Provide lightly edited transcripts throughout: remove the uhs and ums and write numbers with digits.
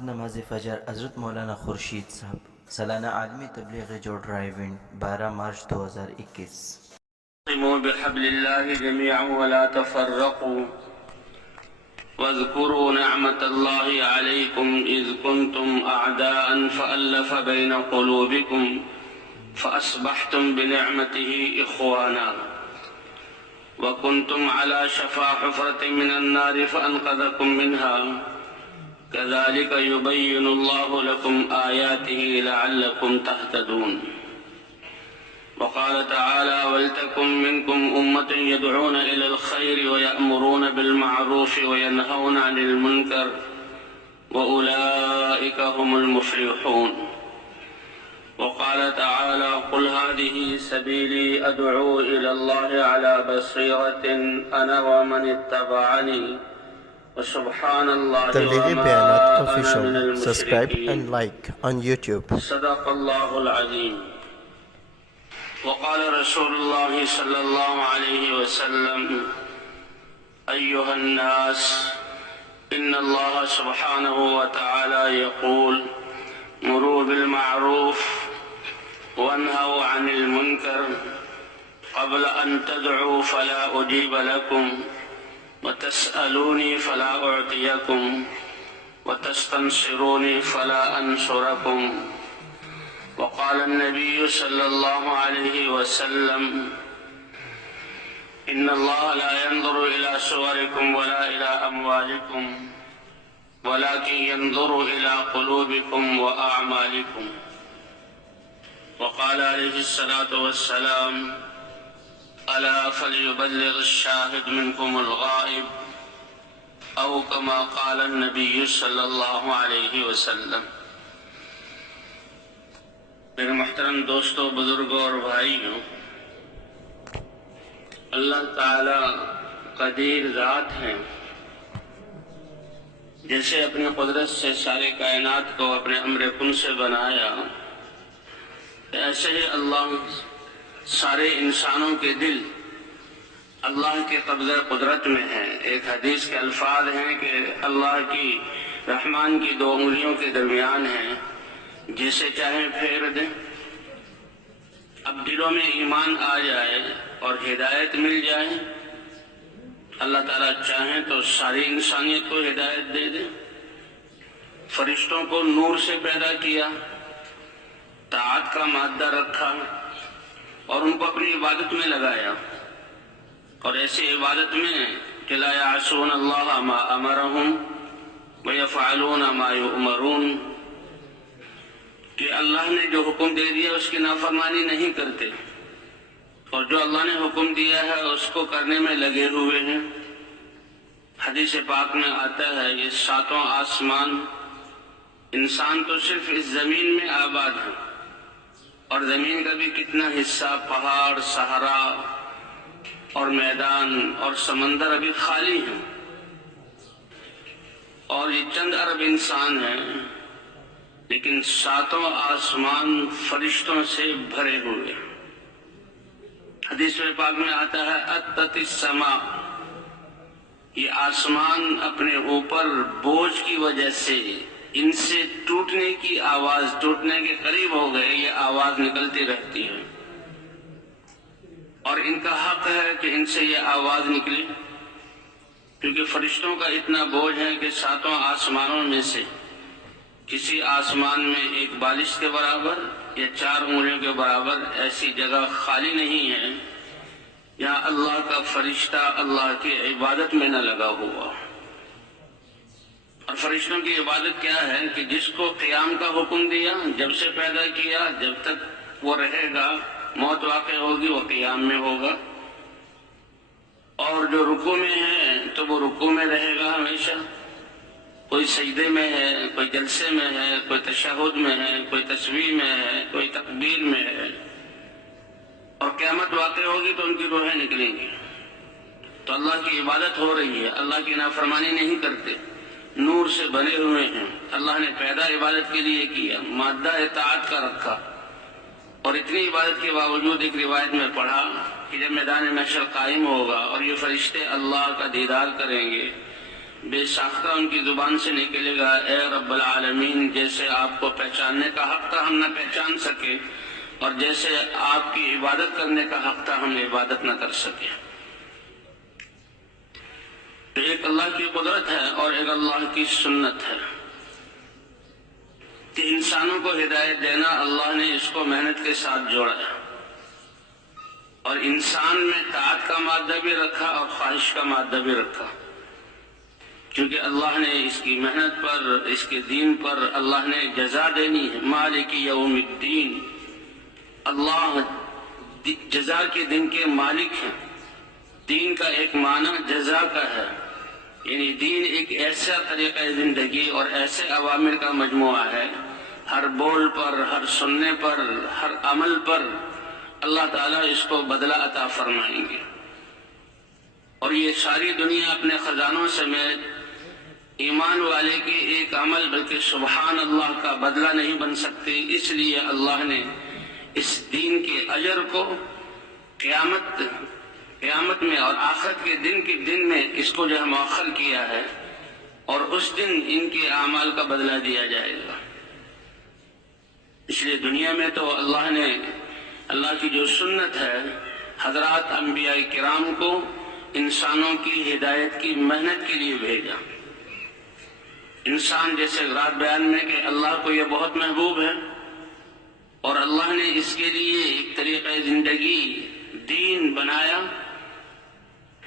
بعد نماز فجر حضرت مولانا خورشید صاحب سالانہ عالمی تبلیغ جو ڈرائیو ان 12 مارچ 2021۔ اعتصموا بحبل الله جميعا ولا تفرقوا واذكروا نعمة الله عليكم إذ كنتم أعداء فألف بين قلوبكم فأصبحتم بنعمته إخوانا وكنتم على شفا حفرة من النار فأنقذكم منها كذلك يبين الله لكم آياته لعلكم تهتدون وقال تعالى ولتكن منكم أمة يدعون إلى الخير ويأمرون بالمعروف وينهون عن المنكر وأولئك هم المفلحون وقال تعالى قل هذه سبيلي أدعو إلى الله على بصيرة أنا ومن اتبعني وسبحان الله تبلیغی وما بیانات أنا من آفیشل سبسکرائب المشركين اینڈ لائک آن یوٹیوب۔ صدق الله العظيم وقال رسول الله صلى الله عليه وسلم أيها الناس إن الله سبحانه وتعالى يقول مروا بالمعروف وانهوا عن المنكر قبل أن تدعوا فلا أجيب لكم وتسألوني فلا أعطيكم وتستنصروني فلا أنصركم وقال النبي صلى الله عليه وسلم إن الله لا ينظر إلى صوركم ولا إلى أموالكم ولكن ينظر إلى قلوبكم وأعمالكم وقال عليه الصلاة والسلام ألا فليبلغ الشاهد منكم الغائب أو كما قال النبي صلى الله عليه وسلم۔ میرے محترم دوستوں، بزرگوں اور بھائیوں، اللہ تعالی قدیر ذات ہیں۔ جیسے اپنی قدرت سے سارے کائنات کو اپنے امر کن سے بنایا، ایسے ہی اللہ سارے انسانوں کے دل اللہ کے قبضہ قدرت میں ہیں۔ ایک حدیث کے الفاظ ہیں کہ اللہ کی رحمان کی 2 انگلیوں کے درمیان ہیں، جسے چاہیں پھیر دیں۔ اب دلوں میں ایمان آ جائے اور ہدایت مل جائے، اللہ تعالیٰ چاہیں تو ساری انسانیت کو ہدایت دے دیں۔ فرشتوں کو نور سے پیدا کیا، طاعت کا مادہ رکھا اور ان کو اپنی عبادت میں لگایا، اور ایسی عبادت میں کہ لا یعصون اللہ ما امرہم ویفعلون ما یؤمرون، کہ اللہ نے جو حکم دے دیا اس کی نافرمانی نہیں کرتے، اور جو اللہ نے حکم دیا ہے اس کو کرنے میں لگے ہوئے ہیں۔ حدیث پاک میں آتا ہے یہ 7 آسمان، انسان تو صرف اس زمین میں آباد ہے، اور زمین کا بھی کتنا حصہ پہاڑ، صحرا اور میدان اور سمندر ابھی خالی ہیں، اور یہ چند ارب انسان ہیں، لیکن 7 آسمان فرشتوں سے بھرے ہوئے۔ حدیث پاک میں آتا ہے اتت السماء، یہ آسمان اپنے اوپر بوجھ کی وجہ سے ان سے ٹوٹنے کی آواز، ٹوٹنے کے قریب ہو گئے، یہ آواز نکلتی رہتی ہے، اور ان کا حق ہے کہ ان سے یہ آواز نکلے، کیونکہ فرشتوں کا اتنا بوجھ ہے کہ 7 آسمانوں میں سے کسی آسمان میں ایک بالش کے برابر یا 4 انگلیوں کے برابر ایسی جگہ خالی نہیں ہے جہاں اللہ کا فرشتہ اللہ کی عبادت میں نہ لگا ہوا۔ اور فرشتوں کی عبادت کیا ہے کہ جس کو قیام کا حکم دیا، جب سے پیدا کیا جب تک وہ رہے گا، موت واقع ہوگی وہ قیام میں ہوگا، اور جو رکوع میں ہے تو وہ رکوع میں رہے گا ہمیشہ، کوئی سجدے میں ہے، کوئی جلسے میں ہے، کوئی تشہد میں ہے، کوئی تسبیح میں ہے، کوئی تکبیر میں ہے، اور قیامت واقع ہوگی تو ان کی روحیں نکلیں گی۔ تو اللہ کی عبادت ہو رہی ہے، اللہ کی نافرمانی نہیں کرتے، نور سے بنے ہوئے ہیں۔ اللہ نے پیدا عبادت کے لیے کیا، مادہ اطاعت کا رکھا، اور اتنی عبادت کے باوجود ایک روایت میں پڑھا کہ جب میدان محشر قائم ہوگا اور یہ فرشتے اللہ کا دیدار کریں گے بے ساختہ ان کی زبان سے نکلے گا اے رب العالمین، جیسے آپ کو پہچاننے کا حق تھا ہم نہ پہچان سکے، اور جیسے آپ کی عبادت کرنے کا حق تھا ہم عبادت نہ کر سکے۔ تو ایک اللہ کی قدرت ہے اور ایک اللہ کی سنت ہے کہ انسانوں کو ہدایت دینا، اللہ نے اس کو محنت کے ساتھ جوڑا ہے، اور انسان میں طاعت کا مادہ بھی رکھا اور خواہش کا مادہ بھی رکھا، کیونکہ اللہ نے اس کی محنت پر، اس کے دین پر اللہ نے جزا دینی ہے۔ مالک یوم الدین، اللہ جزا کے دن کے مالک ہیں۔ دین کا ایک معنی جزا کا ہے، یعنی دین ایک ایسا طریقہ زندگی اور ایسے اوامر کا مجموعہ ہے، ہر بول پر، ہر سننے پر، ہر عمل پر اللہ تعالیٰ اس کو بدلہ عطا فرمائیں گے، اور یہ ساری دنیا اپنے خزانوں سمیت ایمان والے کے ایک عمل بلکہ سبحان اللہ کا بدلہ نہیں بن سکتے۔ اس لیے اللہ نے اس دین کے اجر کو قیامت میں اور آخرت کے دن میں اس کو جو ہے مؤخر کیا ہے، اور اس دن ان کے اعمال کا بدلہ دیا جائے گا۔ اس لیے دنیا میں تو اللہ نے اللہ کی جو سنت ہے، حضرات انبیاء کرام کو انسانوں کی ہدایت کی محنت کے لیے بھیجا۔ انسان جیسے رات بیان میں کہ اللہ کو یہ بہت محبوب ہے، اور اللہ نے اس کے لیے ایک طریقہ زندگی دین بنایا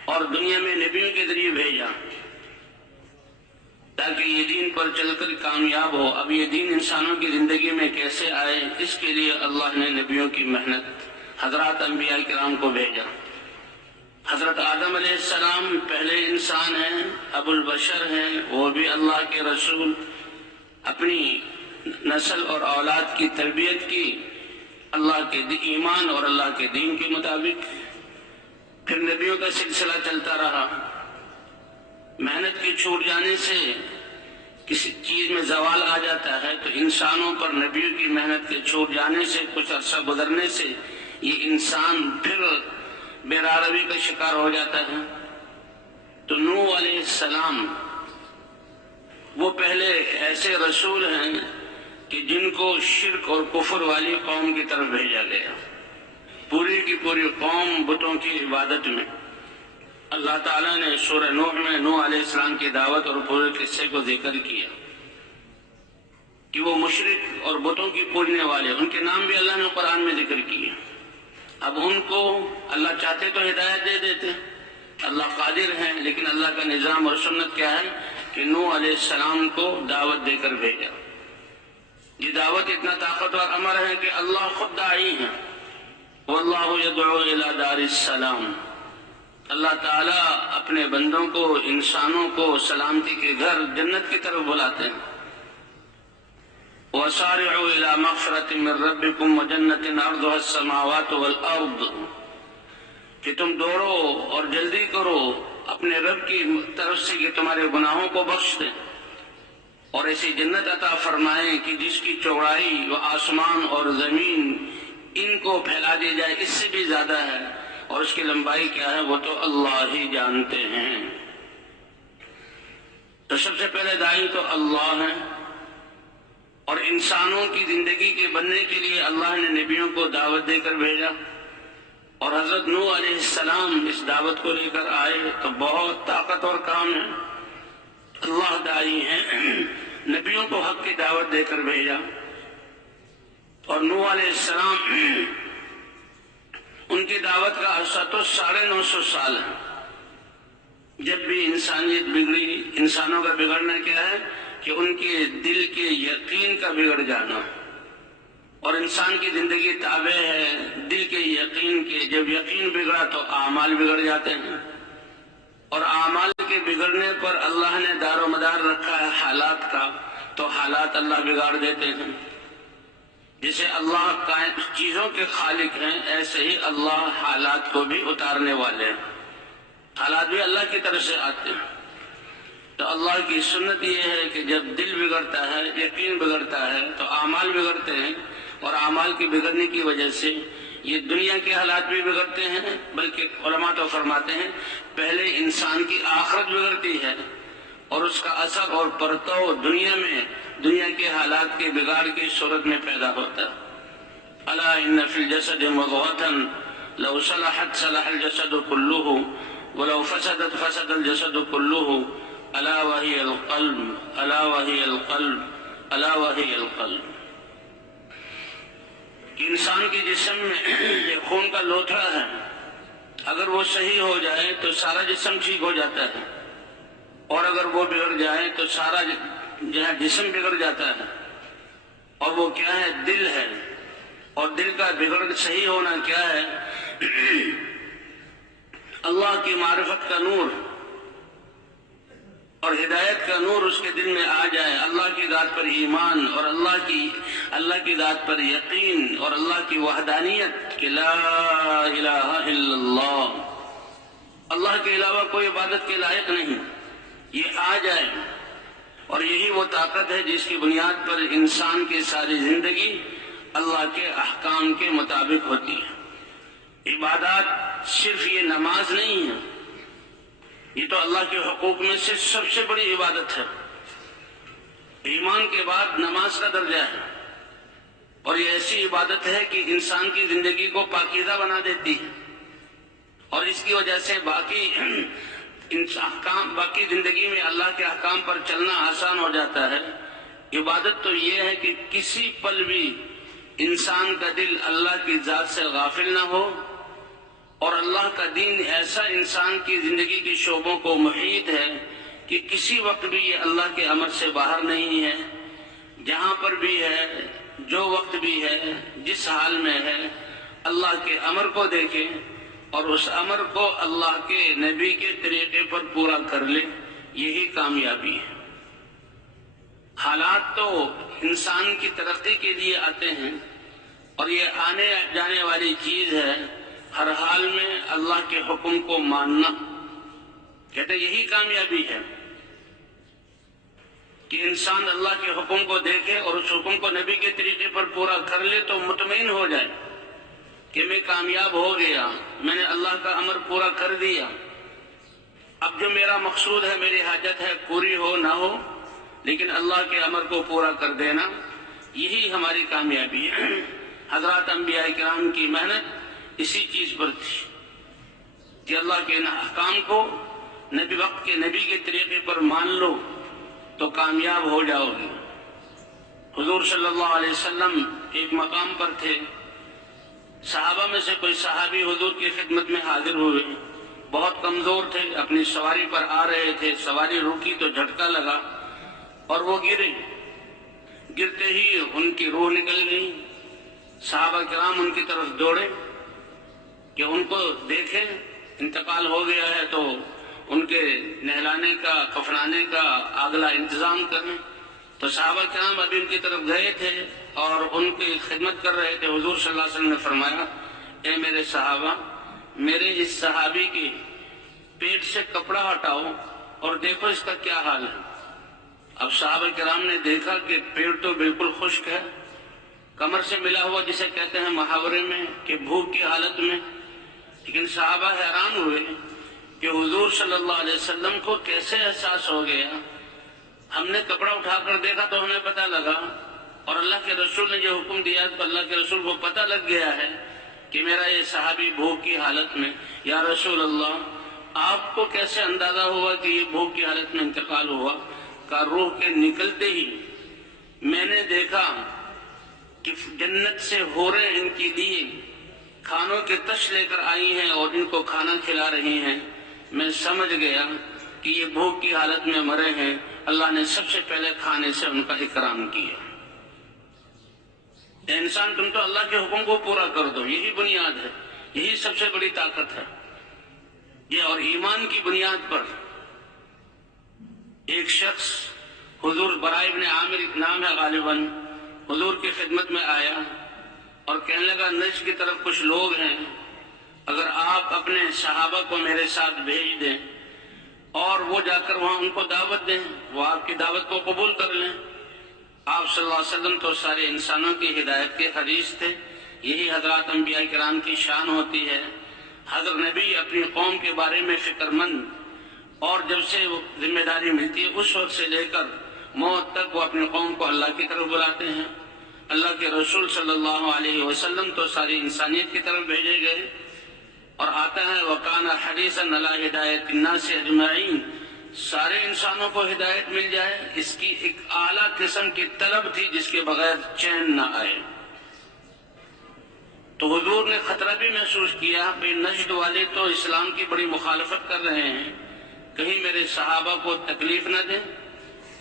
اور دنیا میں نبیوں کے ذریعے بھیجا تاکہ یہ دین پر چل کر کامیاب ہو۔ اب یہ دین انسانوں کی زندگی میں کیسے آئے، اس کے لیے اللہ نے نبیوں کی محنت، حضرات انبیاء کرام کو بھیجا۔ حضرت آدم علیہ السلام پہلے انسان ہیں، ابو البشر ہیں، وہ بھی اللہ کے رسول، اپنی نسل اور اولاد کی تربیت کی اللہ کے ایمان اور اللہ کے دین کے مطابق۔ پھر نبیوں کا سلسلہ چلتا رہا۔ محنت کے چھوٹ جانے سے کسی چیز میں زوال آ جاتا ہے، تو انسانوں پر نبیوں کی محنت کے چھوٹ جانے سے کچھ عرصہ گزرنے سے یہ انسان پھر بے راروی کا شکار ہو جاتا ہے۔ تو نوح علیہ السلام وہ پہلے ایسے رسول ہیں کہ جن کو شرک اور کفر والی قوم کی طرف بھیجا گیا، پوری کی پوری قوم بتوں کی عبادت میں۔ اللہ تعالیٰ نے سورہ نوح میں نوح علیہ السلام کی دعوت اور پورے قصے کو ذکر کیا کہ وہ مشرک اور بتوں کی پوجنے والے، ان کے نام بھی اللہ نے قرآن میں ذکر کیے۔ اب ان کو اللہ چاہتے تو ہدایت دے دیتے، اللہ قادر ہیں، لیکن اللہ کا نظام اور سنت کیا ہے کہ نوح علیہ السلام کو دعوت دے کر بھیجا۔ یہ دعوت اتنا طاقتور امر ہے کہ اللہ خود داعی ہے، واللہ یدعو الی دار السلام۔ اللہ تعالیٰ اپنے بندوں کو، انسانوں کو سلامتی کے گھر جنت کی طرف بلاتے ہیں۔ وَسَارِعُوا إِلَى مَغْفِرَةٍ مِّن رَّبِّكُمْ وَجَنَّةٍ عَرْضُهَا السَّمَاوَاتُ وَالْأَرْضُ، کہ تم دوڑو اور جلدی کرو اپنے رب کی طرف سے کہ تمہارے گناہوں کو بخش دیں، اور ایسی جنت عطا فرمائیں کہ جس کی چوڑائی و آسمان اور زمین ان کو پھیلا دی جائے اس سے بھی زیادہ ہے، اور اس کی لمبائی کیا ہے وہ تو اللہ ہی جانتے ہیں۔ تو سب سے پہلے داعی تو اللہ ہیں، اور انسانوں کی زندگی کے بننے کے لیے اللہ نے نبیوں کو دعوت دے کر بھیجا، اور حضرت نوح علیہ السلام اس دعوت کو لے کر آئے۔ تو بہت طاقتور کام ہے، اللہ داعی ہیں، نبیوں کو حق کی دعوت دے کر بھیجا۔ اور نوح علیہ السلام ان کی دعوت کا عرصہ تو 950 سال ہے۔ جب بھی انسانیت بگڑی، انسانوں کا بگڑنا کیا ہے کہ ان کے دل کے یقین کا بگڑ جانا، اور انسان کی زندگی تابع ہے دل کے یقین کے۔ جب یقین بگڑا تو اعمال بگڑ جاتے ہیں، اور اعمال کے بگڑنے پر اللہ نے دار و مدار رکھا ہے حالات کا، تو حالات اللہ بگاڑ دیتے ہیں۔ جیسے اللہ چیزوں کے خالق ہیں، ایسے ہی اللہ حالات کو بھی اتارنے والے ہیں، حالات بھی اللہ کی طرف سے آتے ہیں۔ تو اللہ کی سنت یہ ہے کہ جب دل بگڑتا ہے، یقین بگڑتا ہے، تو اعمال بگڑتے ہیں، اور اعمال کے بگڑنے کی وجہ سے یہ دنیا کے حالات بھی بگڑتے ہیں، بلکہ علماء تو فرماتے ہیں پہلے انسان کی آخرت بگڑتی ہے اور اس کا اثر اور پرتو دنیا میں دنیا کے حالات کے بگاڑ کی صورت میں پیدا ہوتا ہے۔ الا ان فی الجسد مضغۃ لو صلحت صلح الجسد كله ولو فسدت فسد الجسد كله الا وهي القلب الا وهي القلب الا وهي القلب۔ کہ انسان کے جسم میں ایک خون کا لوتھڑا ہے، اگر وہ صحیح ہو جائے تو سارا جسم ٹھیک ہو جاتا ہے، اور اگر وہ بگڑ جائے تو سارا جسم بگڑ جاتا ہے۔ اور وہ کیا ہے؟ دل ہے۔ اور دل کا بگڑ صحیح ہونا کیا ہے؟ اللہ کی معرفت کا نور اور ہدایت کا نور اس کے دل میں آ جائے، اللہ کی ذات پر ایمان اور اللہ کی ذات پر یقین اور اللہ کی وحدانیت کہ لا الہ الا اللہ، اللہ کے علاوہ کوئی عبادت کے لائق نہیں، یہ آ جائے۔ اور یہی وہ طاقت ہے جس کی بنیاد پر انسان کی ساری زندگی اللہ کے احکام کے مطابق ہوتی ہے۔ عبادات صرف یہ نماز نہیں ہے، یہ تو اللہ کے حقوق میں سے سب سے بڑی عبادت ہے۔ ایمان کے بعد نماز کا درجہ ہے، اور یہ ایسی عبادت ہے کہ انسان کی زندگی کو پاکیزہ بنا دیتی ہے، اور اس کی وجہ سے باقی زندگی میں اللہ کے احکام پر چلنا آسان ہو جاتا ہے۔ عبادت تو یہ ہے کہ کسی پل بھی انسان کا دل اللہ کی ذات سے غافل نہ ہو، اور اللہ کا دین ایسا انسان کی زندگی کے شعبوں کو محیط ہے کہ کسی وقت بھی یہ اللہ کے امر سے باہر نہیں ہے۔ جہاں پر بھی ہے، جو وقت بھی ہے، جس حال میں ہے، اللہ کے امر کو دیکھے اور اس امر کو اللہ کے نبی کے طریقے پر پورا کر لے، یہی کامیابی ہے۔ حالات تو انسان کی ترقی کے لیے آتے ہیں، اور یہ آنے جانے والی چیز ہے۔ ہر حال میں اللہ کے حکم کو ماننا، کہتے یہی کامیابی ہے کہ انسان اللہ کے حکم کو دیکھے اور اس حکم کو نبی کے طریقے پر پورا کر لے تو مطمئن ہو جائے کہ میں کامیاب ہو گیا، میں نے اللہ کا امر پورا کر دیا۔ اب جو میرا مقصود ہے، میری حاجت ہے، پوری ہو نہ ہو، لیکن اللہ کے امر کو پورا کر دینا، یہی ہماری کامیابی ہے۔ حضرات انبیاء کرام کی محنت اسی چیز پر تھی کہ اللہ کے احکام کو وقت کے نبی کے طریقے پر مان لو تو کامیاب ہو جاؤ گے۔ حضور صلی اللہ علیہ وسلم ایک مقام پر تھے، صحابہ میں سے کوئی صحابی حضور کی خدمت میں حاضر ہوئے، بہت کمزور تھے، اپنی سواری پر آ رہے تھے، سواری رکی تو جھٹکا لگا اور وہ گرے، گرتے ہی ان کی روح نکل گئی۔ صحابہ کرام ان کی طرف دوڑے کہ ان کو دیکھیں، انتقال ہو گیا ہے تو ان کے نہلانے کا، کفنانے کا اگلا انتظام کریں۔ تو صحابہ کرام ابھی ان کی طرف گئے تھے اور ان کی خدمت کر رہے تھے۔ حضور صلی اللہ علیہ وسلم نے فرمایا، اے میرے صحابہ، میرے اس صحابی کے پیٹ سے کپڑا ہٹاؤ اور دیکھو اس کا کیا حال ہے۔ اب صحابہ کرام نے دیکھا کہ پیٹ تو بالکل خشک ہے، کمر سے ملا ہوا، جسے کہتے ہیں محاورے میں کہ بھوک کی حالت میں۔ لیکن صحابہ حیران ہوئے کہ حضور صلی اللہ علیہ وسلم کو کیسے احساس ہو گیا۔ ہم نے کپڑا اٹھا کر دیکھا تو ہمیں پتہ لگا، اور اللہ کے رسول نے جو حکم دیا تو اللہ کے رسول کو پتہ لگ گیا ہے کہ میرا یہ صحابی بھوک کی حالت میں۔ یا رسول اللہ، آپ کو کیسے اندازہ ہوا کہ یہ بھوک کی حالت میں انتقال ہوا؟ کا روح کے نکلتے ہی میں نے دیکھا کہ جنت سے حوریں ان کی دیے کھانوں کے تش لے کر آئی ہیں اور ان کو کھانا کھلا رہی ہیں۔ میں سمجھ گیا کہ یہ بھوک کی حالت میں مرے ہیں، اللہ نے سب سے پہلے کھانے سے ان کا اکرام کیا۔ اے انسان، تم تو اللہ کے حکم کو پورا کر دو، یہی بنیاد ہے، یہی سب سے بڑی طاقت ہے یہ۔ اور ایمان کی بنیاد پر ایک شخص، حضور برائے ابن عامر نام ہے غالباً، حضور کی خدمت میں آیا اور کہنے لگا، نجد کی طرف کچھ لوگ ہیں، اگر آپ اپنے صحابہ کو میرے ساتھ بھیج دیں اور وہ جا کر وہاں ان کو دعوت دیں، وہ آپ کی دعوت کو قبول کر لیں۔ آپ صلی اللہ علیہ وسلم تو سارے انسانوں کی ہدایت کے حریص تھے، یہی حضرات انبیاء کرام کی شان ہوتی ہے۔ حضرت نبی اپنی قوم کے بارے میں فکر مند اور جب سے وہ ذمہ داری ملتی ہے اس وقت سے لے کر موت تک وہ اپنی قوم کو اللہ کی طرف بلاتے ہیں۔ اللہ کے رسول صلی اللہ علیہ وسلم تو ساری انسانیت کی طرف بھیجے گئے، اور آتا ہے وَقَانَ حَرِيصًا عَلَىٰ هِدَایَةِ النَّاسِ أَجْمَعِينَ، سارے انسانوں کو ہدایت مل جائے، اس کی ایک اعلیٰ قسم کی طلب تھی جس کے بغیر چین نہ آئے۔ تو حضور نے خطرہ بھی محسوس کیا، بھئی نجد والے تو اسلام کی بڑی مخالفت کر رہے ہیں، کہیں میرے صحابہ کو تکلیف نہ دیں۔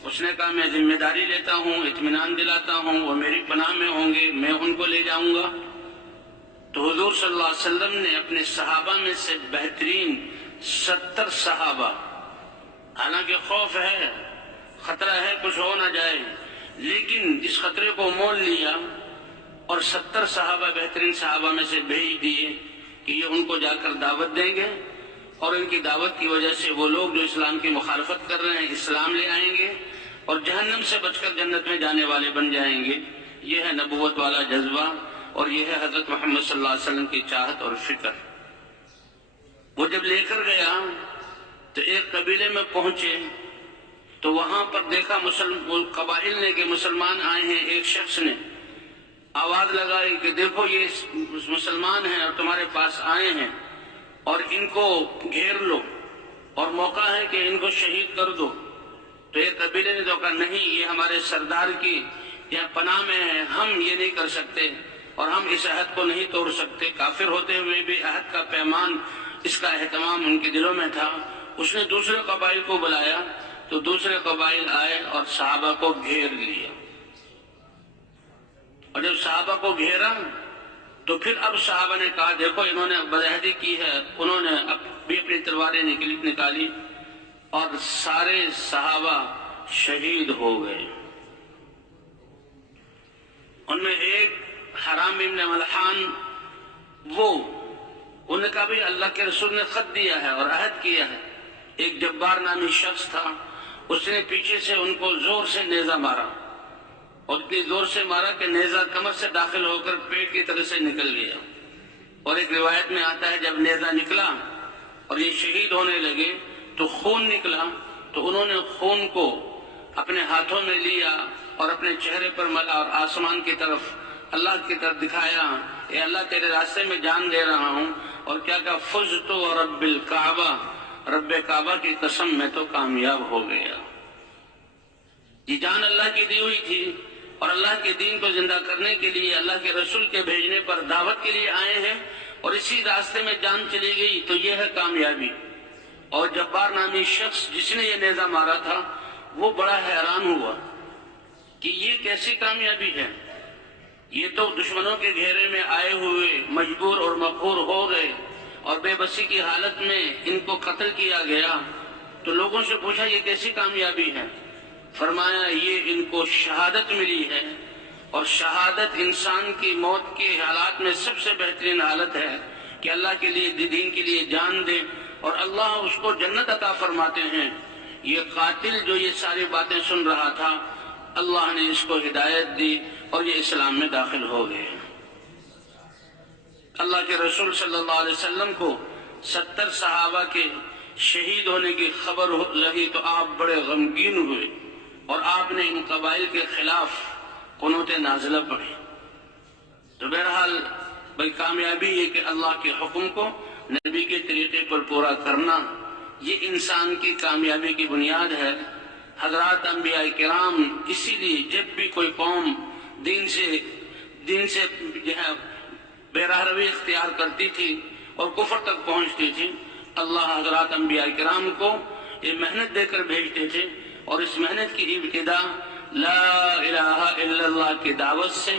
اس نے کہا میں ذمہ داری لیتا ہوں، اطمینان دلاتا ہوں، وہ میری پناہ میں ہوں گے، میں ان کو لے جاؤں گا۔ تو حضور صلی اللہ علیہ وسلم نے اپنے صحابہ میں سے بہترین 70 صحابہ، حالانکہ خوف ہے، خطرہ ہے کچھ ہو نہ جائے، لیکن اس خطرے کو مول لیا اور 70 صحابہ بہترین صحابہ میں سے بھیج دیے کہ یہ ان کو جا کر دعوت دیں گے، اور ان کی دعوت کی وجہ سے وہ لوگ جو اسلام کی مخالفت کر رہے ہیں اسلام لے آئیں گے اور جہنم سے بچ کر جنت میں جانے والے بن جائیں گے۔ یہ ہے نبوت والا جذبہ، اور یہ ہے حضرت محمد صلی اللہ علیہ وسلم کی چاہت اور فکر۔ وہ جب لے کر گیا تو ایک قبیلے میں پہنچے تو وہاں پر دیکھا قبائل نے کہ مسلمان آئے ہیں۔ ایک شخص نے آواز لگائی کہ دیکھو یہ مسلمان ہیں اور تمہارے پاس آئے ہیں، اور ان کو گھیر لو اور موقع ہے کہ ان کو شہید کر دو۔ تو ایک قبیلے نے تو کہا نہیں، یہ ہمارے سردار کی یہاں پناہ میں ہے، ہم یہ نہیں کر سکتے اور ہم اس عہد کو نہیں توڑ سکتے۔ کافر ہوتے ہوئے بھی عہد کا پیمان، اس کا اہتمام ان کے دلوں میں تھا۔ اس نے دوسرے قبائل کو بلایا تو دوسرے قبائل آئے اور صحابہ کو گھیر لیا، اور جب صحابہ کو گھیرا تو پھر اب صحابہ نے کہا دیکھو انہوں نے بدعہدی کی ہے، انہوں نے بھی اپنی تلواریں نکالی اور سارے صحابہ شہید ہو گئے۔ ان میں ایک حرام بن ملحان، انہوں نے کہا بھی اللہ کے رسول نے خط دیا ہے اور عہد کیا ہے۔ ایک جبار نامی شخص تھا، اس نے پیچھے سے ان کو زور سے نیزہ مارا، اور اتنی زور سے مارا کہ نیزہ کمر سے داخل ہو کر پیٹ کی طرف سے نکل گیا۔ اور ایک روایت میں آتا ہے جب نیزہ نکلا اور یہ شہید ہونے لگے تو خون نکلا، تو انہوں نے خون کو اپنے ہاتھوں میں لیا اور اپنے چہرے پر ملا اور آسمان کی طرف، اللہ کی طرف دکھایا، اے اللہ تیرے راستے میں جان دے رہا ہوں، اور کیا کہا فزت ورب الکعبہ، رب کعبہ کی قسم میں تو کامیاب ہو گیا۔ یہ جان اللہ کی دی ہوئی تھی، اور اللہ کے دین کو زندہ کرنے کے لیے اللہ کے رسول کے بھیجنے پر دعوت کے لیے آئے ہیں، اور اسی راستے میں جان چلی گئی تو یہ ہے کامیابی۔ اور جبار نامی شخص جس نے یہ نیزہ مارا تھا وہ بڑا حیران ہوا کہ یہ کیسی کامیابی ہے، یہ تو دشمنوں کے گھیرے میں آئے ہوئے مجبور اور مقہور ہو گئے اور بے بسی کی حالت میں ان کو قتل کیا گیا۔ تو لوگوں سے پوچھا یہ کیسی کامیابی ہے؟ فرمایا یہ ان کو شہادت ملی ہے، اور شہادت انسان کی موت کے حالات میں سب سے بہترین حالت ہے کہ اللہ کے لیے دین کے لیے جان دے، اور اللہ اس کو جنت عطا فرماتے ہیں۔ یہ قاتل جو یہ ساری باتیں سن رہا تھا، اللہ نے اس کو ہدایت دی اور یہ اسلام میں داخل ہو گئے۔ اللہ کے رسول صلی اللہ علیہ وسلم کو 70 صحابہ کے شہید ہونے کی خبر لگی تو آپ بڑے غمگین ہوئے، اور آپ نے ان قبائل کے خلاف قنوت نازلہ پڑھی۔ تو بہرحال بھئی کامیابی یہ کہ اللہ کے حکم کو نبی کے طریقے پر پورا کرنا، یہ انسان کی کامیابی کی بنیاد ہے۔ حضرات انبیاء کرام اسی لیے جب بھی کوئی قوم دین سے جو ہے بے راہ روی اختیار کرتی تھی اور کفر تک پہنچتی تھی، اللہ حضرات انبیاء کرام کو یہ محنت دے کر بھیجتے تھے، اور اس محنت کی ابتدا لا الہ الا اللہ کی دعوت سے،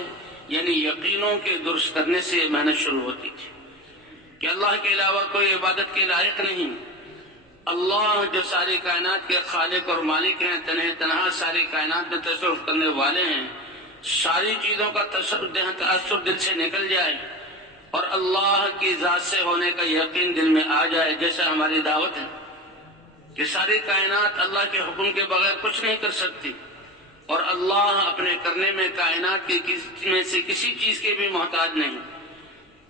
یعنی یقینوں کے درست کرنے سے یہ محنت شروع ہوتی تھی کہ اللہ کے علاوہ کوئی عبادت کے لائق نہیں۔ اللہ جو ساری کائنات کے خالق اور مالک ہیں، تنہا ساری کائنات میں تصرف کرنے والے ہیں، ساری چیزوں کا تأثر دل سے نکل جائے اور اللہ کی ذات سے ہونے کا یقین دل میں آ جائے، جیسا ہماری دعوت ہے کہ ساری کائنات اللہ کے حکم کے بغیر کچھ نہیں کر سکتی، اور اللہ اپنے کرنے میں کائنات کی میں سے کسی چیز کے بھی محتاج نہیں۔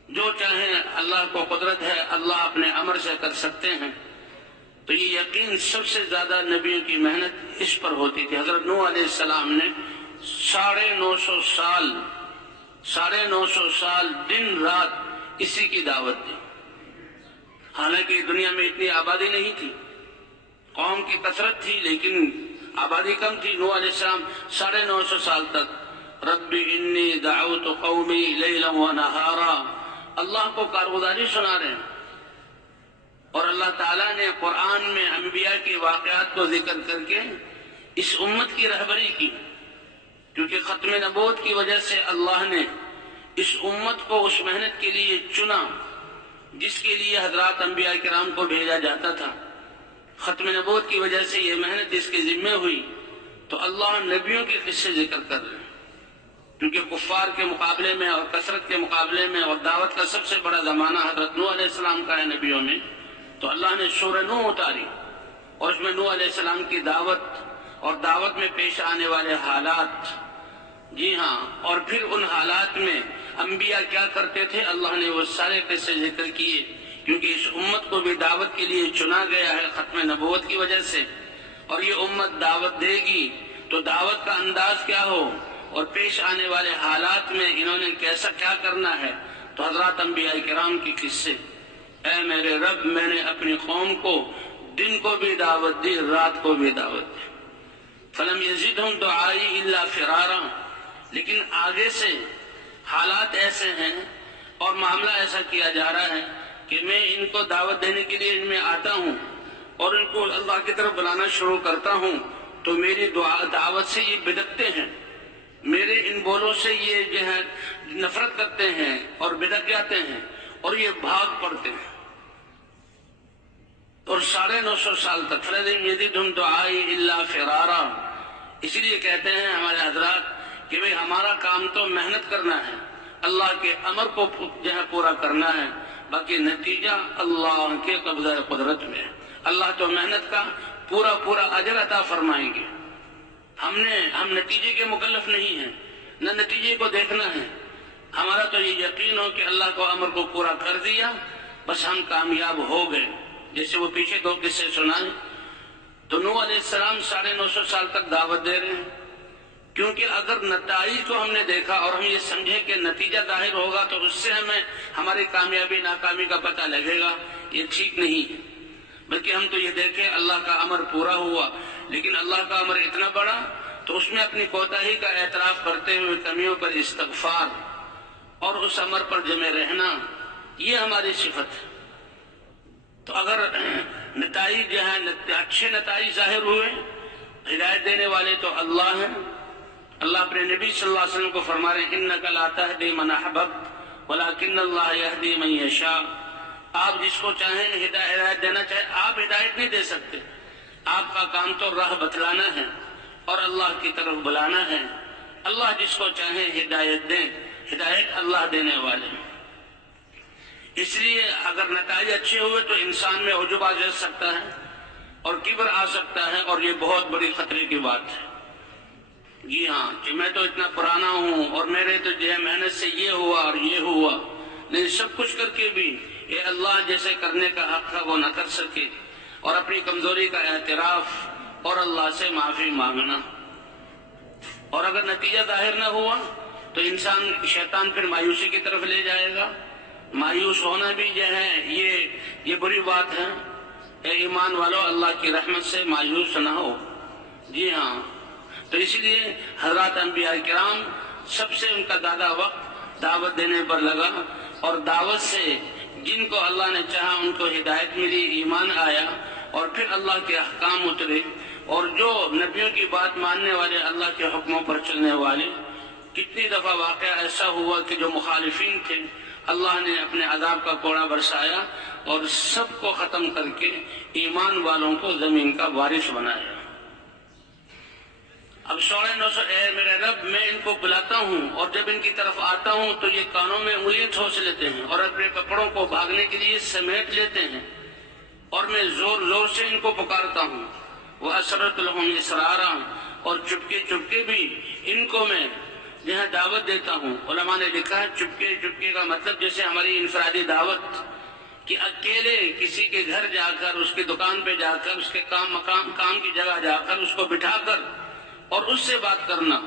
جو چاہیں اللہ کو قدرت ہے، اللہ اپنے امر سے کر سکتے ہیں۔ تو یہ یقین سب سے زیادہ نبیوں کی محنت اس پر ہوتی تھی۔ حضرت نوح علیہ السلام نے 950 سال دن رات اسی کی دعوت دی۔ حالانکہ دنیا میں اتنی آبادی نہیں تھی، قوم کی کثرت تھی لیکن آبادی کم تھی۔ نوح علیہ السلام 950 سال تک رب انی دعوت قومی لیلا و نہارا اللہ کو کارگزاری سنا رہے ہیں۔ اور اللہ تعالیٰ نے قرآن میں انبیاء کے واقعات کو ذکر کر کے اس امت کی رہبری کی، کیونکہ ختم نبوت کی وجہ سے اللہ نے اس امت کو اس محنت کے لیے چنا جس کے لیے حضرات انبیاء کرام کو بھیجا جاتا تھا۔ ختم نبوت کی وجہ سے یہ محنت اس کے ذمہ ہوئی، تو اللہ نبیوں کے قصے ذکر کر رہے ہیں، کیونکہ کفار کے مقابلے میں اور کثرت کے مقابلے میں اور دعوت کا سب سے بڑا زمانہ حضرت نوح علیہ السلام کا ہے نبیوں میں، تو اللہ نے سورہ نوح اتاری اور اس میں نوح علیہ السلام کی دعوت اور دعوت میں پیش آنے والے حالات، جی ہاں، اور پھر ان حالات میں انبیاء کیا کرتے تھے، اللہ نے وہ سارے قصے ذکر کیے، کیونکہ اس امت کو بھی دعوت کے لیے چنا گیا ہے ختم نبوت کی وجہ سے، اور یہ امت دعوت دے گی تو دعوت کا انداز کیا ہو اور پیش آنے والے حالات میں انہوں نے کیسا کیا کرنا ہے۔ تو حضرات انبیاء کرام کی قصے، اے میرے رب میں نے اپنی قوم کو دن کو بھی دعوت دی، رات کو بھی دعوت دی، فلم یزدہم دعائی الا فرارا، لیکن آگے سے حالات ایسے ہیں اور معاملہ ایسا کیا جا رہا ہے کہ میں ان کو دعوت دینے کے لیے ان میں آتا ہوں اور ان کو اللہ کی طرف بلانا شروع کرتا ہوں تو میری دعوت سے یہ بدکتے ہیں، میرے ان بولوں سے یہ جو ہے نفرت کرتے ہیں اور بدک جاتے ہیں اور یہ بھاگ پڑتے ہیں۔ اور 950 سال تک فلم یزدہم دعائی الا فرارا، اسی لیے کہتے ہیں ہمارے حضرات کہ بھئی ہمارا کام تو محنت کرنا ہے، اللہ کے امر کو جو ہے پورا کرنا ہے، باقی نتیجہ اللہ کے قبضہ قدرت میں ہے۔ اللہ تو محنت کا پورا اجر عطا فرمائیں گے۔ ہم نتیجے کے مکلف نہیں ہیں، نہ نتیجے کو دیکھنا ہے، ہمارا تو یہ یقین ہو کہ اللہ کو امر کو پورا کر دیا، بس ہم کامیاب ہو گئے۔ جیسے وہ پیچھے 2 قصے سنائے، تو نوح علیہ السلام 950 سال تک دعوت دے رہے ہیں، کیونکہ اگر نتائج کو ہم نے دیکھا اور ہم یہ سمجھے کہ نتیجہ ظاہر ہوگا تو اس سے ہمیں ہماری کامیابی ناکامی کا پتہ لگے گا، یہ ٹھیک نہیں ہے۔ بلکہ ہم تو یہ دیکھیں اللہ کا امر پورا ہوا، لیکن اللہ کا امر اتنا بڑا تو اس میں اپنی کوتاہی کا اعتراف کرتے ہوئے کمیوں پر استغفار اور اس امر پر جمے رہنا، یہ ہماری صفت ہے۔ تو اگر نتائج جو ہے اچھے نتائج ظاہر ہوئے، ہدایت دینے والے تو اللہ ہیں۔ اللہ اپنے نبی صلی اللہ علیہ وسلم کو فرما رہے ہیں انک لا تہدی من احببت ولکن اللہ یہدی من یشاء، آپ جس کو چاہیں ہدایت دینا چاہیں، آپ ہدایت نہیں دے سکتے، آپ کا کام تو راہ بتلانا ہے اور اللہ کی طرف بلانا ہے۔ اللہ جس کو چاہیں ہدایت دیں، ہدایت اللہ دینے والے ہیں۔ اس لیے اگر نتائج اچھے ہوئے تو انسان میں عجب آ جا سکتا ہے اور کبر آ سکتا ہے، اور یہ بہت بڑی خطرے کی بات ہے۔ جی ہاں، کہ میں تو اتنا پرانا ہوں اور میرے تو جو ہے محنت سے یہ ہوا اور یہ ہوا، نہیں، سب کچھ کر کے بھی یہ اللہ جیسے کرنے کا حق ہے وہ نہ کر سکے، اور اپنی کمزوری کا اعتراف اور اللہ سے معافی مانگنا۔ اور اگر نتیجہ ظاہر نہ ہوا تو انسان شیطان پھر مایوسی کی طرف لے جائے گا۔ مایوس ہونا بھی جو ہے یہ بری بات ہے۔ اے ایمان والو، اللہ کی رحمت سے مایوس نہ ہو۔ جی ہاں، تو اس لیے حضرات انبیاء کرام سب سے ان کا زیادہ وقت دعوت دینے پر لگا، اور دعوت سے جن کو اللہ نے چاہا ان کو ہدایت ملی، ایمان آیا، اور پھر اللہ کے احکام اترے، اور جو نبیوں کی بات ماننے والے، اللہ کے حکموں پر چلنے والے، کتنی دفعہ واقعہ ایسا ہوا کہ جو مخالفین تھے اللہ نے اپنے عذاب کا کوڑا برسایا اور سب کو ختم کر کے ایمان والوں کو زمین کا وارث بنایا۔ اب 950 اے میرے رب میں ان کو بلاتا ہوں، اور جب ان کی طرف آتا ہوں تو یہ کانوں میں انگلیاں ٹھوس لیتے ہیں اور اپنے کپڑوں کو بھاگنے کے لیے سمیٹ لیتے ہیں، اور میں زور زور سے ان کو پکارتا ہوں، وَأَسْرَرْتُ لَهُمْ إِسْرَارًا، اور چپکے چپکے بھی ان کو میں جہاں دعوت دیتا ہوں۔ علماء نے لکھا ہے چپکے چپکے کا مطلب جیسے ہماری انفرادی دعوت کہ اکیلے کسی کے گھر جا کر، اس کی دکان پہ جا کر، اس کے کام کی جگہ جا کر اس کو بٹھا کر اور اس سے بات کرنا،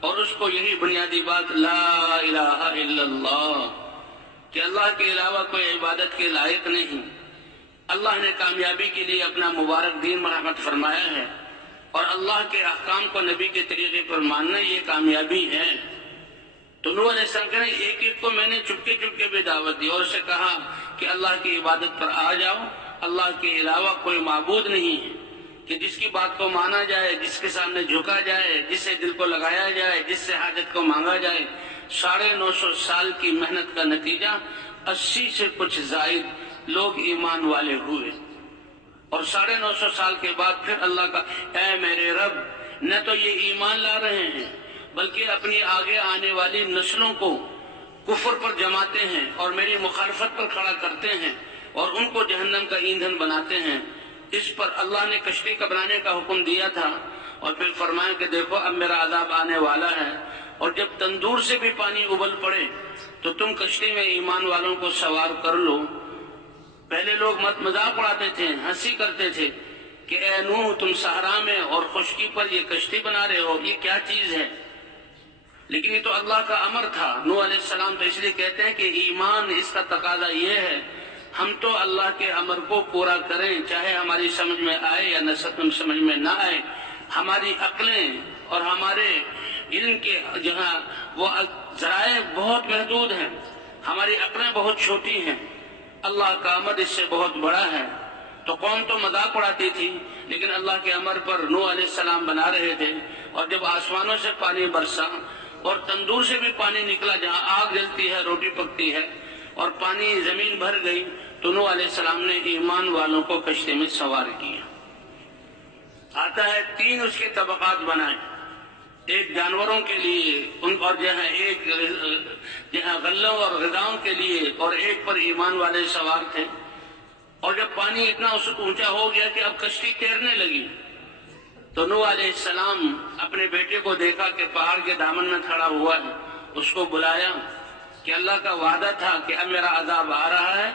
اور اس کو یہی بنیادی بات لا الہ الا اللہ، کہ اللہ کے علاوہ کوئی عبادت کے لائق نہیں۔ اللہ نے کامیابی کے لیے اپنا مبارک دین مرحمت فرمایا ہے، اور اللہ کے احکام کو نبی کے طریقے پر ماننا یہ کامیابی ہے۔ تو نوح علیہ السلام کہنے ایک ایک کو میں نے چپکے چپکے بھی دعوت دی اور اسے کہا کہ اللہ کی عبادت پر آ جاؤ، اللہ کے علاوہ کوئی معبود نہیں ہے کہ جس کی بات کو مانا جائے، جس کے سامنے جھکا جائے، جس سے دل کو لگایا جائے، جس سے حاجت کو مانگا جائے۔ 950 سال کی محنت کا نتیجہ 80 سے کچھ زائد لوگ ایمان والے ہوئے، اور 950 سال کے بعد پھر اللہ کا اے میرے رب، نہ تو یہ ایمان لا رہے ہیں بلکہ اپنی آگے آنے والی نسلوں کو کفر پر جماتے ہیں اور میری مخالفت پر کھڑا کرتے ہیں اور ان کو جہنم کا ایندھن بناتے ہیں۔ اس پر اللہ نے کشتی کا بنانے کا حکم دیا تھا، اور پھر فرمایا کہ دیکھو اب میرا عذاب آنے والا ہے، اور جب تندور سے بھی پانی ابل پڑے تو تم کشتی میں ایمان والوں کو سوار کر لو۔ پہلے لوگ مذاق اڑاتے تھے، ہنسی کرتے تھے کہ اے نوح، تم صحرا میں اور خشکی پر یہ کشتی بنا رہے ہو، یہ کیا چیز ہے؟ لیکن یہ تو اللہ کا امر تھا۔ نوح علیہ السلام تو اس لیے کہتے ہیں کہ ایمان اس کا تقاضا یہ ہے ہم تو اللہ کے امر کو پورا کریں، چاہے ہماری سمجھ میں آئے یا نہ سمجھ میں نہ آئے۔ ہماری عقلیں اور ہمارے علم کے جہاں وہ ذرائع بہت محدود ہیں، ہماری عقلیں بہت چھوٹی ہیں، اللہ کا امر اس سے بہت بڑا ہے۔ تو قوم تو مذاق اڑاتی تھی، لیکن اللہ کے امر پر نوح علیہ السلام بنا رہے تھے، اور جب آسمانوں سے پانی برسا اور تندور سے بھی پانی نکلا، جہاں آگ جلتی ہے، روٹی پکتی ہے، اور پانی زمین بھر گئی، تو نوح علیہ السلام نے ایمان والوں کو کشتی میں سوار کیا۔ آتا ہے 3 اس کے طبقات بنائے، ایک جانوروں کے لیے ان اور جہاں غلوں اور غذاؤں کے لیے، اور ایک پر ایمان والے سوار تھے۔ اور جب پانی اتنا اونچا ہو گیا کہ اب کشتی تیرنے لگی، تو نوح علیہ السلام اپنے بیٹے کو دیکھا کہ پہاڑ کے دامن میں کھڑا ہوا ہے، اس کو بلایا کہ اللہ کا وعدہ تھا کہ اب میرا عذاب آ رہا ہے،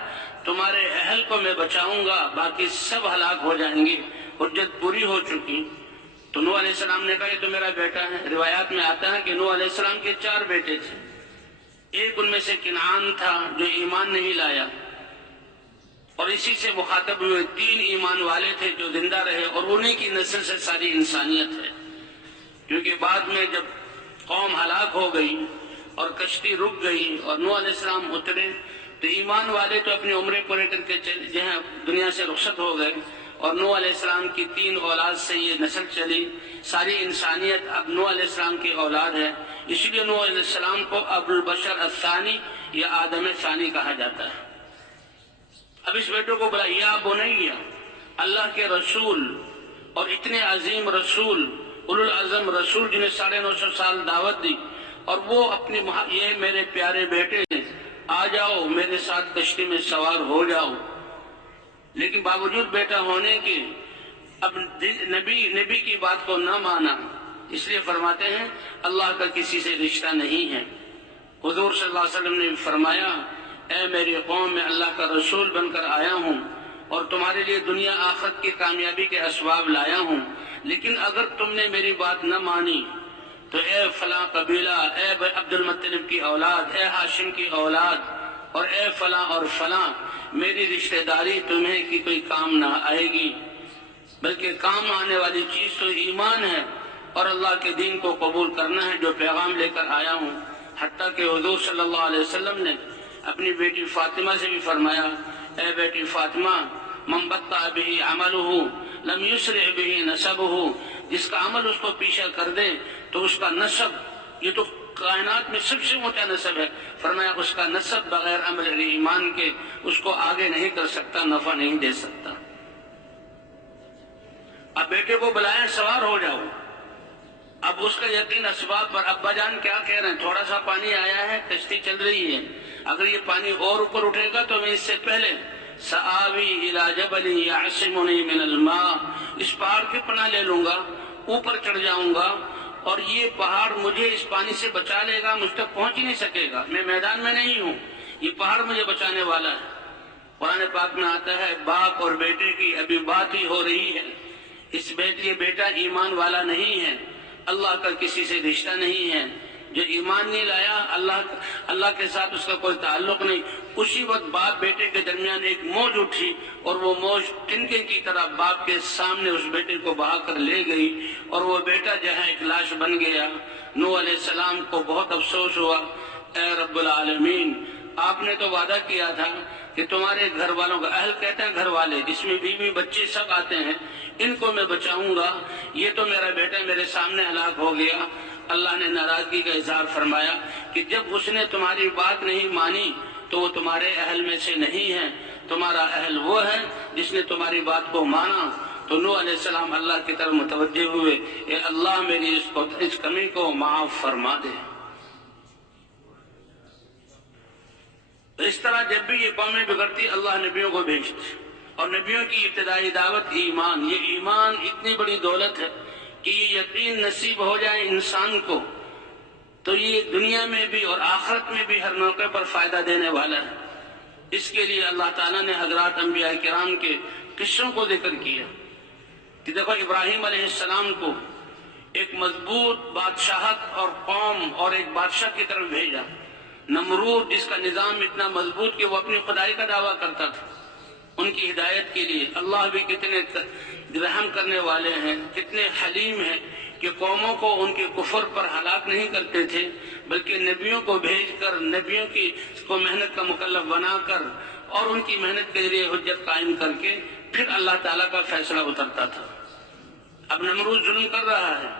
تمہارے اہل کو میں بچاؤں گا، باقی سب ہلاک ہو جائیں گے، حجت پوری ہو چکی۔ تو نوح علیہ السلام نے کہا یہ تو میرا بیٹا ہے۔ روایات میں آتا ہے کہ نوح علیہ السلام کے 4 بیٹے تھے، ایک ان میں سے کنعان تھا جو ایمان نہیں لایا، اور اسی سے مخاطب ہوئے 3 ایمان والے تھے جو زندہ رہے، اور انہی کی نسل سے ساری انسانیت ہے۔ کیونکہ بعد میں جب قوم ہلاک ہو گئی اور کشتی رک گئی اور نوح علیہ السلام اترے، تو ایمان والے تو اپنی عمریں پورے کر کے جہاں دنیا سے رخصت ہو گئے، اور نوح علیہ السلام کی 3 اولاد سے یہ نسل چلی، ساری انسانیت اب نوح علیہ السلام کی اولاد ہے۔ اس لیے نوح علیہ السلام کو ابو البشر الثانی یا آدم ثانی کہا جاتا ہے۔ اب اس بیٹوں کو بلا یا بنیا، اللہ کے رسول اور اتنے عظیم رسول، اولو العزم رسول جنہیں 950 سال دعوت دی، اور وہ اپنی یہ میرے پیارے بیٹے آ جاؤ میرے ساتھ کشتی میں سوار ہو جاؤ۔ لیکن باوجود بیٹا ہونے کے اب نبی کی بات کو نہ مانا، اس لیے فرماتے ہیں اللہ کا کسی سے رشتہ نہیں ہے۔ حضور صلی اللہ علیہ وسلم نے فرمایا اے میری قوم، میں اللہ کا رسول بن کر آیا ہوں اور تمہارے لیے دنیا آخرت کی کامیابی کے اسباب لایا ہوں، لیکن اگر تم نے میری بات نہ مانی تو اے فلاں قبیلہ، اے عبد المطلب کی اولاد، اے ہاشم کی اولاد، اور اے فلاں اور فلاں، میری رشتہ داری تمہیں کی کوئی کام نہ آئے گی، بلکہ کام آنے والی چیز تو ایمان ہے اور اللہ کے دین کو قبول کرنا ہے جو پیغام لے کر آیا ہوں۔ حتیٰ کہ حضور صلی اللہ علیہ وسلم نے اپنی بیٹی فاطمہ سے بھی فرمایا اے بیٹی فاطمہ، من بطأ به عملہ لم یسرع به نسبہ، جس کا عمل اس کو پیچھے کر دے تو اس کا نسب، یہ تو کائنات میں سب سے اونچا نسب ہے، فرمایا اس کا نسب بغیر عمل ایمان کے اس کو آگے نہیں کر سکتا، نفع نہیں دے سکتا۔ اب بیٹے کو بلائیں سوار ہو جاؤ، اب اس کا یقین اسباب پر۔ ابا جان کیا کہہ رہے ہیں؟ تھوڑا سا پانی آیا ہے، کشتی چل رہی ہے، اگر یہ پانی اور اوپر اٹھے گا تو میں اس سے پہلے سآوی الی جبل یعصمنی من الماء، اس پہاڑ کی پناہ لے لوں گا، اوپر چڑھ جاؤں گا اور یہ پہاڑ مجھے اس پانی سے بچا لے گا، مجھ تک پہنچ ہی نہیں سکے گا، میں میدان میں نہیں ہوں، یہ پہاڑ مجھے بچانے والا ہے۔ قرآن پاک میں آتا ہے باپ اور بیٹے کی ابھی بات ہی ہو رہی ہے، یہ بیٹا ایمان والا نہیں ہے، اللہ کا کسی سے رشتہ نہیں ہے، جو ایمان نہیں لایا اللہ کے ساتھ اس کا کوئی تعلق نہیں۔ اسی وقت باپ بیٹے کے درمیان ایک موج اٹھی اور وہ موج تنکے کی طرح باپ کے سامنے اس بیٹے کو بہا کر لے گئی اور وہ بیٹا جو ہے ایک لاش بن گیا۔ نوح علیہ السلام کو بہت افسوس ہوا، اے رب العالمین آپ نے تو وعدہ کیا تھا کہ تمہارے گھر والوں کا، اہل کہتے ہیں گھر والے جس میں بیوی بچے سب آتے ہیں، ان کو میں بچاؤں گا، یہ تو میرا بیٹا میرے سامنے ہلاک ہو گیا۔ اللہ نے ناراضگی کا اظہار فرمایا کہ جب اس نے تمہاری بات نہیں مانی تو وہ تمہارے اہل میں سے نہیں ہے، تمہارا اہل وہ ہے جس نے تمہاری بات کو مانا۔ تو نوح علیہ السلام اللہ کی طرف متوجہ ہوئے، اے اللہ میری اس کمی کو معاف فرما دے۔ اس طرح جب بھی یہ قومیں بگڑتی اللہ نبیوں کو بھیجتے، اور نبیوں کی ابتدائی دعوت ایمان، یہ ایمان اتنی بڑی دولت ہے کہ یہ یقین نصیب ہو جائے انسان کو تو یہ دنیا میں بھی اور آخرت میں بھی ہر موقع پر فائدہ دینے والا ہے۔ اس کے لیے اللہ تعالیٰ نے حضرات انبیاء کرام کے قصوں کو ذکر کیا کہ دیکھو ابراہیم علیہ السلام کو ایک مضبوط بادشاہت اور قوم اور ایک بادشاہ کی طرف بھیجا، نمرود جس کا نظام اتنا مضبوط کہ وہ اپنی خدائی کا دعویٰ کرتا تھا، ان کی ہدایت کے لیے اللہ بھی کتنے رحم کرنے والے ہیں، کتنے حلیم ہیں کہ قوموں کو ان کے کفر پر ہلاک نہیں کرتے تھے بلکہ نبیوں کو بھیج کر نبیوں کی کو محنت کا مکلف بنا کر اور ان کی محنت کے ذریعے حجت قائم کر کے پھر اللہ تعالیٰ کا فیصلہ اترتا تھا۔ اب نمرود ظلم کر رہا ہے،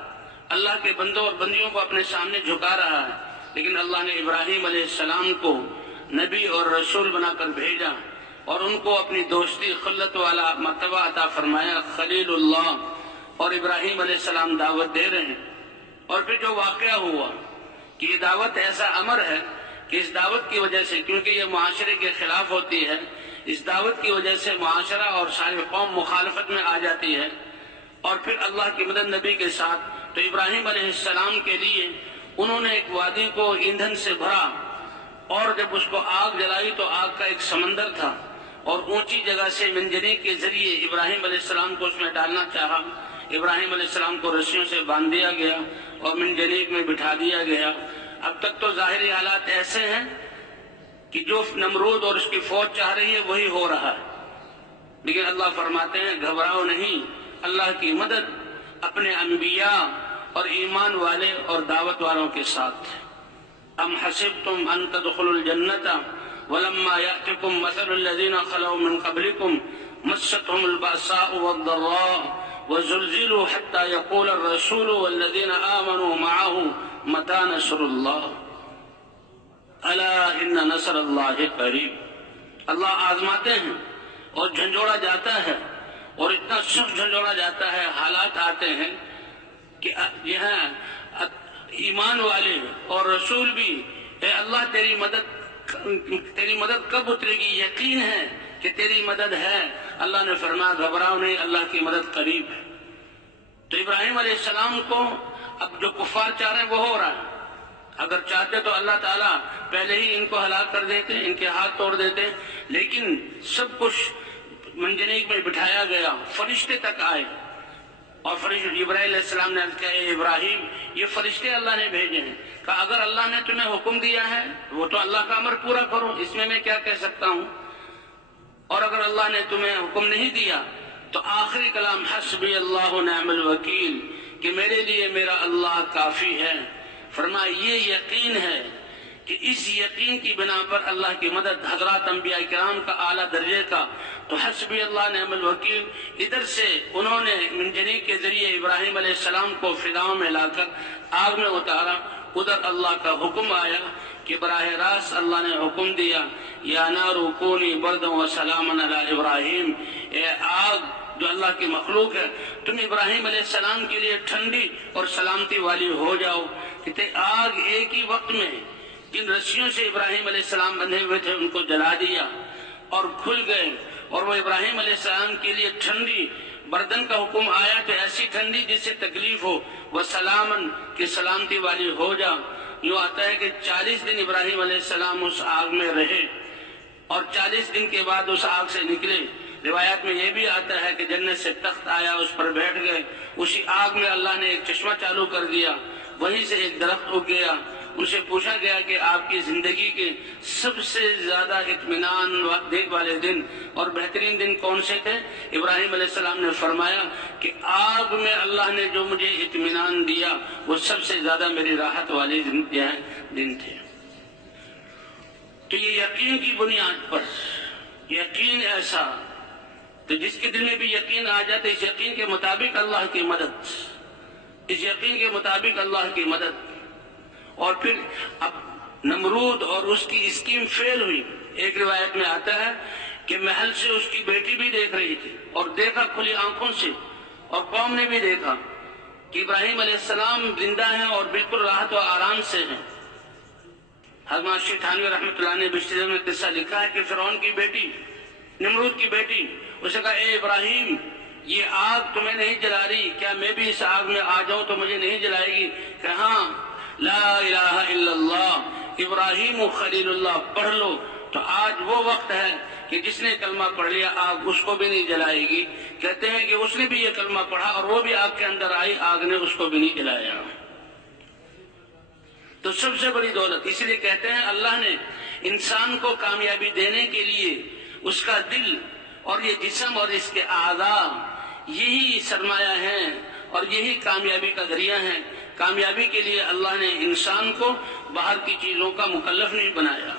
اللہ کے بندوں اور بندیوں کو اپنے سامنے جھکا رہا ہے، لیکن اللہ نے ابراہیم علیہ السلام کو نبی اور رسول بنا کر بھیجا اور ان کو اپنی دوستی خلت والا مرتبہ عطا فرمایا، خلیل اللہ، اور ابراہیم علیہ السلام دعوت دے رہے ہیں۔ اور پھر جو واقعہ ہوا کہ یہ دعوت ایسا امر ہے کہ اس دعوت کی وجہ سے، کیونکہ یہ معاشرے کے خلاف ہوتی ہے، اس دعوت کی وجہ سے معاشرہ اور ساری قوم مخالفت میں آ جاتی ہے، اور پھر اللہ کی مدد نبی کے ساتھ۔ تو ابراہیم علیہ السلام کے لیے انہوں نے ایک وادی کو ایندھن سے بھرا اور جب اس کو آگ جلائی تو آگ کا ایک سمندر تھا اور اونچی جگہ سے منجنیق کے ذریعے ابراہیم علیہ السلام کو اس میں ڈالنا چاہا۔ ابراہیم علیہ السلام کو رسیوں سے باندھ دیا گیا اور منجنیق میں بٹھا دیا گیا۔ اب تک تو ظاہری حالات ایسے ہیں کہ جو نمرود اور اس کی فوج چاہ رہی ہے وہی ہو رہا ہے، لیکن اللہ فرماتے ہیں گھبراؤ نہیں، اللہ کی مدد اپنے انبیاء اور ایمان والے اور دعوت والوں کے ساتھ۔ ام حسبتم ان تدخلوا الجنۃ ولما یأتکم مثل الذین خلوا من قبلکم مستهم البأساء والضراء وزلزلوا حتى يقول الرسول والذین آمنوا معه متى نصر اللہ الا ان نصر اللہ قریب۔ اللہ آزماتے ہیں اور جھنجھوڑا جاتا ہے اور اتنا سخت جھنجھوڑا جاتا ہے، حالات آتے ہیں کہ یہاں ایمان والے اور رسول بھی، اے اللہ تیری مدد کب اترے گی؟ یقین ہے کہ تیری مدد ہے۔ اللہ نے فرمایا گھبراؤ نہیں، اللہ کی مدد قریب ہے۔ تو ابراہیم علیہ السلام کو اب جو کفار چاہ رہے ہیں وہ ہو رہا ہے۔ اگر چاہتے تو اللہ تعالیٰ پہلے ہی ان کو ہلاک کر دیتے، ان کے ہاتھ توڑ دیتے، لیکن سب کچھ منجنیق میں بٹھایا گیا، فرشتے تک آئے اور فرشتے جبرائیل علیہ السلام نے عرض کیا اے ابراہیم یہ فرشتے اللہ نے بھیجے ہیں، کہا اگر اللہ نے تمہیں حکم دیا ہے وہ تو اللہ کا امر پورا کرو، اس میں کیا کہہ سکتا ہوں، اور اگر اللہ نے تمہیں حکم نہیں دیا تو آخری کلام حسبی اللہ نعم الوکیل، کہ میرے لیے میرا اللہ کافی ہے۔ فرمایا یہ یقین ہے کہ اس یقین کی بنا پر اللہ کی مدد حضرات انبیاء کرام کا اعلیٰ درجے کا، تو حسبی اللہ نعم الوکیل، ادھر سے انہوں نے منجنیق کے ذریعے ابراہیم علیہ السلام کو فضاؤں میں لا کر آگ میں اتارا، ادھر اللہ کا حکم آیا کہ براہ راست اللہ نے حکم دیا یا نار کونی بردا وسلاما علی ابراہیم، اے آگ جو اللہ کی مخلوق ہے تم ابراہیم علیہ السلام کے لیے ٹھنڈی اور سلامتی والی ہو جاؤ۔ کہ آگ ایک ہی وقت میں جن رسیوں سے ابراہیم علیہ السلام بندھے ہوئے تھے ان کو جلا دیا اور کھل گئے، اور وہ ابراہیم علیہ السلام کے لیے ٹھنڈی بردن کا حکم آیا تو ایسی ٹھنڈی جس سے تکلیف ہو، وہ سلامن کی سلامتی والی ہو جا۔ یوں آتا ہے کہ 40 دن ابراہیم علیہ السلام اس آگ میں رہے اور 40 دن کے بعد اس آگ سے نکلے۔ روایات میں یہ بھی آتا ہے کہ جنت سے تخت آیا، اس پر بیٹھ گئے، اسی آگ میں اللہ نے ایک چشمہ چالو کر دیا، وہیں سے ایک درخت اگ گیا۔ ان سے پوچھا گیا کہ آپ کی زندگی کے سب سے زیادہ اطمینان والے دن اور بہترین دن کون سے تھے؟ ابراہیم علیہ السلام نے فرمایا کہ آگ میں اللہ نے جو مجھے اطمینان دیا وہ سب سے زیادہ میری راحت والے دن تھے۔ تو یہ یقین کی بنیاد پر، یقین ایسا تو جس کے دل میں بھی یقین آ جاتا، اس یقین کے مطابق اللہ کی مدد، اس یقین کے مطابق اللہ کی مدد۔ اور پھر اب نمرود اور اس کی اسکیم فیل ہوئی۔ ایک روایت میں آتا ہے کہ محل سے اس کی بیٹی بھی دیکھ رہی تھی اور دیکھا کھلی آنکھوں سے، اور قوم نے بھی دیکھا کہ ابراہیم علیہ السلام زندہ ہیں اور بالکل راحت و آرام سے ہیں۔ حضرت معاشر تھانوی رحمۃ اللہ نے بشتیہ میں قصہ لکھا ہے کہ فرعون کی بیٹی، نمرود کی بیٹی، اسے کہا اے ابراہیم یہ آگ تمہیں نہیں جلا رہی، کیا میں بھی اس آگ میں آ جاؤں تو مجھے نہیں جلائے گی؟ کہ ہاں، لا الہ الا اللہ ابراہیم خلیل اللہ پڑھ لو۔ تو آج وہ وقت ہے کہ جس نے کلمہ پڑھ لیا آگ اس کو بھی نہیں جلائے گی۔ کہتے ہیں کہ اس نے بھی یہ کلمہ پڑھا اور وہ بھی آگ کے اندر آئی، آگ نے اس کو بھی نہیں جلایا۔ تو سب سے بڑی دولت، اس لیے کہتے ہیں اللہ نے انسان کو کامیابی دینے کے لیے اس کا دل اور یہ جسم اور اس کے اعضاء یہی سرمایہ ہیں اور یہی کامیابی کا ذریعہ ہیں۔ کامیابی کے لیے اللہ نے انسان کو باہر کی چیزوں کا مکلف نہیں بنایا۔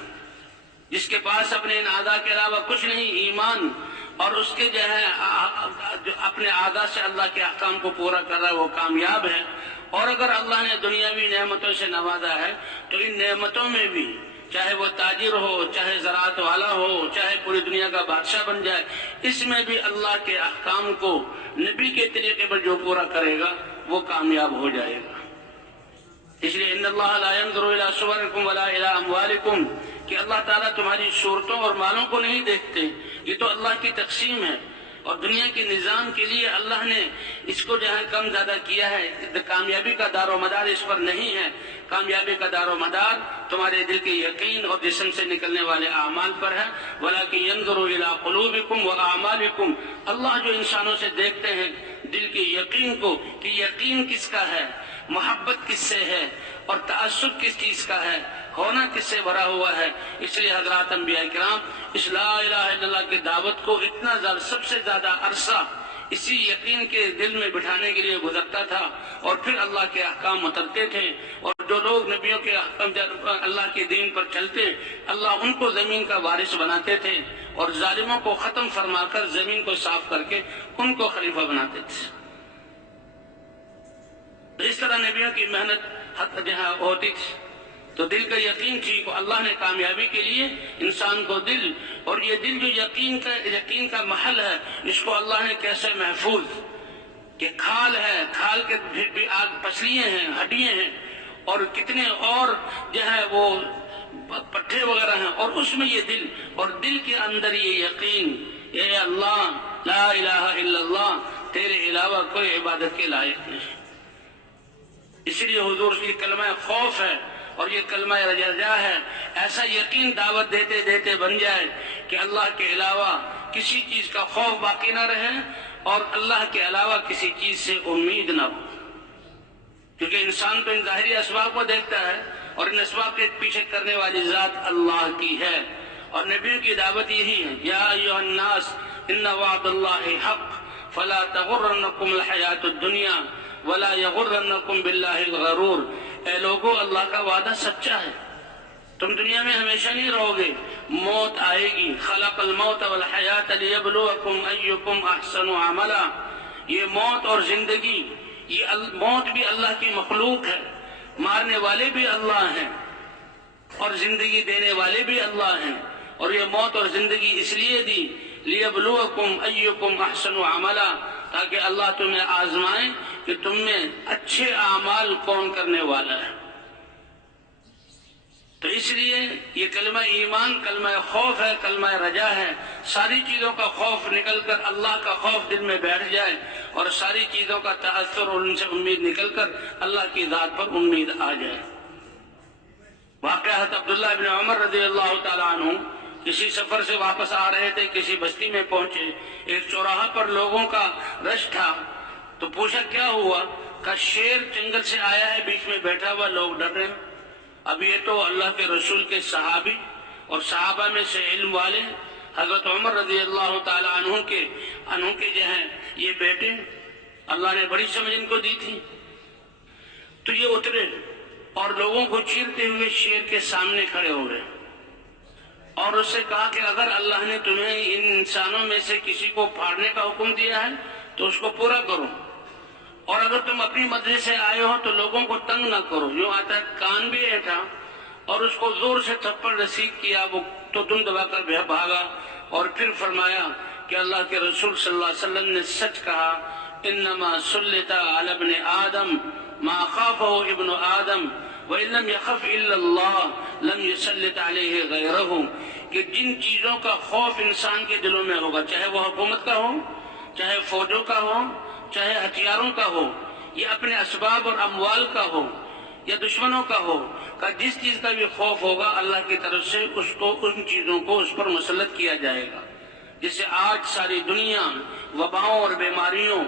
جس کے پاس اپنے ان اعضاء کے علاوہ کچھ نہیں، ایمان اور اس کے جو ہے اپنے اعضاء سے اللہ کے احکام کو پورا کر رہا ہے، وہ کامیاب ہے۔ اور اگر اللہ نے دنیاوی نعمتوں سے نوازا ہے تو ان نعمتوں میں بھی، چاہے وہ تاجر ہو، چاہے زراعت والا ہو، چاہے پوری دنیا کا بادشاہ بن جائے، اس میں بھی اللہ کے احکام کو نبی کے طریقے پر جو پورا کرے گا وہ کامیاب ہو جائے گا۔ اس لیے ان اللہ لا ينظر الى صورکم ولا الى اموالکم، کہ اللہ تعالیٰ تمہاری صورتوں اور مالوں کو نہیں دیکھتے، یہ تو اللہ کی تقسیم ہے۔ اور دنیا کے نظام کے لیے اللہ نے اس کو جو ہے کم زیادہ کیا ہے۔ کامیابی کا دار و مدار اس پر نہیں ہے، کامیابی کا دار و مدار تمہارے دل کے یقین اور جسم سے نکلنے والے اعمال پر ہے۔ وَلَكِنْ يَنْظُرُ إِلَىٰ قُلُوبِكُمْ وَأَعْمَالِكُمْ، اللہ جو انسانوں سے دیکھتے ہیں دل کے یقین کو، کہ یقین کس کا ہے، محبت کس سے ہے اور تعصب کس چیز کا ہے، ہونا کس سے بھرا ہوا ہے۔ اس لیے حضرات انبیاء کرام اس لا الہ الا اللہ کی دعوت کو اتنا زیادہ، سب سے زیادہ عرصہ اسی یقین کے دل میں بٹھانے کے لیے گزرتا تھا، اور پھر اللہ کے احکام اترتے تھے، اور جو لوگ نبیوں کے احکام اللہ کے دین پر چلتے، اللہ ان کو زمین کا وارث بناتے تھے، اور ظالموں کو ختم فرما کر زمین کو صاف کر کے ان کو خلیفہ بناتے تھے۔ تو اس طرح نبیوں کی محنت جہاں ہوتی تھی، تو دل کا یقین تھی کہ اللہ نے کامیابی کے لیے انسان کو دل، اور یہ دل جو یقین کا محل ہے، اس کو اللہ نے کیسے محفوظ، کہ کھال ہے، کھال کے بھی پسلیاں ہیں، ہڈیاں ہیں، اور کتنے اور جو ہے وہ پٹھے وغیرہ ہیں، اور اس میں یہ دل، اور دل کے اندر یہ یقین، اے اللہ لا الہ الا اللہ، تیرے علاوہ کوئی عبادت کے لائق نہیں۔ اس لیے حضور کی کلمہ خوف ہے اور یہ کلمہ رجا ہے، ایسا یقین دعوت دیتے دیتے بن جائے کہ اللہ کے علاوہ کسی چیز کا خوف باقی نہ رہے اور اللہ کے علاوہ کسی چیز سے امید نہ ہو۔ کیونکہ انسان تو ان ظاہری اسباب کو دیکھتا ہے، اور ان اسباب کے پیچھے کرنے والی ذات اللہ کی ہے، اور نبیوں کی دعوت یہی ہے، یا ایھا الناس ان وعد اللہ حق فلا تغرنکم الحیات الدنیا ولا یغرنکم باللہ الغرور۔ اے لوگو، اللہ کا وعدہ سچا ہے، تم دنیا میں ہمیشہ نہیں رہو گے، موت آئے گی۔ خلق الموت والحیات لیبلوکم ایکم احسن عملا۔ یہ موت اور زندگی، یہ موت بھی اللہ کی مخلوق ہے، مارنے والے بھی اللہ ہیں اور زندگی دینے والے بھی اللہ ہیں، اور یہ موت اور زندگی اس لیے دی لیبلوکم ایکم احسن عملا، تاکہ اللہ تمہیں آزمائے کہ تم میں اچھے اعمال کون کرنے والا ہے۔ تو اس لیے یہ کلمہ ایمان کلمہ خوف ہے، کلمہ رجا ہے۔ ساری چیزوں کا خوف نکل کر اللہ کا خوف دل میں بیٹھ جائے، اور ساری چیزوں کا تأثر اور ان سے امید نکل کر اللہ کی ذات پر امید آ جائے۔ واقعہ حضرت عبداللہ بن عمر رضی اللہ تعالیٰ عنہ کسی سفر سے واپس آ رہے تھے، کسی بستی میں پہنچے، ایک چوراہا پر لوگوں کا رش تھا، تو پوچھا کیا ہوا؟ کہ شیر جنگل سے آیا ہے، بیچ میں بیٹھا ہوا، لوگ ڈر رہے ہیں۔ اب یہ تو اللہ کے رسول کے صحابی اور صحابہ میں سے علم والے حضرت عمر رضی اللہ تعالی عنہ کے جو ہیں یہ بیٹے، اللہ نے بڑی سمجھ ان کو دی تھی۔ تو یہ اترے اور لوگوں کو چیرتے ہوئے شیر کے سامنے کھڑے ہو گئے اور اس سے کہا کہ اگر اللہ نے تمہیں ان انسانوں میں سے کسی کو پھاڑنے کا حکم دیا ہے تو اس کو پورا کرو، اور اگر تم اپنی مرضی سے آئے ہو تو لوگوں کو تنگ نہ کرو۔ یوں آتا ہے کان بھی ایٹھا اور اس کو زور سے تھپڑ رسید کیا، وہ تو دم دبا کر بھاگا، اور پھر فرمایا کہ اللہ کے رسول صلی اللہ علیہ وسلم نے سچ کہا، انما سلط علی ابن آدم ما خافہ ابن آدم وَإِن لَمْ يَخَفْ إِلَّا اللَّهُ لَمْ يُسَلِّطْ عَلَيْهِ غَيْرَهُ، کہ جن چیزوں کا خوف انسان کے دلوں میں ہوگا، چاہے وہ حکومت کا ہو، چاہے فوجوں کا ہو، چاہے ہتھیاروں کا ہو، یا اپنے اسباب اور اموال کا ہو، یا دشمنوں کا ہو، کہ جس چیز کا بھی خوف ہوگا اللہ کی طرف سے اس کو ان چیزوں کو اس پر مسلط کیا جائے گا۔ جس سے آج ساری دنیا وباؤں اور بیماریوں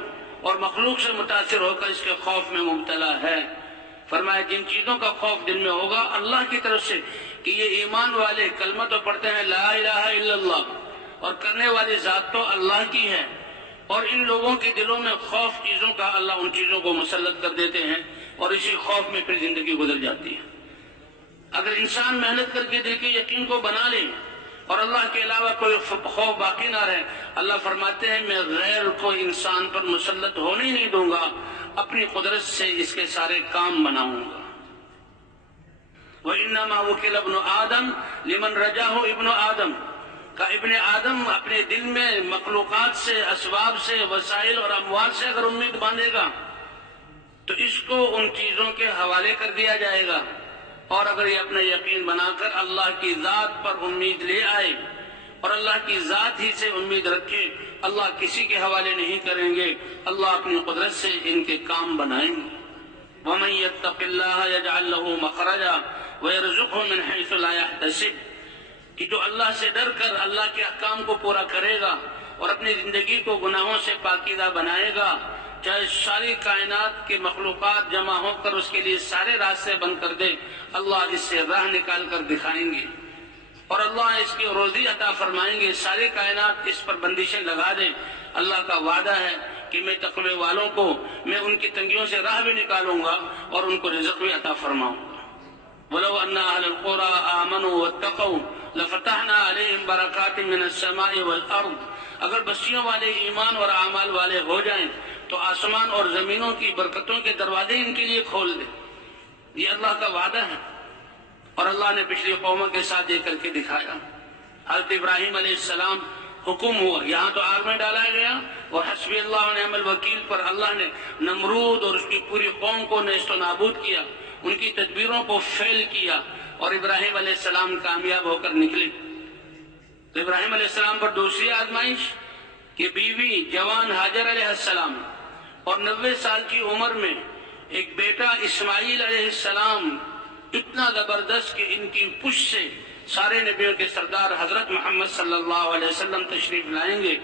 اور مخلوق سے متاثر ہو کر اس کے خوف میں مبتلا ہے۔ فرمایا جن چیزوں کا خوف دل میں ہوگا اللہ کی طرف سے، کہ یہ ایمان والے کلمہ تو پڑھتے ہیں لا الہ الا اللہ، اور کرنے والی ذات تو اللہ کی ہے، اور ان لوگوں کے دلوں میں خوف چیزوں کا اللہ ان چیزوں کو مسلط کر دیتے ہیں، اور اسی خوف میں پھر زندگی گزر جاتی ہے۔ اگر انسان محنت کر کے دل کے یقین کو بنا لے اور اللہ کے علاوہ کوئی خوف باقی نہ رہے، اللہ فرماتے ہیں میں غیر کو انسان پر مسلط ہونے ہی نہیں دوں گا، اپنی قدرت سے اس کے سارے کام بناؤں گا۔ وَإِنَّمَا وُكِلَ ابْنُ آدَمَ لِمَنْ رَجَاهُ ابن آدم، کہ ابن آدم اپنے دل میں مخلوقات سے، اسباب سے، وسائل اور اموال سے اگر امید باندھے گا تو اس کو ان چیزوں کے حوالے کر دیا جائے گا، اور اگر یہ اپنا یقین بنا کر اللہ کی ذات پر امید لے آئے اور اللہ کی ذات ہی سے امید رکھے، اللہ کسی کے حوالے نہیں کریں گے، اللہ اپنی قدرت سے ان کے کام بنائیں گے۔ وَمَن يَتَّقِ اللَّهَ يَجْعَل لَّهُ مَخْرَجًا وَيَرْزُقْهُ مِنْ حَيْثُ لَا يَحْتَسِبُ، کہ جو اللہ سے ڈر کر اللہ کے احکام کو پورا کرے گا اور اپنی زندگی کو گناہوں سے پاکیزہ بنائے گا، چاہے ساری کائنات کے مخلوقات جمع ہو کر اس کے لیے سارے راستے بند کر دے، اللہ اس سے راہ نکال کر دکھائیں گے، اور اللہ اس کی روزی عطا فرمائیں گے، ساری کائنات اس پر بندشیں لگا دیں۔ اللہ کا وعدہ ہے کہ میں تقوی والوں کو میں ان کی تنگیوں سے راہ بھی نکالوں گا اور ان کو رزق بھی عطا فرماؤں گا۔ وَلَوْ أَنَّ أَهْلَ الْقُرَىٰ آمَنُوا وَاتَّقَوْا لَفَتَحْنَا عَلَيْهِمْ بَرَكَاتٍ مِّنَ السَّمَاءِ وَالْأَرْضِ، اگر بستیوں والے ایمان اور اعمال والے ہو جائیں تو آسمان اور زمینوں کی برکتوں کے دروازے ان کے لیے کھول دے۔ یہ اللہ کا وعدہ ہے، اور اللہ نے پچھلی قوموں کے ساتھ یہ کر کے دکھایا۔ حضرت ابراہیم علیہ السلام حکم ہوا، یہاں تو آگ میں ڈالا گیا، اور حسبی اللہ و نعم الوکیل پر اللہ نے نمرود اور اس کی پوری قوم کو نیست و نابود کیا، ان کی تدبیروں کو فیل کیا، اور ابراہیم علیہ السلام کامیاب ہو کر نکلے۔ تو ابراہیم علیہ السلام پر دوسری آزمائش کہ بیوی جوان ہاجر علیہ السلام اور 90 سال کی عمر میں ایک بیٹا اسماعیل علیہ السلام اتنا زبردست کہ ان کی پشت سے سارے نبیوں کے سردار حضرت محمد صلی اللہ علیہ وسلم تشریف لائیں گے،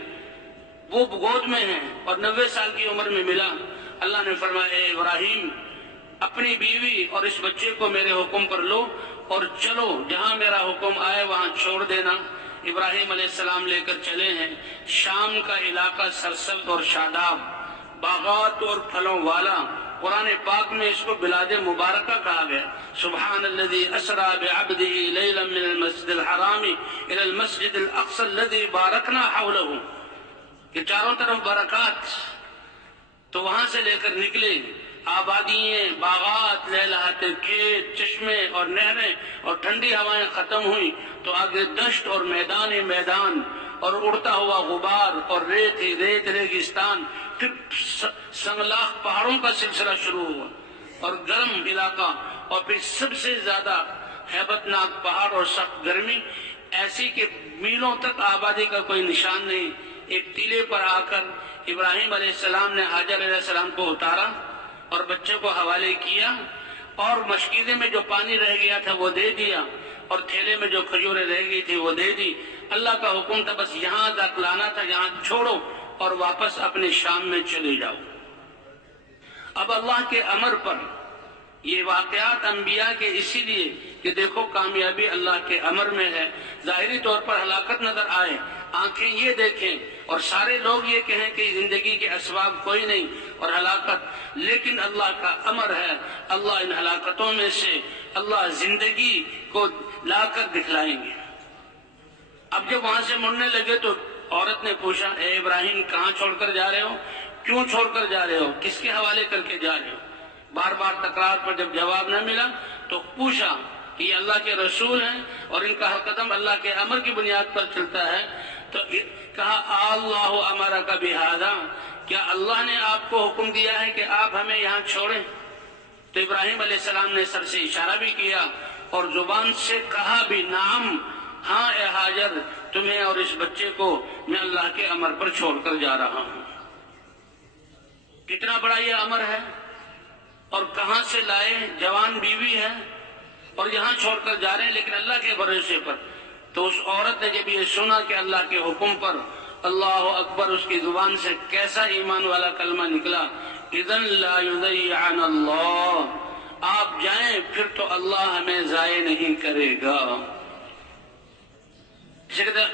وہ گود میں ہیں اور 90 سال کی عمر میں ملا۔ اللہ نے فرمایا اے ابراہیم اپنی بیوی اور اس بچے کو میرے حکم پر لو اور چلو، جہاں میرا حکم آئے وہاں چھوڑ دینا۔ ابراہیم علیہ السلام لے کر چلے ہیں۔ شام کا علاقہ سرسبز اور شاداب، باغات اور پھلوں والا، قرآن پاک میں اس کو بلاد مبارکہ کہا گیا۔ سبحان الذی اسری بعبدہ لیلا من المسجد الحرام الی المسجد الاقصی الذی بارکنا حولہ، کہ چاروں طرف برکات۔ تو وہاں سے لے کر نکلے، آبادیاں، باغات، لہلہاتے کھیت، چشمے اور نہریں اور ٹھنڈی ہوائیں ختم ہوئی تو آگے دشت اور میدان ہی میدان اور اڑتا ہوا غبار اور ریت ہی ریت، ریگستان، پھر سنگلاخ پہاڑوں کا سلسلہ شروع ہوا اور گرم علاقہ، اور پھر سب سے زیادہ ہیبت ناک پہاڑ اور سخت گرمی، ایسی کہ میلوں تک آبادی کا کوئی نشان نہیں۔ ایک ٹیلے پر آ کر ابراہیم علیہ السلام نے حاجر علیہ السلام کو اتارا اور بچے کو حوالے کیا، اور مشکیزے میں جو پانی رہ گیا تھا وہ دے دیا، اور تھیلے میں جو کھجوریں رہ گئی تھی وہ دے دی. اللہ کا حکم تھا بس یہاں تک لانا تھا, یہاں چھوڑو اور واپس اپنے شام میں چلے جاؤ. اب اللہ کے امر پر یہ واقعات انبیاء کے اسی لیے کہ دیکھو کامیابی اللہ کے امر میں ہے. ظاہری طور پر ہلاکت نظر آئے, آنکھیں یہ دیکھیں اور سارے لوگ یہ کہیں کہ زندگی کے اسباب کوئی نہیں اور ہلاکت, لیکن اللہ کا امر ہے. اللہ ان ہلاکتوں میں سے اللہ زندگی کو لا کر دکھلائیں گے. اب جب وہاں سے مڑنے لگے تو عورت نے پوچھا, اے ابراہیم کہاں چھوڑ کر جا رہے ہو, کیوں چھوڑ کر جا رہے ہو, کس کے حوالے کر کے جا رہے ہو. بار بار تکرار پر جب جواب نہ ملا تو پوچھا کہ یہ اللہ کے رسول ہیں اور ان کا ہر قدم اللہ کے امر کی بنیاد پر چلتا ہے. تو کہا اللہ امرک بہذا, کیا اللہ نے آپ کو حکم دیا ہے کہ آپ ہمیں یہاں چھوڑیں. تو ابراہیم علیہ السلام نے سر سے اشارہ بھی کیا اور زبان سے کہا بھی, نعم ہاں اے ہاجر, تمہیں اور اس بچے کو میں اللہ کے امر پر چھوڑ کر جا رہا ہوں. کتنا بڑا یہ امر ہے اور کہاں سے لائے, جوان بیوی ہے اور یہاں چھوڑ کر جا رہے ہیں لیکن اللہ کے بھروسے پر. تو اس عورت نے جب یہ سنا کہ اللہ کے حکم پر اللہ اکبر, اس کی زبان سے کیسا ایمان والا کلمہ نکلا, اذن لا یضیعن اللہ, آپ جائیں پھر تو اللہ ہمیں ضائع نہیں کرے گا.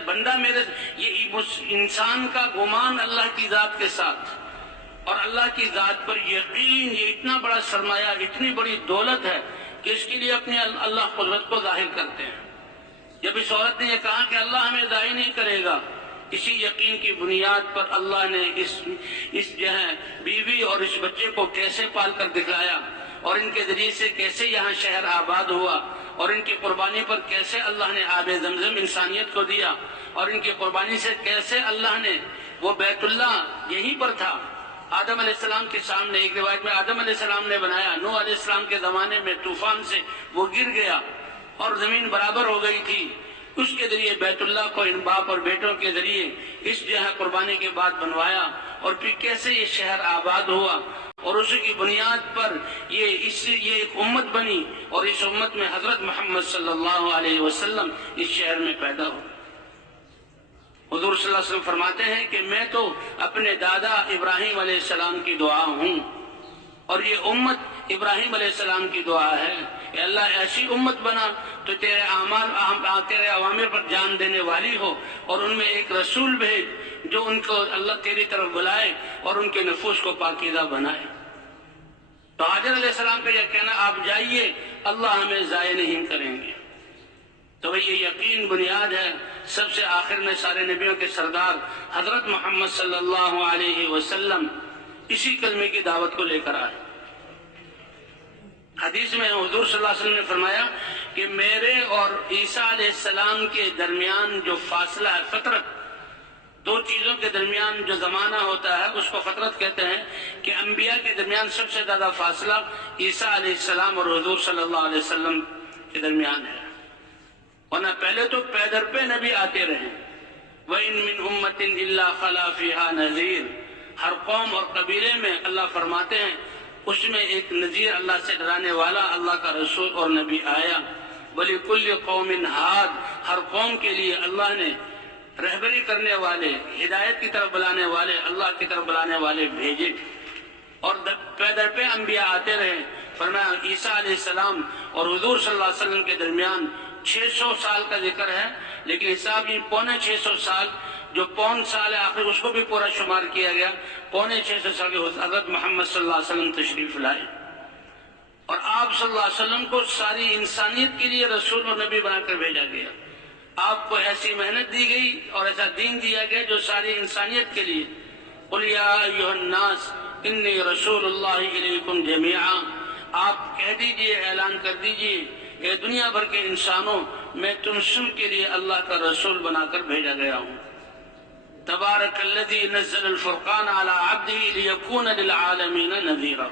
بندہ میرے, یہ انسان کا گمان اللہ کی ذات کے ساتھ اور اللہ کی ذات پر یقین, یہ اتنا بڑا سرمایہ, اتنی بڑی دولت ہے کہ اس کے لیے اپنے اللہ قدرت کو ظاہر کرتے ہیں. جب اس عورت نے یہ کہا کہ اللہ ہمیں ضائع نہیں کرے گا, اسی یقین کی بنیاد پر اللہ نے اس جو ہے بیوی اور اس بچے کو کیسے پال کر دکھلایا اور ان کے ذریعے سے کیسے یہاں شہر آباد ہوا اور ان کی قربانی پر کیسے اللہ نے آب زمزم انسانیت کو دیا اور ان کی قربانی سے کیسے اللہ نے وہ بیت اللہ یہیں پر تھا آدم علیہ السلام کے سامنے. ایک روایت میں آدم علیہ السلام نے بنایا, نوح علیہ السلام کے زمانے میں طوفان سے وہ گر گیا اور زمین برابر ہو گئی تھی. اس کے ذریعے بیت اللہ کو ان باپ اور بیٹوں کے ذریعے اس جو ہے قربانی کے بعد بنوایا اور پھر کیسے یہ شہر آباد ہوا اور اسی کی بنیاد پر یہ ایک امت بنی اور اس امت میں حضرت محمد صلی اللہ علیہ وسلم اس شہر میں پیدا ہو. حضور صلی اللہ علیہ وسلم فرماتے ہیں کہ میں تو اپنے دادا ابراہیم علیہ السلام کی دعا ہوں اور یہ امت ابراہیم علیہ السلام کی دعا ہے کہ اللہ ایسی امت بنا تو تیرے اوامر پر جان دینے والی ہو اور ان میں ایک رسول بھیج جو ان کو اللہ تیری طرف بلائے اور ان کے نفوس کو پاکیزہ بنائے. تو حاجر علیہ السلام کا یہ کہنا, آپ جائیے اللہ ہمیں ضائع نہیں کریں گے. تو یہ یقین بنیاد ہے. سب سے آخر میں سارے نبیوں کے سردار حضرت محمد صلی اللہ علیہ وسلم اسی کلمے کی دعوت کو لے کر آئے. حدیث میں حضور صلی اللہ علیہ وسلم نے فرمایا کہ میرے اور عیسیٰ علیہ السلام کے درمیان جو فاصلہ ہے, فترت, دو چیزوں کے درمیان جو زمانہ ہوتا ہے اس کو فترت کہتے ہیں, کہ انبیاء کے درمیان سب سے زیادہ فاصلہ عیسیٰ علیہ السلام اور حضور صلی اللہ علیہ وسلم کے درمیان ہے. ورنہ پہلے تو پیدر پہ نبی آتے رہے. وَإِن مِّنْ أُمَّةٍ إِلَّا خَلَا فِيهَا نَذِيرٌ, ہر قوم اور قبیلے میں اللہ فرماتے ہیں اس میں ایک نذیر, اللہ سے ڈرانے والا, اللہ کا رسول اور نبی آیا. وَلِكُلِّ قَوْمٍ ہاد, ہر قوم کے لیے اللہ نے رہبری کرنے والے, ہدایت کی طرف بلانے والے, اللہ کی طرف بلانے والے بھیجے. اور پیدر پہ انبیاء آتے رہے. فرمایا عیسیٰ علیہ السلام اور حضور صلی اللہ علیہ وسلم کے درمیان 600 سال کا ذکر ہے, لیکن حساب یہ 650 سال, جو 5 سال ہے آخر اس کو بھی پورا شمار کیا گیا. 650 سال کے حضرت محمد صلی اللہ علیہ وسلم تشریف لائے اور آپ صلی اللہ علیہ وسلم کو ساری انسانیت کے لیے رسول اور نبی بنا کر بھیجا گیا. آپ کو ایسی محنت دی گئی اور ایسا دین دیا گیا جو ساری انسانیت کے لیے. قُلْ يَا أَيُّهَا النَّاسِ إِنِّي رَسُولُ اللَّهِ إِلَيْكُمْ جَمِيعًا, آپ کہہ دیجئے, اعلان کر دیجئے کہ دنیا بھر کے انسانوں میں تم سب کے لیے اللہ کا رسول بنا کر بھیجا گیا ہوں. تبارک الذی نزل الفرقان علی عبدہ لیکون للعالمین نذیرا.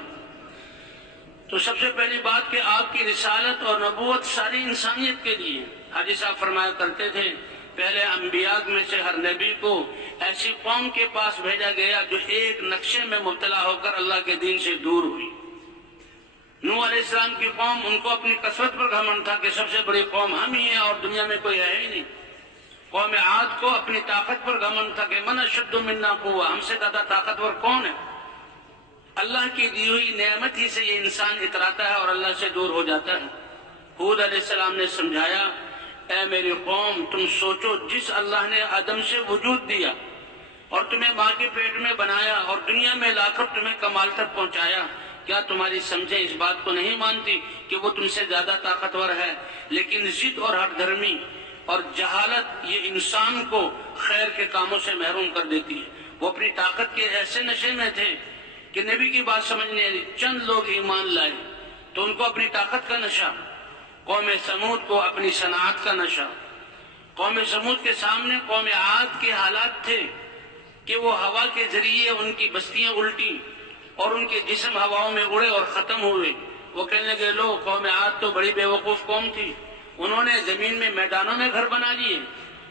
تو سب سے پہلی بات کہ آپ کی رسالت اور نبوت ساری انسانیت کے لیے. حاجی صاحب فرمایا کرتے تھے پہلے انبیاء میں سے ہر نبی کو ایسی قوم کے پاس بھیجا گیا جو ایک نقشے میں مبتلا ہو کر اللہ کے دین سے دور ہوئی. نوح علیہ السلام کی قوم، ان کو اپنی کثرت پر گھمنڈ تھا کہ سب سے بڑی قوم ہم ہی ہیں اور دنیا میں کوئی ہے ہی نہیں۔ قوم عاد کو اپنی طاقت پر گھمنڈ تھا کہ من اشد منا قوہ، ہم سے زیادہ طاقتور کون ہے؟ اللہ کی دی ہوئی نعمت ہی سے یہ انسان اتراتا ہے اور اللہ سے دور ہو جاتا ہے۔ ہود علیہ السلام نے سمجھایا، اے میری قوم، تم سوچو، جس اللہ نے آدم سے وجود دیا اور تمہیں ماں کے پیٹ میں بنایا اور دنیا میں لا کر تمہیں کمال تک پہنچایا، کیا تمہاری سمجھیں اس بات کو نہیں مانتی کہ وہ تم سے زیادہ طاقتور ہے؟ لیکن ضد اور ہٹ دھرمی اور جہالت یہ انسان کو خیر کے کاموں سے محروم کر دیتی ہے۔ وہ اپنی طاقت کے ایسے نشے میں تھے کہ نبی کی بات سمجھنے والی چند لوگ ایمان لائے تو ان کو اپنی طاقت کا نشہ، قوم سمود کو اپنی صنعت کا نشہ۔ قوم سمود کے سامنے قوم عاد کے حالات تھے کہ وہ ہوا کے ذریعے ان کی بستیاں الٹی اور ان کے جسم ہواؤں میں اڑے اور ختم ہوئے۔ وہ کہنے لگے، لو، قوم عاد تو بڑی بے وقوف قوم تھی، انہوں نے زمین میں میدانوں میں گھر بنا لیے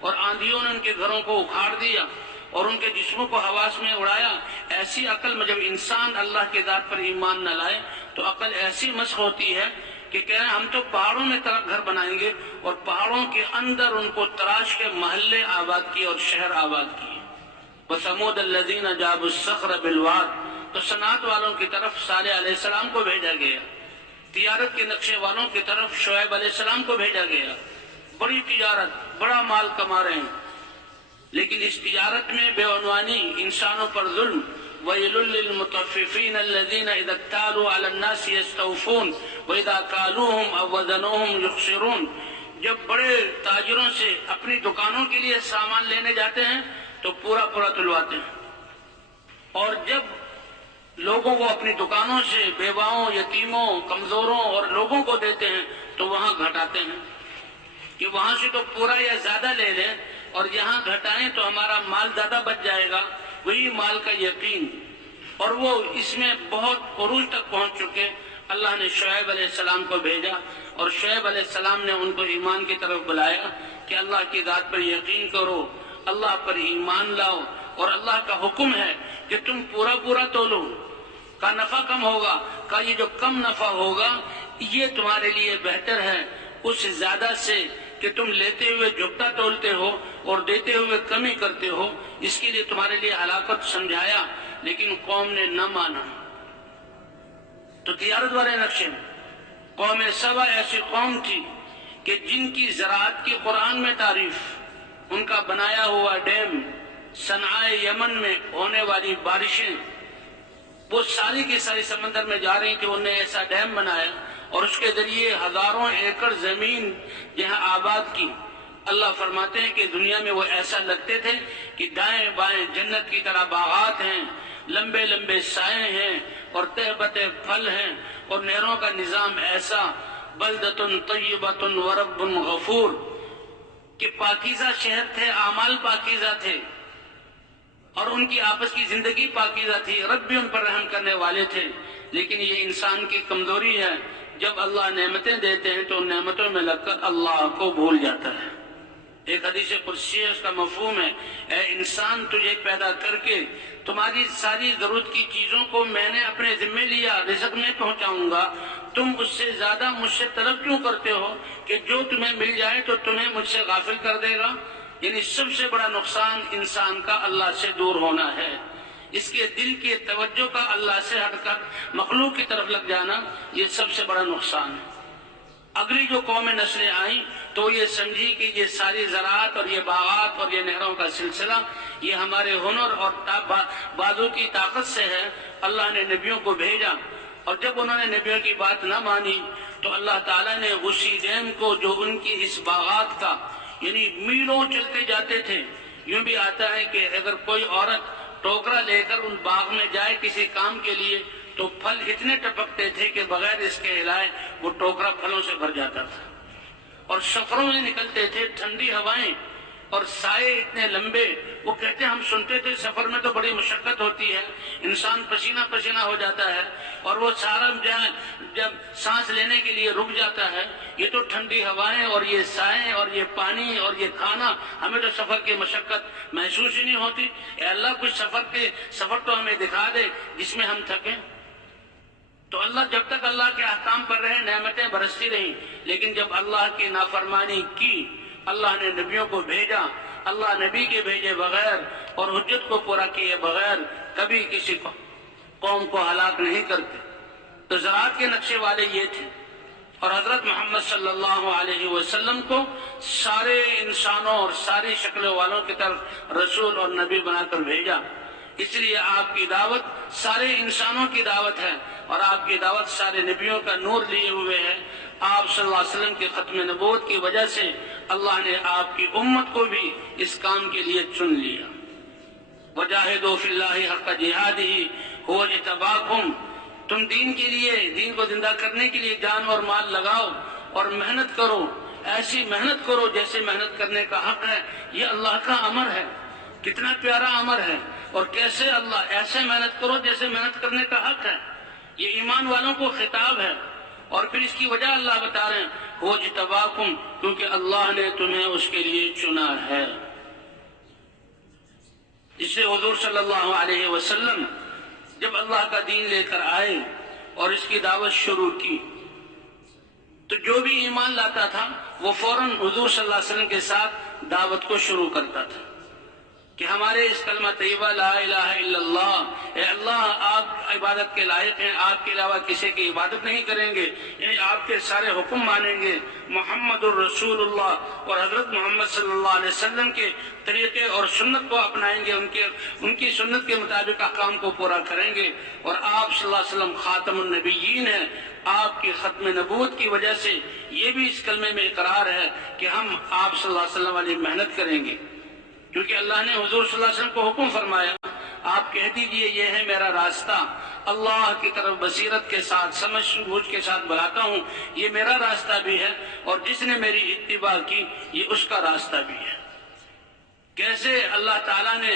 اور آندھیوں نے ان کے گھروں کو اکھاڑ دیا اور ان کے جسموں کو حواس میں اڑایا۔ ایسی عقل میں جب انسان اللہ کے ذات پر ایمان نہ لائے تو عقل ایسی مسخ ہوتی ہے کہ کہہ رہے ہیں ہم تو پہاڑوں میں گھر بنائیں گے اور پہاڑوں کے اندر ان کو تراش کے محلے آباد کیے اور شہر آباد کیے۔ وَثَمُودَ الَّذِينَ جَابُوا الصَّخْرَ بِالْوَادِ، تو صنعت والوں کی طرف صالح علیہ السلام کو بھیجا گیا، تجارت کے نقشے والوں کی طرف شعیب علیہ السلام کو بھیجا گیا۔ بڑی تجارت، بڑا مال کما رہے ہیں، لیکن اس تجارت میں بے عنوانی، انسانوں پر ظلم۔ وَيْلٌ لِّلْمُطَفِّفِينَ الَّذِينَ إِذَا اكْتَالُوا عَلَى النَّاسِ يَسْتَوْفُونَ وَإِذَا كَالُوهُمْ أَو وَّزَنُوهُمْ يُخْسِرُونَ، جب بڑے تاجروں سے اپنی دکانوں کے لیے سامان لینے جاتے ہیں تو پورا تلواتے ہیں، اور جب لوگوں کو اپنی دکانوں سے بیواؤں، یتیموں، کمزوروں اور لوگوں کو دیتے ہیں تو وہاں گھٹاتے ہیں کہ وہاں سے تو پورا یا زیادہ لے لیں اور یہاں گھٹائیں تو ہمارا مال زیادہ بچ جائے گا۔ وہی مال کا یقین، اور وہ اس میں بہت عروج تک پہنچ چکے۔ اللہ نے شعیب علیہ السلام کو بھیجا اور شعیب علیہ السلام نے ان کو ایمان کی طرف بلایا کہ اللہ کی ذات پر یقین کرو، اللہ پر ایمان لاؤ، اور اللہ کا حکم ہے کہ تم پورا تولو۔ کا نفع کم ہوگا، کا یہ جو کم نفع ہوگا یہ تمہارے لیے بہتر ہے اس سے زیادہ سے کہ تم لیتے ہوئے جھکتا تولتے ہو اور دیتے ہوئے کمی کرتے ہو، اس کے لیے تمہارے لیے ہلاکت سمجھایا، لیکن قوم نے نہ مانا۔ تو تجارت والے نقشے میں قوم سبا ایسی قوم تھی کہ جن کی زراعت کی قرآن میں تعریف، ان کا بنایا ہوا ڈیم، صنعاء یمن میں ہونے والی بارشیں، وہ ساری کی ساری سمندر میں جا رہی تھی، انہوں نے ایسا ڈیم بنایا اور اس کے ذریعے ہزاروں ایکڑ زمین جہاں آباد کی۔ اللہ فرماتے ہیں کہ دنیا میں وہ ایسا لگتے تھے کہ دائیں بائیں جنت کی طرح باغات ہیں، لمبے لمبے سائے ہیں اور تہبتے پھل ہیں، اور نہروں کا نظام ایسا، بلدۃ طیبۃ ورب غفور، کہ پاکیزہ شہر تھے، اعمال پاکیزہ تھے اور ان کی آپس کی زندگی پاکیزہ تھی، رب بھی ان پر رحم کرنے والے تھے۔ لیکن یہ انسان کی کمزوری ہے، جب اللہ نعمتیں دیتے ہیں تو ان نعمتوں میں لگ کر اللہ کو بھول جاتا ہے۔ ایک حدیث قدسی ہے، اس کا مفہوم ہے، اے انسان، تجھے پیدا کر کے تمہاری ساری ضرورت کی چیزوں کو میں نے اپنے ذمہ لیا، رزق میں پہنچاؤں گا، تم اس سے زیادہ مجھ سے طلب کیوں کرتے ہو کہ جو تمہیں مل جائے تو تمہیں مجھ سے غافل کر دے گا؟ یعنی سب سے بڑا نقصان انسان کا اللہ سے دور ہونا ہے، اس کے دل کی توجہ کا اللہ سے ہٹ کر مخلوق کی طرف لگ جانا، یہ سب سے بڑا نقصان ہے۔ اگلی جو قومیں نسلیں آئیں تو یہ سمجھی کہ یہ ساری زراعت اور یہ باغات اور یہ نہروں کا سلسلہ یہ ہمارے ہنر اور بازو کی طاقت سے ہے۔ اللہ نے نبیوں کو بھیجا اور جب انہوں نے نبیوں کی بات نہ مانی تو اللہ تعالیٰ نے اسی ڈیم کو جو ان کی اس باغات کا، یعنی میلوں چلتے جاتے تھے، یوں بھی آتا ہے کہ اگر کوئی عورت ٹوکرا لے کر ان باغ میں جائے کسی کام کے لیے تو پھل اتنے ٹپکتے تھے کہ بغیر اس کے ہلائے وہ ٹوکرا پھلوں سے بھر جاتا تھا، اور سفروں میں نکلتے تھے، ٹھنڈی ہوائیں اور سائے اتنے لمبے۔ وہ کہتے ہم سنتے تھے سفر میں تو بڑی مشقت ہوتی ہے، انسان پسینہ پسینہ ہو جاتا ہے اور وہ سارا جب سانس لینے کے لیے رک جاتا ہے، یہ تو ٹھنڈی ہوائیں اور یہ سائے اور یہ پانی اور یہ کھانا، ہمیں تو سفر کی مشقت محسوس ہی نہیں ہوتی۔ اے اللہ، کچھ سفر تو ہمیں دکھا دے جس میں ہم تھکیں۔ تو اللہ جب تک اللہ کے احکام پر رہے نعمتیں برستی رہیں، لیکن جب اللہ کی نافرمانی کی، اللہ نے نبیوں کو بھیجا، اللہ نبی کے بھیجے بغیر اور حجت کو پورا کیے بغیر کبھی کسی قوم کو ہلاک نہیں کرتے۔ تو زراعت کے نقشے والے یہ تھے، اور حضرت محمد صلی اللہ علیہ وسلم کو سارے انسانوں اور ساری شکلوں والوں کی طرف رسول اور نبی بنا کر بھیجا۔ اس لیے آپ کی دعوت سارے انسانوں کی دعوت ہے، اور آپ کی دعوت سارے نبیوں کا نور لیے ہوئے ہے۔ آپ صلی اللہ علیہ وسلم کے ختم نبوت کی وجہ سے اللہ نے آپ کی امت کو بھی اس کام کے لیے چن لیا۔ وَجَاهِدُوا فِي اللَّهِ حَقَّ جِهَادِهِ هُوَ اجْتَبَاكُمْ، تم دین کے لیے، دین کو زندہ کرنے کے لیے جان اور مال لگاؤ اور محنت کرو، ایسی محنت کرو جیسے محنت کرنے کا حق ہے۔ یہ اللہ کا امر ہے، کتنا پیارا امر ہے، اور کیسے اللہ ایسے محنت کرو جیسے محنت کرنے کا حق ہے۔ یہ ایمان والوں کو خطاب ہے، اور پھر اس کی وجہ اللہ بتا رہے ہیں وہ اجتباکم، کیونکہ اللہ نے تمہیں اس کے لیے چنا ہے۔ اس سے حضور صلی اللہ علیہ وسلم جب اللہ کا دین لے کر آئے اور اس کی دعوت شروع کی، تو جو بھی ایمان لاتا تھا وہ فوراً حضور صلی اللہ علیہ وسلم کے ساتھ دعوت کو شروع کرتا تھا کہ ہمارے اس کلمہ طیبہ لا الہ الا اللہ، اے اللہ آپ عبادت کے لائق ہیں، آپ کے علاوہ کسی کی عبادت نہیں کریں گے، یعنی آپ کے سارے حکم مانیں گے، محمد الرسول اللہ اور حضرت محمد صلی اللہ علیہ وسلم کے طریقے اور سنت کو اپنائیں گے، ان کی سنت کے مطابق احکام کو پورا کریں گے، اور آپ صلی اللہ علیہ وسلم خاتم النبیین ہیں۔ آپ کی ختم نبوت کی وجہ سے یہ بھی اس کلمے میں اقرار ہے کہ ہم آپ صلی اللہ علیہ وسلم والی محنت کریں گے، کیونکہ اللہ نے حضور صلی اللہ علیہ وسلم کو حکم فرمایا، آپ کہہ دیجئے یہ ہے میرا راستہ، اللہ کی طرف بصیرت کے ساتھ سمجھ بوجھ کے ساتھ بلاتا ہوں، یہ میرا راستہ بھی ہے، اور جس نے میری اتباع کی یہ اس کا راستہ بھی ہے۔ کیسے اللہ تعالیٰ نے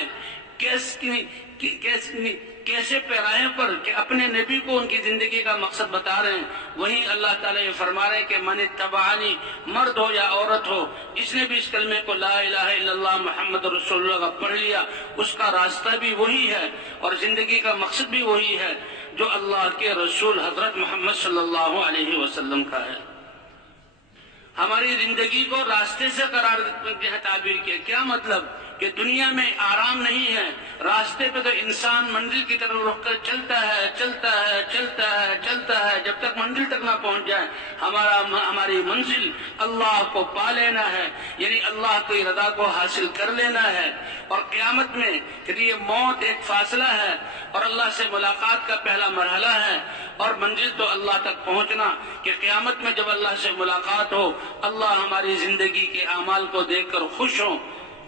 کیسے پیراہے پر کہ اپنے نبی کو ان کی زندگی کا مقصد بتا رہے ہیں، وہیں اللہ تعالیٰ یہ فرما رہے ہیں کہ من اتبعنی، مرد ہو یا عورت ہو، جس نے بھی اس کلمے کو لا الہ الا اللہ محمد رسول اللہ کا پڑھ لیا، اس کا راستہ بھی وہی ہے اور زندگی کا مقصد بھی وہی ہے جو اللہ کے رسول حضرت محمد صلی اللہ علیہ وسلم کا ہے۔ ہماری زندگی کو راستے سے قرار تعبیر کیا، کیا مطلب کہ دنیا میں آرام نہیں ہے، راستے پہ تو انسان منزل کی طرف رخ کر چلتا ہے چلتا ہے چلتا ہے چلتا ہے جب تک منزل تک نہ پہنچ جائے۔ ہماری منزل اللہ کو پا لینا ہے، یعنی اللہ کی رضا کو حاصل کر لینا ہے، اور قیامت میں کہ یہ موت ایک فاصلہ ہے اور اللہ سے ملاقات کا پہلا مرحلہ ہے، اور منزل تو اللہ تک پہنچنا کہ قیامت میں جب اللہ سے ملاقات ہو، اللہ ہماری زندگی کے اعمال کو دیکھ کر خوش ہوں۔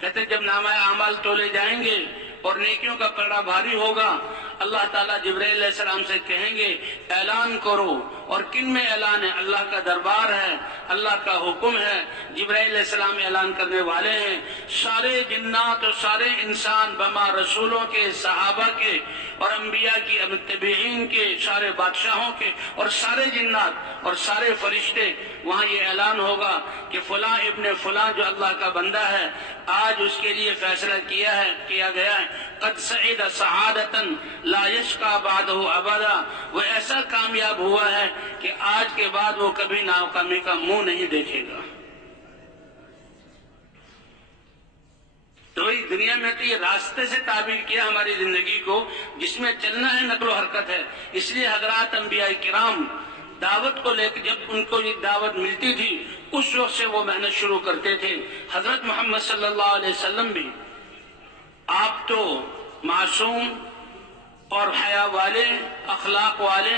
کہتے ہیں جب نامہ اعمال تولے جائیں گے اور نیکیوں کا پلڑا بھاری ہوگا، اللہ تعالیٰ جبرائیل علیہ السلام سے کہیں گے اعلان کرو، اور کن میں اعلان ہے؟ اللہ کا دربار ہے، اللہ کا حکم ہے، جبرائیل علیہ السلام اعلان کرنے والے ہیں، سارے جنات اور سارے انسان بما رسولوں کے، صحابہ کے اور انبیاء کی، متبعین کے، سارے بادشاہوں کے اور سارے جنات اور سارے فرشتے، وہاں یہ اعلان ہوگا کہ فلاں ابن فلاں جو اللہ کا بندہ ہے، آج اس کے لیے فیصلہ کیا گیا ہے، قد سعید سعادتا لا یشقى بعدہ ابدا، وہ ایسا کامیاب ہوا ہے کہ آج کے بعد وہ کبھی ناکامی کا منہ نہیں دیکھے گا۔ تو دنیا میں تو یہ راستے سے تعبیر کیا ہماری زندگی کو، جس میں چلنا ہے، نقل و حرکت ہے۔ اس لیے حضرات انبیاء کرام دعوت کو لے کے جب ان کو یہ دعوت ملتی تھی اس وقت سے وہ محنت شروع کرتے تھے۔ حضرت محمد صلی اللہ علیہ وسلم بھی، آپ تو معصوم اور حیا والے، اخلاق والے،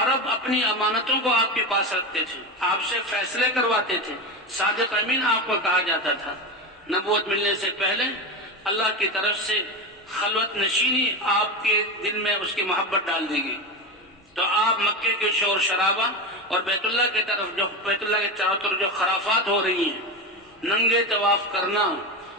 عرب اپنی امانتوں کو آپ کے پاس رکھتے تھے، آپ سے فیصلے کرواتے تھے، صادق امین آپ کو کہا جاتا تھا۔ نبوت ملنے سے پہلے اللہ کی طرف سے خلوت نشینی آپ کے دل میں اس کی محبت ڈال دی گئی، تو آپ مکے کے شور شرابہ اور بیت اللہ کے چاروں طرف جو خرافات ہو رہی ہیں، ننگے طواف کرنا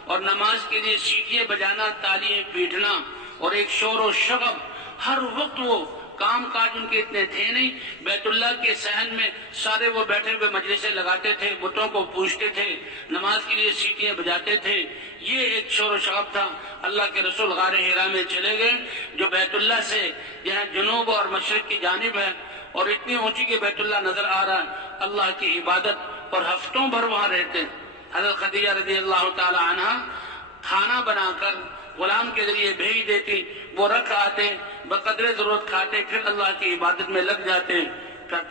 اور نماز کے لیے سیٹیاں بجانا، تالیاں پیٹنا اور ایک شور و شغب، ہر وقت وہ کام کاج ان کے اتنے تھے نہیں۔ بیت اللہ کے صحن میں سارے وہ بیٹھے ہوئے مجلسیں لگاتے تھے، بتوں کو پوجتے تھے، نماز کے لیے سیٹیاں بجاتے تھے، یہ ایک شور و شغب تھا۔ اللہ کے رسول غار حرا میں چلے گئے، جو بیت اللہ سے جہاں جنوب اور مشرق کی جانب ہے، اور اتنی اونچی کہ بیت اللہ نظر آ رہا ہے، اللہ کی عبادت، اور ہفتوں بھر وہاں رہتے ہیں۔ حضرت خدیجہ رضی اللہ تعالی عنہ کھانا بنا کر غلام کے ذریعے بھیج دیتی، وہ رکھ آتے، بقدر ضرورت کھاتے، پھر اللہ کی عبادت میں لگ جاتے۔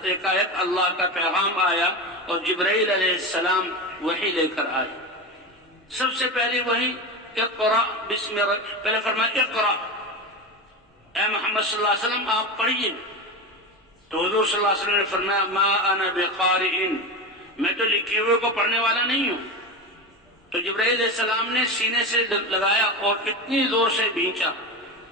ایک اللہ کا پیغام آیا اور جبرائیل علیہ السلام وحی لے کر آئے۔ سب سے پہلی وحی اقرأ بسم رب، پہلے فرمایا اقرأ، اے محمد صلی اللہ علیہ وسلم آپ پڑھیے۔ تو حضور صلی اللہ علیہ وسلم نے فرمایا ما انا بقارئ، میں تو لکھے ہوئے کو پڑھنے والا نہیں ہوں۔ تو جبرائیل علیہ السلام نے سینے سے لگایا اور اتنی زور سے بھینچا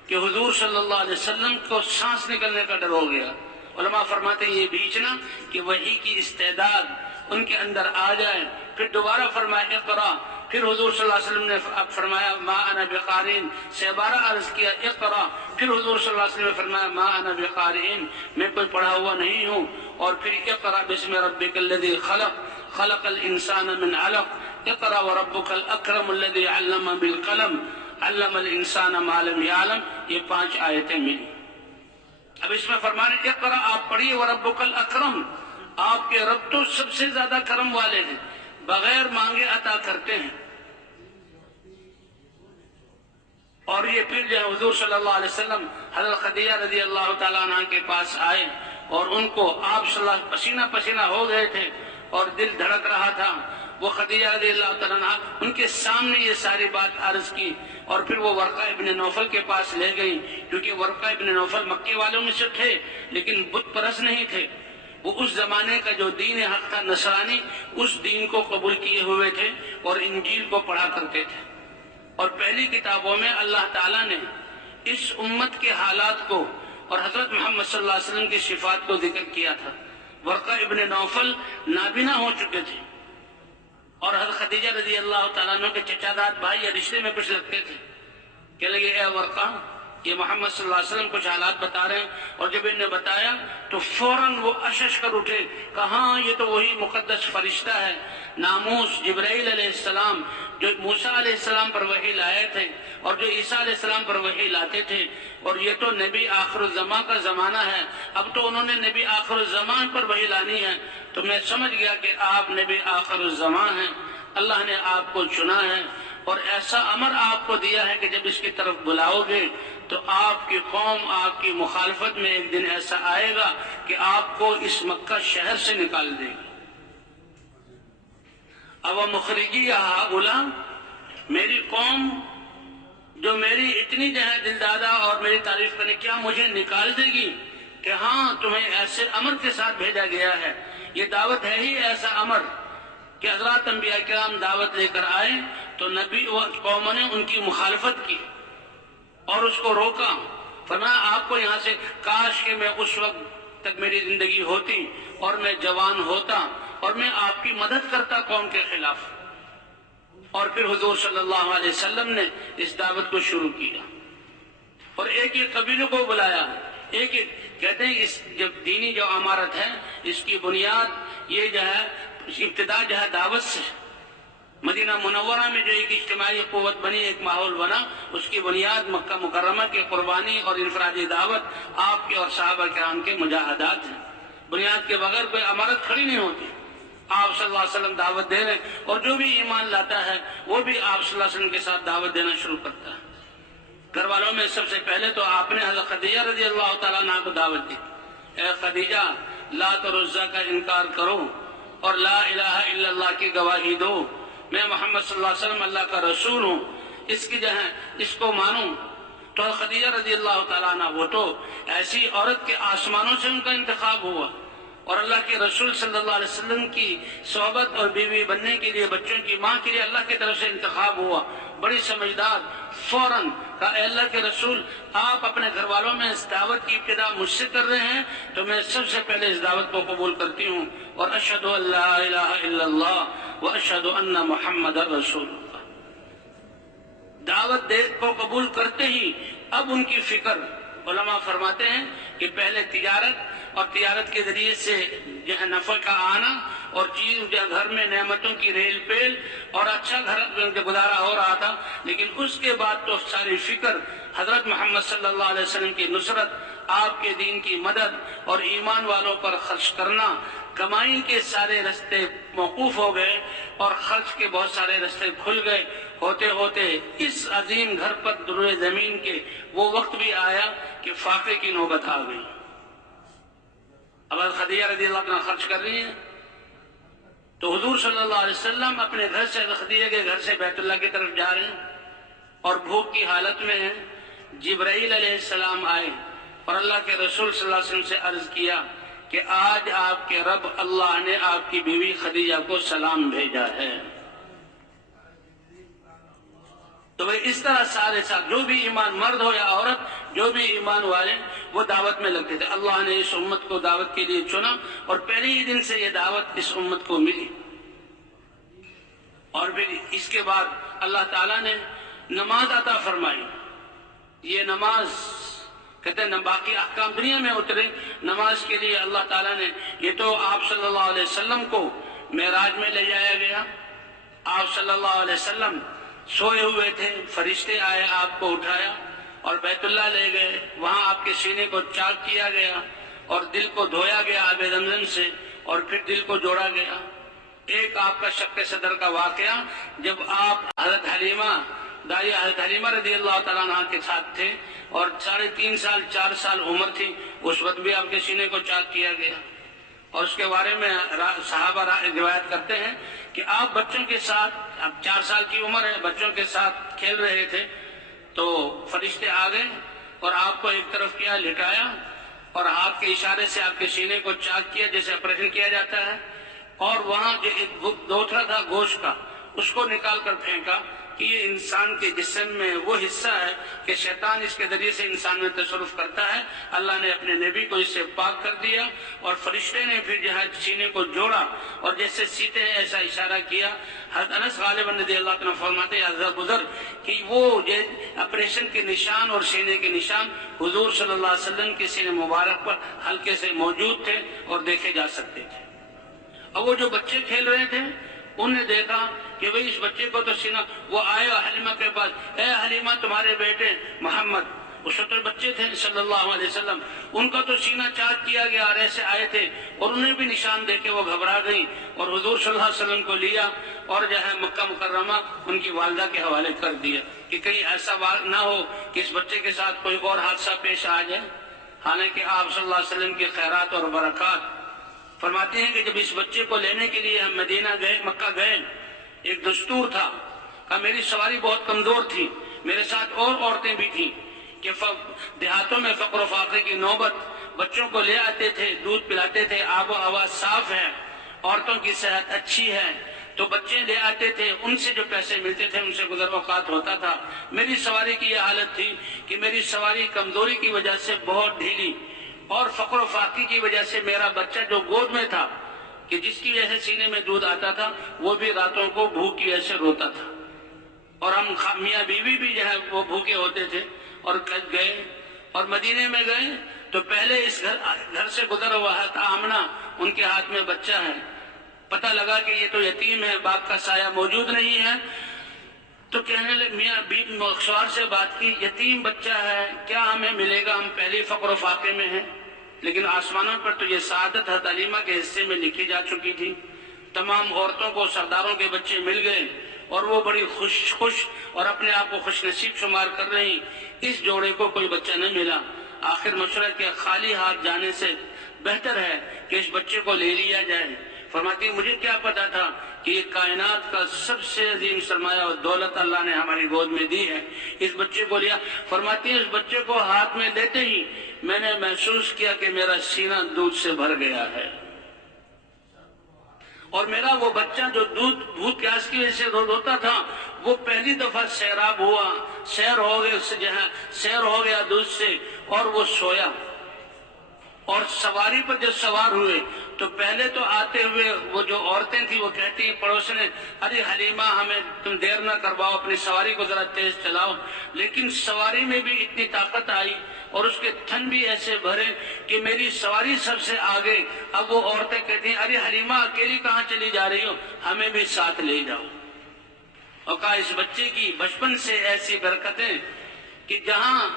کہ حضور صلی اللہ علیہ وسلم کو سانس نکلنے کا ڈر ہو گیا۔ علماء فرماتے ہیں یہ بھینچنا کہ وحی کی استعداد ان کے اندر آ جائے۔ پھر دوبارہ فرمایا اقرا، پھر حضور صلی اللہ علیہ وسلم نے فرمایا ما انا بقارئ، سے بارہ عرض کیا اقرا، پھر حضور صلی اللہ علیہ وسلم نے فرمایا ما انا بقارئ، میں کوئی پڑھا ہوا نہیں ہوں، اور پھر اقرا بسم ربک الذی خلق خلق الانسان من علق اقرا وربک الاکرم الذی علم بالقلم علم الانسان ما لم یعلم، یہ 5 آیتیں ملی۔ اب اس میں فرمانے اقرا آپ پڑھیے وربک الاکرم، آپ کے رب تو سب سے زیادہ کرم والے ہیں، بغیر مانگے عطا کرتے ہیں۔ اور یہ پھر جو حضور صلی اللہ علیہ وسلم حضرت خدیجہ رضی اللہ تعالیٰ عنہ کے پاس آئے اور ان کو آپ صلی اللہ علیہ وسلم پسینہ پسینہ ہو گئے تھے اور دل دھڑک رہا تھا۔ وہ خدیجہ رضی اللہ تعالیٰ عنہ ان کے سامنے یہ ساری بات عرض کی، اور پھر وہ ورقہ ابن نوفل کے پاس لے گئی، کیونکہ ورقہ ابن نوفل مکے والوں میں سے تھے لیکن بت پرست نہیں تھے۔ وہ اس زمانے کا جو دین حق تھا نصرانی، اس دین کو قبول کیے ہوئے تھے اور انجیل کو پڑھا کرتے تھے۔ اور پہلی کتابوں میں اللہ تعالیٰ نے اس امت کے حالات کو اور حضرت محمد صلی اللہ علیہ وسلم کی صفات کو ذکر کیا تھا۔ ورقہ ابن نوفل نابینا ہو چکے تھے، اور حضرت خدیجہ رضی اللہ تعالیٰ عنہ کے چچا داد بھائی یا رشتے میں کچھ لگتے تھے۔ کہ لگے اے ورقہ، یہ محمد صلی اللہ علیہ وسلم کچھ حالات بتا رہے ہیں، اور جب انہیں بتایا تو فوراً وہ اشش کر اٹھے، کہاں یہ تو وہی مقدس فرشتہ ہے، ناموس جبرائیل علیہ السلام جو موسیٰ علیہ السلام پر وحی لائے تھے اور جو عیسیٰ علیہ السلام پر وحی لاتے تھے، اور یہ تو نبی آخر الزمان کا زمانہ ہے، اب تو انہوں نے نبی آخر الزمان پر وحی لانی ہے۔ تو میں سمجھ گیا کہ آپ نبی آخر الزمان ہیں، اللہ نے آپ کو چنا ہے، اور ایسا امر آپ کو دیا ہے کہ جب اس کی طرف بلاؤ گے تو آپ کی قوم آپ کی مخالفت میں ایک دن ایسا آئے گا کہ آپ کو اس مکہ شہر سے نکال دے گی۔ اب مخرجی ہؤلاء، میری قوم جو میری اتنی جو ہے دلدادہ اور میری تعریف کرنے، کیا مجھے نکال دے گی؟ کہ ہاں تمہیں ایسے امر کے ساتھ بھیجا گیا ہے۔ یہ دعوت ہے ہی ایسا امر کہ حضرات انبیاء کرام دعوت لے کر آئے تو نبی و قوموں نے ان کی مخالفت کی اور اس کو روکا۔ فرمایا آپ کو یہاں سے، کاش کہ میں اس وقت تک میری زندگی ہوتی اور میں جوان ہوتا اور میں آپ کی مدد کرتا قوم کے خلاف۔ اور پھر حضور صلی اللہ علیہ وسلم نے اس دعوت کو شروع کیا اور ایک ایک قبیلوں کو بلایا، ایک ایک کہتے ہیں اس جب دینی جو عمارت ہے اس کی بنیاد یہ جو ہے ابتدا جو ہے دعوت سے۔ مدینہ منورہ میں جو ایک اجتماعی قوت بنی، ایک ماحول بنا، اس کی بنیاد مکہ مکرمہ کے قربانی اور انفرادی دعوت، آپ کے اور صحابہ کرام کے مجاہدات ہیں۔ بنیاد کے بغیر کوئی عمارت کھڑی نہیں ہوتی۔ آپ صلی اللہ علیہ وسلم دعوت دے رہے ہیں، اور جو بھی ایمان لاتا ہے وہ بھی آپ صلی اللہ علیہ وسلم کے ساتھ دعوت دینا شروع کرتا ہے۔ گھر والوں میں سب سے پہلے تو آپ نے حضرت خدیجہ رضی اللہ تعالیٰ عنہ کو دعوت دی، اے خدیجہ لات اور عزیٰ کا انکار کرو اور لا الہ الا اللہ کی گواہی دو، میں محمد صلی اللہ علیہ وسلم اللہ کا رسول ہوں، اس کی جو ہے اس کو مانوں۔ تو خدیجہ رضی اللہ تعالیٰ عنہ وہ تو ایسی عورت کے آسمانوں سے ان کا انتخاب ہوا، اور اللہ کے رسول صلی اللہ علیہ وسلم کی صحبت اور بیوی بننے کے لیے، بچوں کی ماں کے لیے اللہ کی طرف سے انتخاب ہوا۔ بڑی سمجھدار، فوراً کہا اے اللہ کے رسول، آپ اپنے گھر والوں میں اس دعوت کی ابتدا مجھ سے کر رہے ہیں تو میں سب سے پہلے اس دعوت کو قبول کرتی ہوں، اور اشہد ان لا الہ الا اللہ واشہد ان محمد رسول اللہ۔ دعوت کو قبول کرتے ہی اب ان کی فکر، علماء فرماتے ہیں کہ پہلے تجارت، اور تجارت کے ذریعے سے جو ہے نفع کا آنا، اور چیز جو گھر میں نعمتوں کی ریل پیل، اور اچھا گھر گزارا ہو رہا تھا، لیکن اس کے بعد تو ساری فکر حضرت محمد صلی اللہ علیہ وسلم کی نصرت، آپ کے دین کی مدد اور ایمان والوں پر خرچ کرنا، کمائی کے سارے رستے موقوف ہو گئے اور خرچ کے بہت سارے رستے کھل گئے۔ ہوتے ہوتے اس عظیم گھر پر دروئے زمین کے وہ وقت بھی آیا کہ فاقے کی نوبت آ گئی۔ اب خدیجہ رضی اللہ عنہ خرچ کر رہی ہیں تو حضور صلی اللہ علیہ وسلم اپنے گھر سے، خدیجہ کے گھر سے بیت اللہ کی طرف جا رہے ہیں اور بھوک کی حالت میں ہیں۔ جبرائیل علیہ السلام آئے اور اللہ کے رسول صلی اللہ علیہ وسلم سے عرض کیا کہ آج آپ کے رب اللہ نے آپ کی بیوی خدیجہ کو سلام بھیجا ہے۔ تو وہ اس طرح سارے ساتھ جو بھی ایمان، مرد ہو یا عورت، جو بھی ایمان والے وہ دعوت میں لگتے تھے۔ اللہ نے اس امت کو دعوت کے لیے چنا اور پہلے ہی دن سے یہ دعوت اس امت کو ملی۔ اور پھر اس کے بعد اللہ تعالیٰ نے نماز عطا فرمائی۔ یہ نماز کہتے ہیں باقی احکام دنیا میں اترے، نماز کے لیے اللہ تعالیٰ نے، یہ تو آپ صلی اللہ علیہ وسلم کو معراج میں لے جایا گیا۔ آپ صلی اللہ علیہ وسلم سوئے ہوئے تھے، فرشتے آئے، آپ کو اٹھایا اور بیت اللہ لے گئے۔ وہاں آپ کے سینے کو چاک کیا گیا اور دل کو دھویا گیا آب زمزم سے اور پھر دل کو جوڑا گیا۔ ایک آپ کا شق صدر کا واقعہ، جب آپ حضرت حلیمہ دائی حضرت حلیمہ رضی اللہ تعالیٰ عنہ کے ساتھ تھے اور 3.5 سال 4 سال عمر تھی، اس وقت بھی آپ کے سینے کو چاک کیا گیا۔ اور اس کے بارے میں صحابہ روایت کرتے ہیں کہ آپ بچوں کے ساتھ، اب 4 سال کی عمر ہے، بچوں کے ساتھ کھیل رہے تھے تو فرشتے آ گئے اور آپ کو ایک طرف کیا، لٹایا اور ہاتھ کے اشارے سے آپ کے سینے کو چاک کیا جیسے آپریشن کیا جاتا ہے، اور وہاں جو ایک دوترا تھا گوشت کا، اس کو نکال کر پھینکا کہ یہ انسان کے جسم میں وہ حصہ ہے کہ شیطان اس کے ذریعے سے انسان میں تصرف کرتا ہے۔ اللہ نے اپنے نبی کو اس سے پاک کر دیا اور فرشتے نے پھر جہاں سینے کو جوڑا اور جیسے سیتے ہیں ایسا اشارہ کیا۔ حضرت انس غالباً رضی اللہ عنہ فرماتے ہیں حضرت گزر کہ وہ آپریشن کے نشان اور سینے کے نشان حضور صلی اللہ علیہ وسلم کے سینے مبارک پر ہلکے سے موجود تھے اور دیکھے جا سکتے تھے۔ اب وہ جو بچے کھیل رہے تھے انہوں نے دیکھا کہ بھئی اس بچے کو تو سینہ، وہ آئے حلیمہ کے پاس، اے حلیمہ تمہارے بیٹے محمد، اس وقت بچے تھے صلی اللہ علیہ وسلم، ان کا تو سینہ چاک کیا گیا اور ایسے آئے تھے اور انہیں بھی نشان دیکھے وہ گھبرا گئی اور حضور صلی اللہ علیہ وسلم کو لیا اور جو ہے مکہ مکرمہ ان کی والدہ کے حوالے کر دیا کہ کہیں ایسا نہ ہو کہ اس بچے کے ساتھ کوئی اور حادثہ پیش آ جائے۔ حالانکہ آپ صلی اللہ علیہ وسلم کی خیرات اور برکات فرماتے ہیں کہ جب اس بچے کو لینے کے لیے ہم مدینہ گئے، مکہ گئے، ایک دستور تھا کہ میری سواری بہت کمزور تھی، میرے ساتھ اور عورتیں بھی تھیں کہ دیہاتوں میں فقر و فاقے کی نوبت، بچوں کو لے آتے تھے، دودھ پلاتے تھے، آب و ہوا صاف ہے، عورتوں کی صحت اچھی ہے، تو بچے لے آتے تھے، ان سے جو پیسے ملتے تھے ان سے گزر اوقات ہوتا تھا۔ میری سواری کی یہ حالت تھی کہ میری سواری کمزوری کی وجہ سے بہت ڈھیلی اور فقر و فاقے کی وجہ سے میرا بچہ جو گود میں تھا کہ جس کی وجہ سے سینے میں دودھ آتا تھا وہ بھی راتوں کو بھوک کی وجہ سے روتا تھا، اور ہم میاں بیوی بھی جو ہے وہ بھوکے ہوتے تھے۔ اور گئے اور مدینے میں گئے تو پہلے اس گھر سے گزر ہوا ہے آمنہ، ان کے ہاتھ میں بچہ ہے، پتہ لگا کہ یہ تو یتیم ہے، باپ کا سایہ موجود نہیں ہے، تو کہنے لگے، میاں شوہر سے بات کی، یتیم بچہ ہے، کیا ہمیں ملے گا، ہم پہلے فقر و فاقے میں ہیں۔ لیکن آسمانوں پر تو یہ سعادت حضرت حلیمہ کے حصے میں لکھی جا چکی تھی۔ تمام عورتوں کو سرداروں کے بچے مل گئے اور وہ بڑی خوش اور اپنے آپ کو خوش نصیب شمار کر رہی، اس جوڑے کو کوئی بچہ نہیں ملا۔ آخر مشورہ کیا، خالی ہاتھ جانے سے بہتر ہے کہ اس بچے کو لے لیا جائے۔ فرماتی مجھے کیا پتا تھا کہ یہ کائنات کا سب سے عظیم سرمایہ اور دولت اللہ نے ہماری گود میں دی ہے، اس بچے کو لیا۔ فرماتی ہے اس بچے کو ہاتھ میں لیتے ہی میں نے محسوس کیا کہ میرا سینہ دودھ سے بھر گیا ہے، اور میرا وہ بچہ جو دودھ پیاس کی وجہ سے روتا تھا وہ پہلی دفعہ سیراب ہوا، سیر ہو گیا دودھ سے، اور وہ سویا۔ اور سواری پر جب سوار ہوئے تو پہلے تو آتے ہوئے وہ جو عورتیں تھیں وہ کہتی ہیں پڑوسنے، ارے حلیمہ ہمیں تم دیر نہ کرواؤ، اپنی سواری کو ذرا تیز چلاؤ۔ لیکن سواری میں بھی اتنی طاقت آئی اور اس کے تھن بھی ایسے بھرے کہ میری سواری سب سے آگے۔ اب وہ عورتیں کہتی ہیں ارے حلیمہ اکیلی کہاں چلی جا رہی ہو، ہمیں بھی ساتھ لے جاؤ۔ اور کہا اس بچے کی بچپن سے ایسی برکتیں کہ جہاں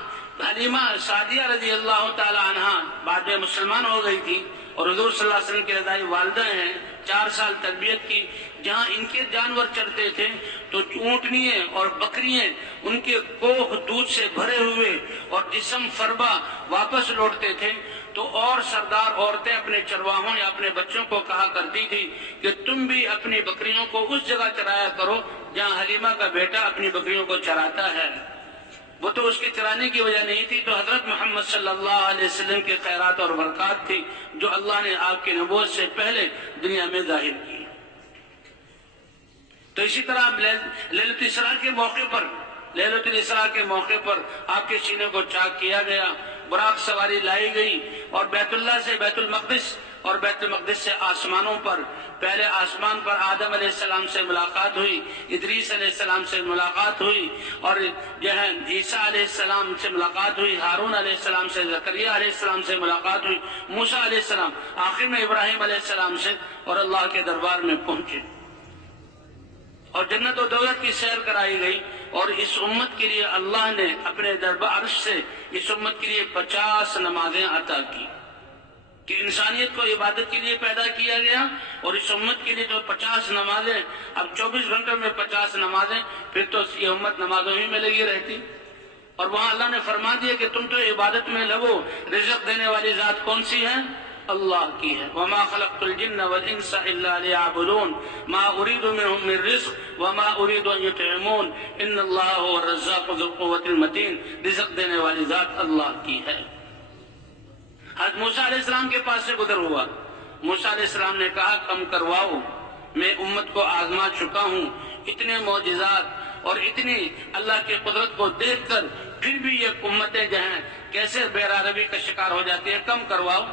حلیمہ سعدیہ رضی اللہ تعالی عنہا بعد میں مسلمان ہو گئی تھی اور حضور صلی اللہ علیہ وسلم کے رضائی والدہ ہیں، 4 سال تربیت کی، جہاں ان کے جانور چرتے تھے تو اونٹنیاں اور بکریاں ان کے کوہ دودھ سے بھرے ہوئے اور جسم فربا واپس لوٹتے تھے، تو اور سردار عورتیں اپنے چرواہوں یا اپنے بچوں کو کہا کرتی تھی کہ تم بھی اپنی بکریوں کو اس جگہ چرایا کرو جہاں حلیمہ کا بیٹا اپنی بکریوں کو چراتا ہے۔ وہ تو اس کے چرانے کی وجہ نہیں تھی، تو حضرت محمد صلی اللہ علیہ وسلم کے خیرات اور برکات تھی جو اللہ نے آپ کی نبوت سے پہلے دنیا میں ظاہر کی۔ تو اسی طرح لیلۃ الاسراء کے موقع پر آپ کے سینے کو چاک کیا گیا، براق سواری لائی گئی اور بیت اللہ سے بیت المقدس اور بیت المقدس سے آسمانوں پر، پہلے آسمان پر آدم علیہ السلام سے ملاقات ہوئی، ادریس علیہ السلام سے ملاقات ہوئی، اور عیسیٰ علیہ السلام سے ملاقات ہوئی، ہارون علیہ السلام سے، زکریا علیہ السلام سے ملاقات ہوئی، موسیٰ علیہ السلام، آخر میں ابراہیم علیہ السلام سے، اور اللہ کے دربار میں پہنچے اور جنت و دوزخ کی سیر کرائی گئی۔ اور اس امت کے لیے اللہ نے اپنے دربار عرش سے اس امت کے لیے 50 نمازیں عطا کی کہ انسانیت کو عبادت کے لیے پیدا کیا گیا، اور اس امت کے لیے جو 50 نمازیں، اب 24 گھنٹوں میں 50 نمازیں، پھر تو یہ امت نمازوں ہی میں لگی رہتی۔ اور وہاں اللہ نے فرما دیا کہ تم تو عبادت میں لگو، رزق دینے والی ذات کون سی ہے؟ اللہ کی ہے۔ وما خلقت الجن والانس الا ليعبدون ما اريد منهم من رزق وما اريد ان يطعمون ان اللہ هو الرزاق ذو القوة المتین، رزق دینے والی ذات اللہ کی ہے۔ حضرت موسیٰ علیہ السلام کے پاس سے گزر ہوا، موسیٰ علیہ السلام نے کہا کم کرواؤ، میں امت کو آزما چکا ہوں، اتنے معجزات اور اتنی اللہ کی قدرت کو دیکھ کر پھر بھی یہ امتیں جو ہیں کیسے بےراروی کا شکار ہو جاتی ہیں، کم کرواؤ۔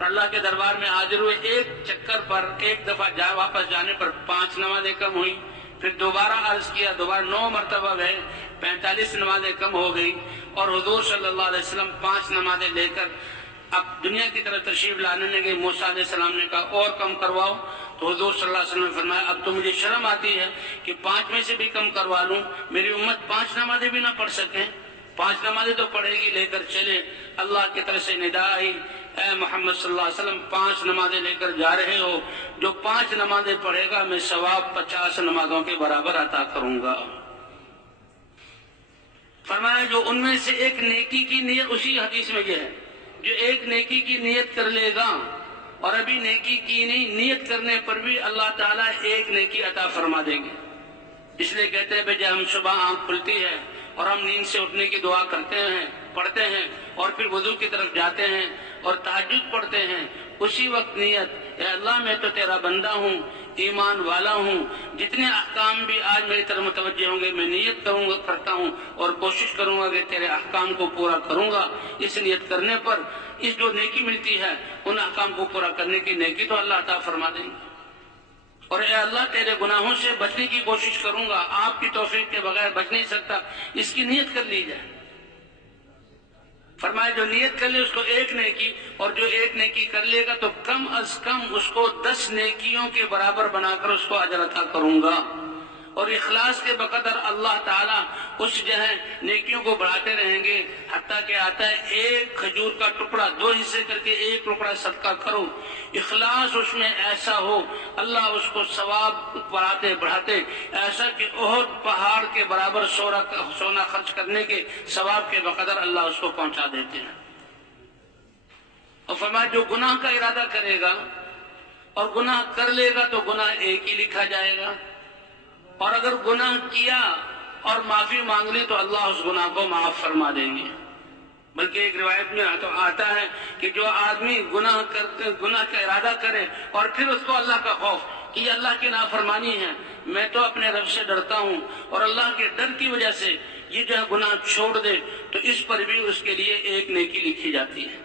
اللہ کے دربار میں حاضر ہوئے، ایک چکر پر، ایک دفعہ واپس جانے پر 5 نمازیں کم ہوئی، پھر دوبارہ عرض کیا، دوبارہ 9 مرتبہ گئے، 45 نمازیں کم ہو گئی، اور حضور صلی اللہ علیہ وسلم 5 نمازیں لے کر اب دنیا کی طرف تشریف لانے لگے۔ موسیٰ علیہ السلام نے کہا اور کم کرواؤ، تو حضور صلی اللہ علیہ وسلم نے فرمایا اب تو مجھے شرم آتی ہے کہ 5 میں سے بھی کم کروا لوں، میری امت 5 نمازیں بھی نہ پڑھ سکیں، 5 نمازیں تو پڑھے گی، لے کر چلے۔ اللہ کی طرف سے ندا آئی، اے محمد صلی اللہ علیہ وسلم 5 نمازیں لے کر جا رہے ہو، جو 5 نمازیں پڑھے گا میں ثواب 50 نمازوں کے برابر عطا کروں گا۔ فرمایا جو ان میں سے ایک نیکی کی نیت، اسی حدیث میں یہ ہے، جو ایک نیکی کی نیت کر لے گا اور ابھی نیکی کی نہیں، نیت کرنے پر بھی اللہ تعالیٰ ایک نیکی عطا فرما دیں گے۔ اس لیے کہتے ہیں جب ہم صبح آنکھ کھلتی ہے اور ہم نیند سے اٹھنے کی دعا کرتے ہیں، پڑھتے ہیں، اور پھر وضو کی طرف جاتے ہیں اور تہجد پڑھتے ہیں، اسی وقت نیت، اے اللہ میں تو تیرا بندہ ہوں، ایمان والا ہوں، جتنے احکام بھی آج میری طرف متوجہ ہوں گے میں نیت کرتا ہوں اور کوشش کروں گا کہ تیرے احکام کو پورا کروں گا۔ اس نیت کرنے پر اس جو نیکی ملتی ہے ان احکام کو پورا کرنے کی نیکی تو اللہ عطا فرما دیں گے۔ اور اے اللہ تیرے گناہوں سے بچنے کی کوشش کروں گا، آپ کی توفیق کے بغیر بچ نہیں سکتا، اس کی نیت کر لی جائے۔ فرمایا جو نیت کر لے اس کو ایک نیکی، اور جو ایک نیکی کر لے گا تو کم از کم اس کو 10 نیکیوں کے برابر بنا کر اس کو اجر عطا کروں گا۔ اور اخلاص کے بقدر اللہ تعالیٰ اس جو ہے نیکیوں کو بڑھاتے رہیں گے، حتیٰ کہ آتا ہے ایک کھجور کا ٹکڑا 2 حصے کر کے ایک ٹکڑا صدقہ کرو، اخلاص اس میں ایسا ہو، اللہ اس کو ثواب بڑھاتے بڑھاتے ایسا کہ احد پہاڑ کے برابر سونا خرچ کرنے کے ثواب کے بقدر اللہ اس کو پہنچا دیتے ہیں۔ اور فرمایا جو گناہ کا ارادہ کرے گا اور گناہ کر لے گا تو گناہ ایک ہی لکھا جائے گا، اور اگر گناہ کیا اور معافی مانگ لی تو اللہ اس گناہ کو معاف فرما دیں گے۔ بلکہ ایک روایت میں آتا ہے کہ جو آدمی گناہ کا ارادہ کرے اور پھر اس کو اللہ کا خوف کہ یہ اللہ کی نافرمانی ہے، میں تو اپنے رب سے ڈرتا ہوں، اور اللہ کے ڈر کی وجہ سے یہ جو ہے گناہ چھوڑ دے تو اس پر بھی اس کے لیے ایک نیکی لکھی جاتی ہے۔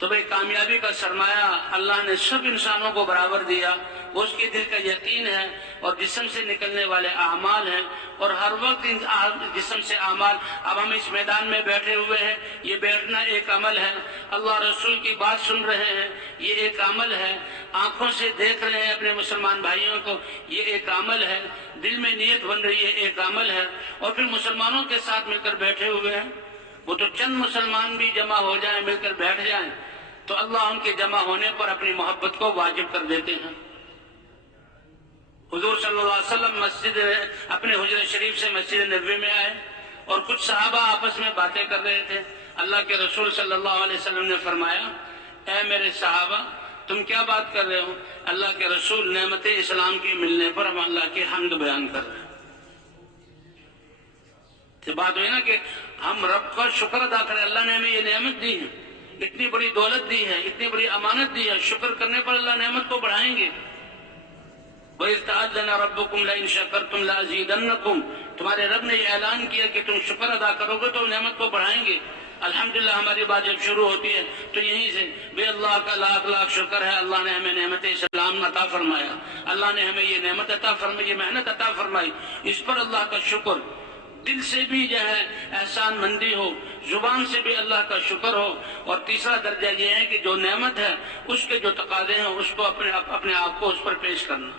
تو بھئی کامیابی کا سرمایہ اللہ نے سب انسانوں کو برابر دیا، وہ اس کے دل کا یقین ہے اور جسم سے نکلنے والے اعمال ہیں، اور ہر وقت جسم سے اعمال۔ اب ہم اس میدان میں بیٹھے ہوئے ہیں، یہ بیٹھنا ایک عمل ہے، اللہ رسول کی بات سن رہے ہیں یہ ایک عمل ہے، آنکھوں سے دیکھ رہے ہیں اپنے مسلمان بھائیوں کو، یہ ایک عمل ہے، دل میں نیت بن رہی ہے، ایک عمل ہے، اور پھر مسلمانوں کے ساتھ مل کر بیٹھے ہوئے ہیں۔ وہ تو چند مسلمان بھی جمع ہو جائیں، مل کر بیٹھ جائیں تو اللہ ان کے جمع ہونے پر اپنی محبت کو واجب کر دیتے ہیں۔ حضور صلی اللہ علیہ وسلم اپنے حجرہ شریف سے مسجد نبوی میں آئے اور کچھ صحابہ آپس میں باتیں کر رہے تھے۔ اللہ کے رسول صلی اللہ علیہ وسلم نے فرمایا، اے میرے صحابہ تم کیا بات کر رہے ہو؟ اللہ کے رسول نعمت اسلام کی ملنے پر ہم اللہ کی حمد بیان کر رہے ہیں۔ تو بات ہوئی نا کہ ہم رب کا شکر ادا کریں، اللہ نے ہمیں یہ نعمت دی ہے، اتنی بڑی دولت دی ہے، اتنی بڑی امانت دی ہے، شکر کرنے پر اللہ نعمت کو بڑھائیں گے۔ وَإِذْ تَأَذَّنَ رَبُّكُمْ لَئِن شَكَرْتُمْ لَأَزِيدَنَّكُمْ، تمہارے رب نے یہ اعلان کیا کہ تم شکر ادا کرو گے تو نعمت کو بڑھائیں گے۔ الحمدللہ ہماری بات جب شروع ہوتی ہے تو یہیں سے بے اللہ کا لاکھ لاکھ شکر ہے، اللہ نے ہمیں نعمت اسلام عطا فرمایا، اللہ نے ہمیں یہ نعمت عطا فرمائی، یہ محنت عطا فرمائی، اس پر اللہ کا شکر، دل سے بھی جو ہے احسان مندی ہو، زبان سے بھی اللہ کا شکر ہو۔ اور تیسرا درجہ یہ ہے کہ جو نعمت ہے اس کے جو تقاضے ہیں اس کو اپنے آپ کو اس پر پیش کرنا۔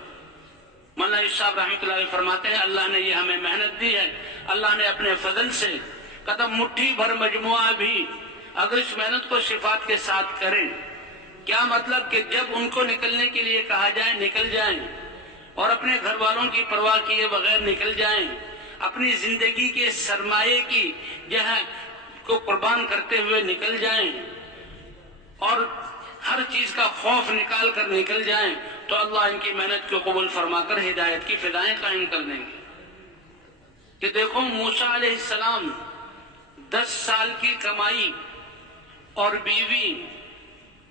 مولانا یوسف صاحب رحمۃ اللہ علیہ فرماتے ہیں اللہ نے یہ ہمیں محنت دی ہے، اللہ نے اپنے فضل سے قدم مٹھی بھر مجموعہ بھی اگر اس محنت کو صفات کے ساتھ کریں، کیا مطلب کہ جب ان کو نکلنے کے لیے کہا جائے نکل جائیں، اور اپنے گھر والوں کی پرواہ کیے بغیر نکل جائیں، اپنی زندگی کے سرمایے کی جہاں کو قربان کرتے ہوئے نکل جائیں، اور ہر چیز کا خوف نکال کر نکل جائیں، تو اللہ ان کی محنت کو قبول فرما کر ہدایت کی فضائیں قائم کر دیں گے۔ کہ دیکھو موسیٰ علیہ السلام 10 سال کی کمائی اور بیوی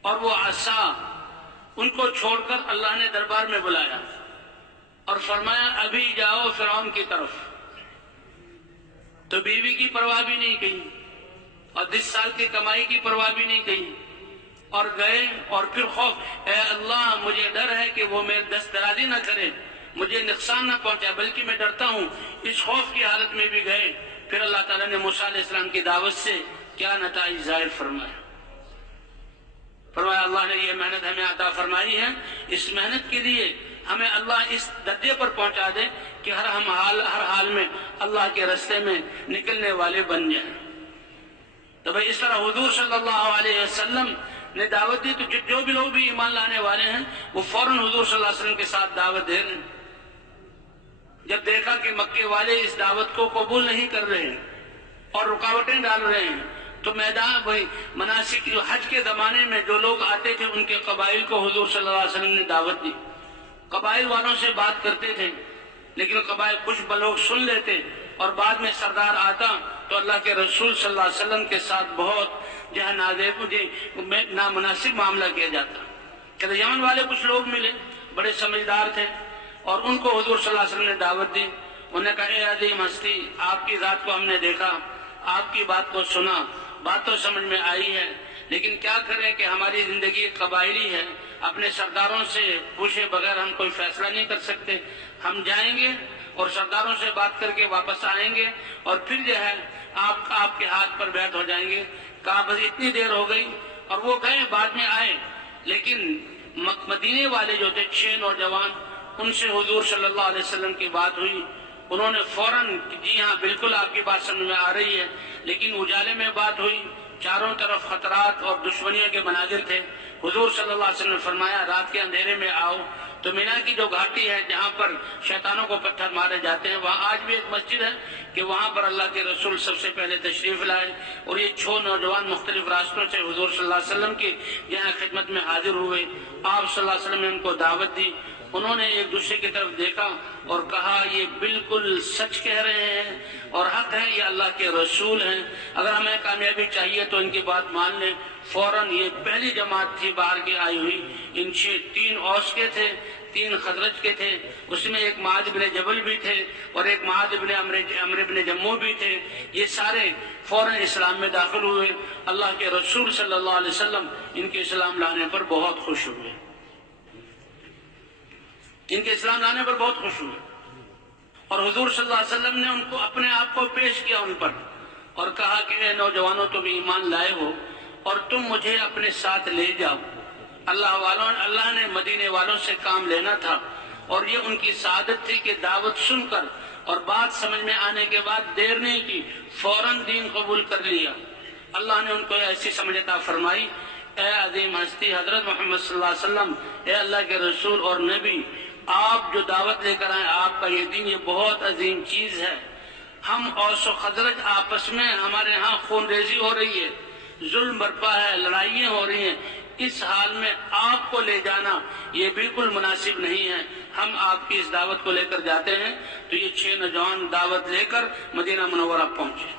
اور وہ عصا، ان کو چھوڑ کر اللہ نے دربار میں بلایا اور فرمایا ابھی جاؤ فرعون کی طرف، تو بیوی کی پرواہ بھی نہیں کی اور 10 سال کی کمائی کی پرواہ بھی نہیں کی، اور گئے، اور پھر خوف، اے اللہ مجھے ڈر ہے کہ وہ میرے دست درازی نہ کرے، مجھے نقصان نہ پہنچائے، بلکہ میں ڈرتا ہوں، اس خوف کی حالت میں بھی گئے۔ پھر اللہ تعالیٰ نے موسیٰ علیہ السلام کی دعوت سے کیا نتائج ظاہر فرمایا، اللہ نے یہ محنت ہمیں عطا فرمائی ہے، اس محنت کے لیے ہمیں اللہ اس درجے پر پہنچا دے کہ ہر حال میں اللہ کے راستے میں نکلنے والے بن جائیں۔ تو بھئی اس طرح حضور صلی اللہ علیہ وسلم نے دعوت دی، تو جو بھی لوگ بھی ایمان لانے والے ہیں وہ فوراً حضور صلی اللہ علیہ وسلم کے ساتھ دعوت دے رہے ہیں۔ جب دیکھا کہ مکے والے اس دعوت کو قبول نہیں کر رہے ہیں اور رکاوٹیں ڈال رہے ہیں، تو میدان وہی مناسک حج کے زمانے میں جو لوگ آتے تھے ان کے قبائل کو حضور صلی اللہ علیہ وسلم نے دعوت دی۔ قبائل والوں سے بات کرتے تھے، لیکن قبائل کچھ لوگ سن لیتے، اور بعد میں سردار آتا تو اللہ کے رسول صلی اللہ علیہ وسلم کے ساتھ بہت نامناسب معاملہ کیا جاتا۔ کہ یمن والے کچھ لوگ ملے، بڑے سمجھدار تھے، اور ان کو حضور صلی اللہ علیہ وسلم نے دعوت دی۔ انہوں نے کہا اے عظیم ہستی، آپ کی ذات کو ہم نے دیکھا، آپ کی بات کو سنا، بات تو سمجھ میں آئی ہے، لیکن کیا کریں کہ ہماری زندگی قبائلی ہے، اپنے سرداروں سے پوچھے بغیر ہم کوئی فیصلہ نہیں کر سکتے۔ ہم جائیں گے اور سرداروں سے بات کر کے واپس آئیں گے، اور پھر جو ہے آپ کے ہاتھ پر بیعت ہو جائیں گے۔ کہا بس اتنی دیر ہو گئی، اور وہ گئے، بعد میں آئے، لیکن مدینے والے جو تھے 6 نوجوان، ان سے حضور صلی اللہ علیہ وسلم کی بات ہوئی، انہوں نے فوراً جی ہاں بالکل آپ کی بات سمجھ میں آ رہی ہے، لیکن اجالے میں بات ہوئی، چاروں طرف خطرات اور دشمنیوں کے مناظر تھے۔ حضور صلی اللہ علیہ وسلم نے فرمایا رات کے اندھیرے میں آؤ۔ تو مینا کی جو گھاٹی ہے جہاں پر شیطانوں کو پتھر مارے جاتے ہیں، وہاں آج بھی ایک مسجد ہے کہ وہاں پر اللہ کے رسول سب سے پہلے تشریف لائے، اور یہ 6 نوجوان مختلف راستوں سے حضور صلی اللہ علیہ وسلم کی جہاں خدمت میں حاضر ہوئے۔ آپ صلی اللہ علیہ وسلم نے ان کو دعوت دی، انہوں نے ایک دوسرے کی طرف دیکھا اور کہا یہ بالکل سچ کہہ رہے ہیں اور حق ہے، یہ اللہ کے رسول ہیں، اگر ہمیں کامیابی چاہیے تو ان کی بات مان لیں۔ فوراً یہ پہلی جماعت تھی باہر کی آئی ہوئی، ان 3 اوس کے تھے، 3 خزرج کے تھے، اس میں ایک معاذ بن جبل بھی تھے اور ایک معاذ بن عمرو بن جموح بھی تھے۔ یہ سارے فوراً اسلام میں داخل ہوئے۔ اللہ کے رسول صلی اللہ علیہ وسلم ان کے اسلام لانے پر بہت خوش ہوئے، ان کے اسلام لانے پر بہت خوش ہوئے، اور حضور صلی اللہ علیہ وسلم نے ان کو اپنے آپ کو پیش کیا ان پر، اور کہا کہ اے نوجوانوں تم ایمان لائے ہو اور تم مجھے اپنے ساتھ لے جاؤ، اللہ نے مدینے والوں سے کام لینا تھا، اور یہ ان کی سعادت تھی کہ دعوت سن کر اور بات سمجھ میں آنے کے بعد دیر نہیں کی، فوراً دین قبول کر لیا۔ اللہ نے ان کو ایسی سمجھ عطا فرمائی، اے عظیم ہستی حضرت محمد صلی اللہ علیہ وسلم، اے اللہ کے رسول اور نبی، آپ جو دعوت لے کر آئے، آپ کا یہ دین، یہ بہت عظیم چیز ہے۔ ہم اوس و خزرج آپس میں، ہمارے ہاں خون ریزی ہو رہی ہے، ظلم برپا ہے، لڑائیاں ہو رہی ہیں، اس حال میں آپ کو لے جانا یہ بالکل مناسب نہیں ہے۔ ہم آپ کی اس دعوت کو لے کر جاتے ہیں۔ تو یہ 6 نوجوان دعوت لے کر مدینہ منورہ پہنچے۔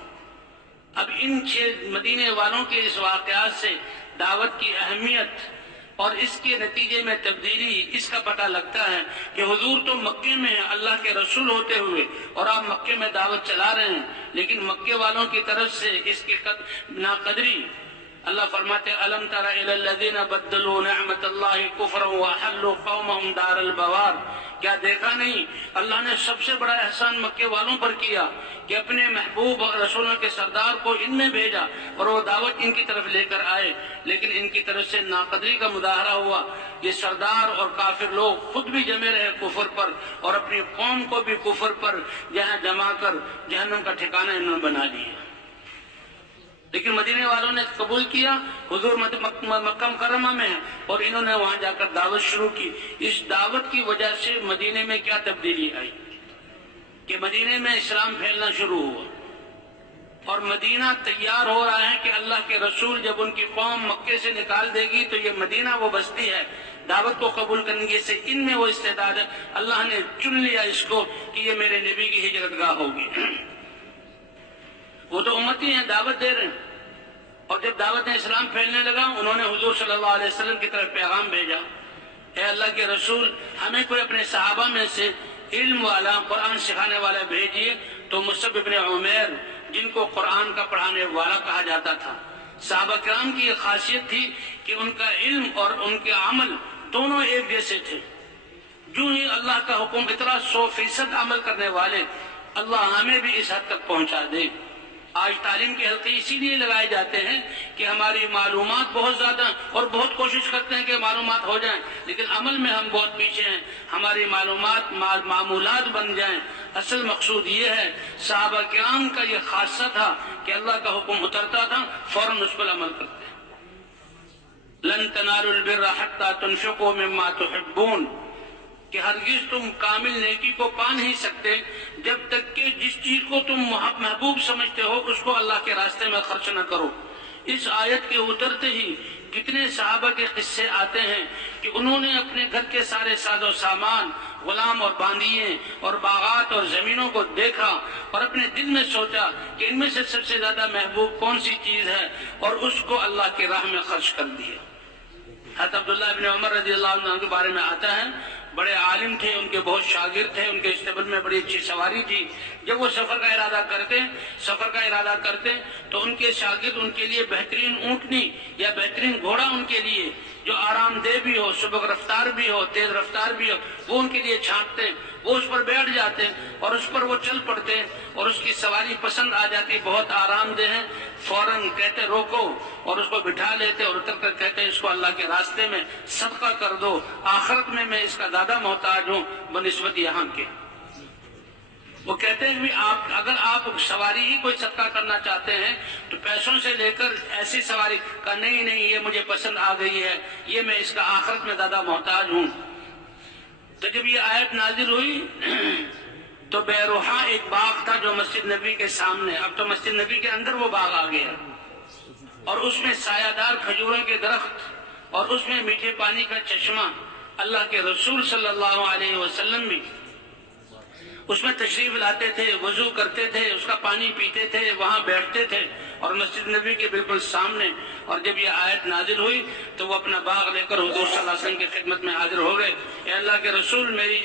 اب ان 6 مدینے والوں کے اس واقعات سے دعوت کی اہمیت اور اس کے نتیجے میں تبدیلی اس کا پتہ لگتا ہے کہ حضور تو مکے میں ہیں اللہ کے رسول ہوتے ہوئے، اور آپ مکے میں دعوت چلا رہے ہیں، لیکن مکے والوں کی طرف سے اس کی ناقدری۔ اللہ فرماتے الم تر الی الذین بدلوا نعمت اللہ کفرا واحلوا قومهم دار البوار، کیا دیکھا نہیں اللہ نے سب سے بڑا احسان مکے والوں پر کیا کہ اپنے محبوب رسولوں کے سردار کو ان میں بھیجا اور وہ دعوت ان کی طرف لے کر آئے، لیکن ان کی طرف سے ناقدری کا مظاہرہ ہوا۔ یہ سردار اور کافر لوگ خود بھی جمے رہے کفر پر، اور اپنی قوم کو بھی کفر پر جمع کر جہنم کا ٹھکانہ انہوں نے بنا لیا۔ لیکن مدینے والوں نے قبول کیا، حضور مکہ مکرمہ میں ہیں، اور انہوں نے وہاں جا کر دعوت شروع کی۔ اس دعوت کی وجہ سے مدینے میں کیا تبدیلی آئی کہ مدینے میں اسلام پھیلنا شروع ہوا، اور مدینہ تیار ہو رہا ہے کہ اللہ کے رسول جب ان کی قوم مکے سے نکال دے گی تو یہ مدینہ وہ بستی ہے دعوت کو قبول کرنے کی، سے ان میں وہ استعداد ہے۔ اللہ نے چن لیا اس کو کہ یہ میرے نبی کی ہجرت گاہ ہوگی۔ وہ تو امتی ہیں، دعوت دے رہے ہیں، اور جب دعوت اسلام پھیلنے لگا انہوں نے حضور صلی اللہ علیہ وسلم کی طرف پیغام بھیجا، اے اللہ کے رسول ہمیں کوئی اپنے صحابہ میں سے علم والا، قرآن سکھانے والا بھیجیے۔ تو مصعب بن عمیر جن کو قرآن کا پڑھانے والا کہا جاتا تھا، صحابہ کرام کی یہ خاصیت تھی کہ ان کا علم اور ان کے عمل دونوں ایک جیسے تھے۔ جو ہی اللہ کا حکم، اتنا 100% عمل کرنے والے، اللہ ہمیں بھی اس حد تک پہنچا دے۔ آج تعلیم کے حلقے اسی لیے لگائے جاتے ہیں کہ ہماری معلومات بہت زیادہ، اور بہت کوشش کرتے ہیں کہ معلومات ہو جائیں، لیکن عمل میں ہم بہت پیچھے ہیں۔ ہماری معلومات معمولات بن جائیں۔ اصل مقصود یہ ہے، صحابہ کرام کا یہ خاصہ تھا کہ اللہ کا حکم اترتا تھا فوراً اس پر عمل کرتے۔ لن تنالوا البر حتى تنفقوا مما تحبون، کہ ہرگز تم کامل نیکی کو پا نہیں سکتے جب تک کہ جس چیز کو تم محبوب سمجھتے ہو اس کو اللہ کے راستے میں خرچ نہ کرو۔ اس آیت کے اترتے ہی کتنے صحابہ کے قصے آتے ہیں کہ انہوں نے اپنے گھر کے سارے ساز و سامان، غلام اور باندیے اور باغات اور زمینوں کو دیکھا اور اپنے دل میں سوچا کہ ان میں سے سب سے زیادہ محبوب کون سی چیز ہے، اور اس کو اللہ کی راہ میں خرچ کر دیا۔ حضرت عبداللہ ابن عمر رضی اللہ عنہ کے بارے میں آتا ہے، بڑے عالم تھے، ان کے بہت شاگرد تھے، ان کے اسٹیبل میں بڑی اچھی سواری تھی۔ جب وہ سفر کا ارادہ کرتے تو ان کے شاگرد ان کے لیے بہترین اونٹنی یا بہترین گھوڑا ان کے لیے جو آرام دہ بھی ہو، سبک رفتار بھی ہو، تیز رفتار بھی ہو، وہ ان کے لیے چھانٹتے، وہ اس پر بیٹھ جاتے اور اس پر وہ چل پڑتے، اور اس کی سواری پسند آ جاتی، بہت آرام دہ ہے، فوراً کہتے روکو اور اس کو بٹھا لیتے اور اتر کر کہتے اس کو اللہ کے راستے میں صدقہ کر دو، آخرت میں اس کا زیادہ محتاج ہوں بنسبت یہاں کے۔ وہ کہتے ہیں اگر آپ سواری ہی کوئی صدقہ کرنا چاہتے ہیں تو پیسوں سے لے کر ایسی سواری کا نہیں یہ مجھے پسند آ گئی ہے، یہ میں اس کا آخرت میں زیادہ محتاج ہوں۔ تو جب یہ آیت نازل ہوئی تو بیروحا ایک باغ تھا جو مسجد نبی کے سامنے، اب تو مسجد نبی کے اندر وہ باغ آ گیا، اور اس میں سایہ دار کھجوروں کے درخت اور اس میں میٹھے پانی کا چشمہ۔ اللہ کے رسول صلی اللہ علیہ وسلم بھی اس میں تشریف لاتے تھے، وضو کرتے تھے، اس کا پانی پیتے تھے، وہاں بیٹھتے تھے، اور مسجد نبی کے بالکل سامنے۔ اور جب یہ آیت نازل ہوئی تو وہ اپنا باغ لے کر حضور صلی اللہ علیہ وسلم کی خدمت میں حاضر ہو گئے۔ اے اللہ کے رسول، میری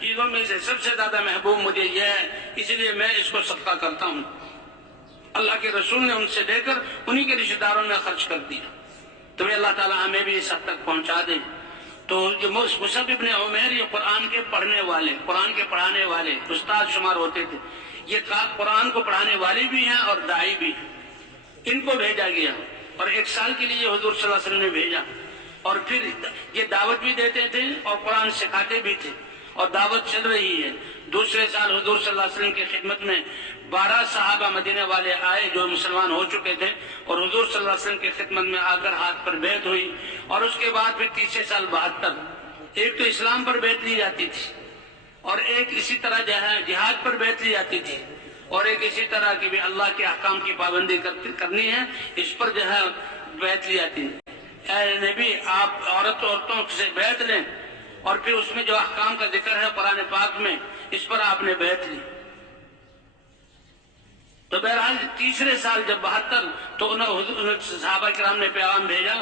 چیزوں میں سے سب سے زیادہ محبوب مجھے یہ ہے، اس لیے میں اس کو صدقہ کرتا ہوں۔ اللہ کے رسول نے ان سے لے کر انہی کے رشتہ داروں میں خرچ کر دیا۔ تو اللہ تعالیٰ ہمیں بھی اس حد تک پہنچا دے۔ تو یہ مصعب ابن عمیر یہ قرآن کے پڑھنے والے، قرآن کے پڑھانے والے استاد شمار ہوتے تھے۔ یہ قرآن کو پڑھانے والے بھی ہیں اور داعی بھی ہیں۔ ان کو بھیجا گیا اور 1 سال کے لیے حضور صلی اللہ علیہ وسلم نے بھیجا۔ اور پھر یہ دعوت بھی دیتے تھے اور قرآن سکھاتے بھی تھے، اور دعوت چل رہی ہے۔ دوسرے سال حضور صلی اللہ علیہ وسلم کی خدمت میں 12 صحابہ مدینے والے آئے جو مسلمان ہو چکے تھے، اور حضور صلی اللہ علیہ وسلم کی خدمت میں آ کر ہاتھ پر بیعت ہوئی، اور اس کے بعد پھر تیسرے سال 72، ایک تو اسلام پر بیعت لی جاتی تھی، اور ایک اسی طرح جہاد پر بیعت لی جاتی تھی، اور ایک اسی طرح کی بھی اللہ کے احکام کی پابندی کرنی ہے، اس پر بیعت لی جاتی ہے۔ اے نبی، آپ عورتوں سے بیعت لیں، اور پھر اس میں جو احکام کا ذکر ہے قرآن پاک میں، اس پر آپ نے بیعت لی۔ تو بہرحال تیسرے سال جب 72، تو صحابہ کرام نے پیغام بھیجا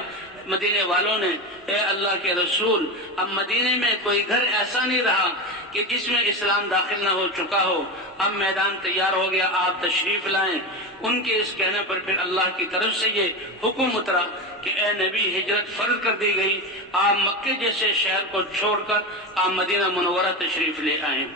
مدینے والوں نے، اے اللہ کے رسول، اب مدینے میں کوئی گھر ایسا نہیں رہا کہ جس میں اسلام داخل نہ ہو چکا ہو، اب میدان تیار ہو گیا، آپ تشریف لائیں۔ ان کے اس کہنے پر پھر اللہ کی طرف سے یہ حکم اترا کہ اے نبی، ہجرت فرض کر دی گئی، آپ مکے جیسے شہر کو چھوڑ کر آپ مدینہ منورہ تشریف لے آئیں،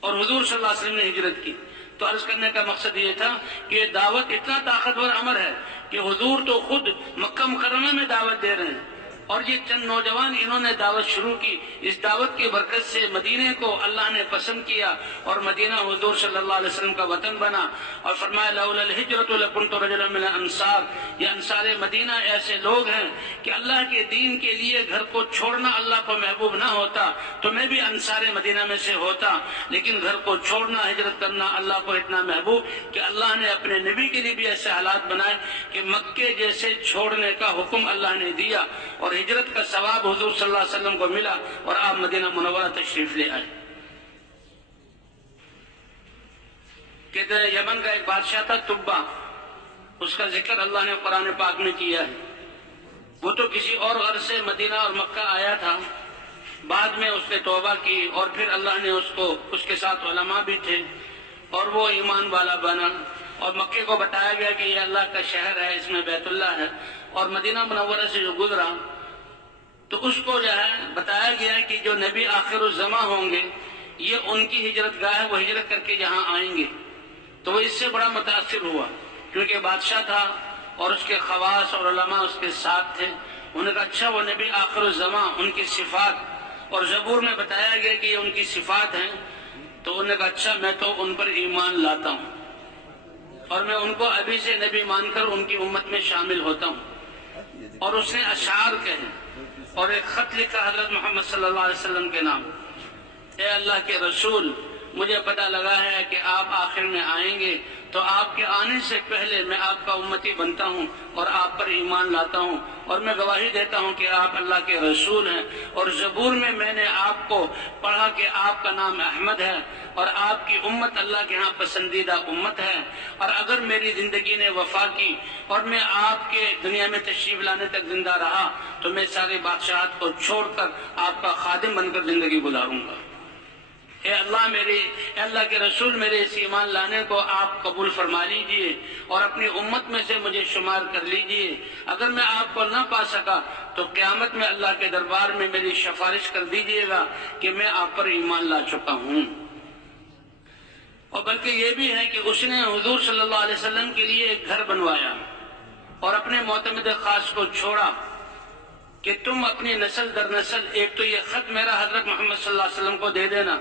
اور حضور صلی اللہ علیہ وسلم نے ہجرت کی۔ تو عرض کرنے کا مقصد یہ تھا کہ یہ دعوت اتنا طاقتور امر ہے کہ حضور تو خود مکہ مکرمہ میں دعوت دے رہے ہیں، اور یہ چند نوجوان انہوں نے دعوت شروع کی۔ اس دعوت کی برکت سے مدینے کو اللہ نے پسند کیا، اور مدینہ حضور صلی اللہ علیہ وسلم کا وطن بنا، اور فرمایا لولا الہجرۃ لکنت رجلا من الانصار، یہ انصار مدینہ ایسے لوگ ہیں کہ اللہ کے دین کے لیے گھر کو چھوڑنا اللہ کو محبوب نہ ہوتا تو میں بھی انصار مدینہ میں سے ہوتا، لیکن گھر کو چھوڑنا، ہجرت کرنا اللہ کو اتنا محبوب کہ اللہ نے اپنے نبی کے لیے بھی ایسے حالات بنائے کہ مکے جیسے چھوڑنے کا حکم اللہ نے دیا، اور ہجرت کا ثواب حضور صلی اللہ علیہ وسلم کو ملا، اور آپ مدینہ منورہ تشریف لے آئے۔ کہتے ہیں یمن کا ایک بادشاہ تھا تبا، اس کا ذکر اللہ نے قرآن پاک میں کیا ہے۔ وہ تو کسی اور غرض سے مدینہ اور مکہ آیا تھا، بعد میں اس نے توبہ کی، اور پھر اللہ نے اس کے ساتھ علماء بھی تھے، اور وہ ایمان والا بنا، اور مکے کو بتایا گیا کہ یہ اللہ کا شہر ہے، اس میں بیت اللہ ہے، اور مدینہ منورہ سے جو گزرا تو اس کو بتایا گیا کہ جو نبی آخر الزماں ہوں گے یہ ان کی ہجرت گاہ ہے، وہ ہجرت کر کے یہاں آئیں گے۔ تو وہ اس سے بڑا متاثر ہوا، کیونکہ بادشاہ تھا اور اس کے خواص اور علماء اس کے ساتھ تھے۔ انہوں نے کہا اچھا وہ نبی آخر الزماں، ان کی صفات، اور زبور میں بتایا گیا کہ یہ ان کی صفات ہیں، تو انہوں نے کہا اچھا میں تو ان پر ایمان لاتا ہوں، اور میں ان کو ابھی سے نبی مان کر ان کی امت میں شامل ہوتا ہوں۔ اور اس نے اشعار کہے اور ایک خط لکھا حضرت محمد صلی اللہ علیہ وسلم کے نام، اے اللہ کے رسول، مجھے پتہ لگا ہے کہ آپ آخر میں آئیں گے، تو آپ کے آنے سے پہلے میں آپ کا امتی بنتا ہوں اور آپ پر ایمان لاتا ہوں، اور میں گواہی دیتا ہوں کہ آپ اللہ کے رسول ہیں۔ اور زبور میں نے آپ کو پڑھا کہ آپ کا نام احمد ہے، اور آپ کی امت اللہ کے ہاں پسندیدہ امت ہے، اور اگر میری زندگی نے وفا کی اور میں آپ کے دنیا میں تشریف لانے تک زندہ رہا تو میں سارے بادشاہت کو چھوڑ کر آپ کا خادم بن کر زندگی گزاروں گا۔ اے اللہ کے رسول، میرے اس ایمان لانے کو آپ قبول فرما لیجئے اور اپنی امت میں سے مجھے شمار کر لیجئے۔ اگر میں آپ کو نہ پا سکا تو قیامت میں اللہ کے دربار میں میری سفارش کر دیجئے گا کہ میں آپ پر ایمان لا چکا ہوں۔ اور بلکہ یہ بھی ہے کہ اس نے حضور صلی اللہ علیہ وسلم کے لیے ایک گھر بنوایا اور اپنے معتمد خاص کو چھوڑا کہ تم اپنی نسل در نسل، ایک تو یہ خط میرا حضرت محمد صلی اللہ علیہ وسلم کو دے دینا،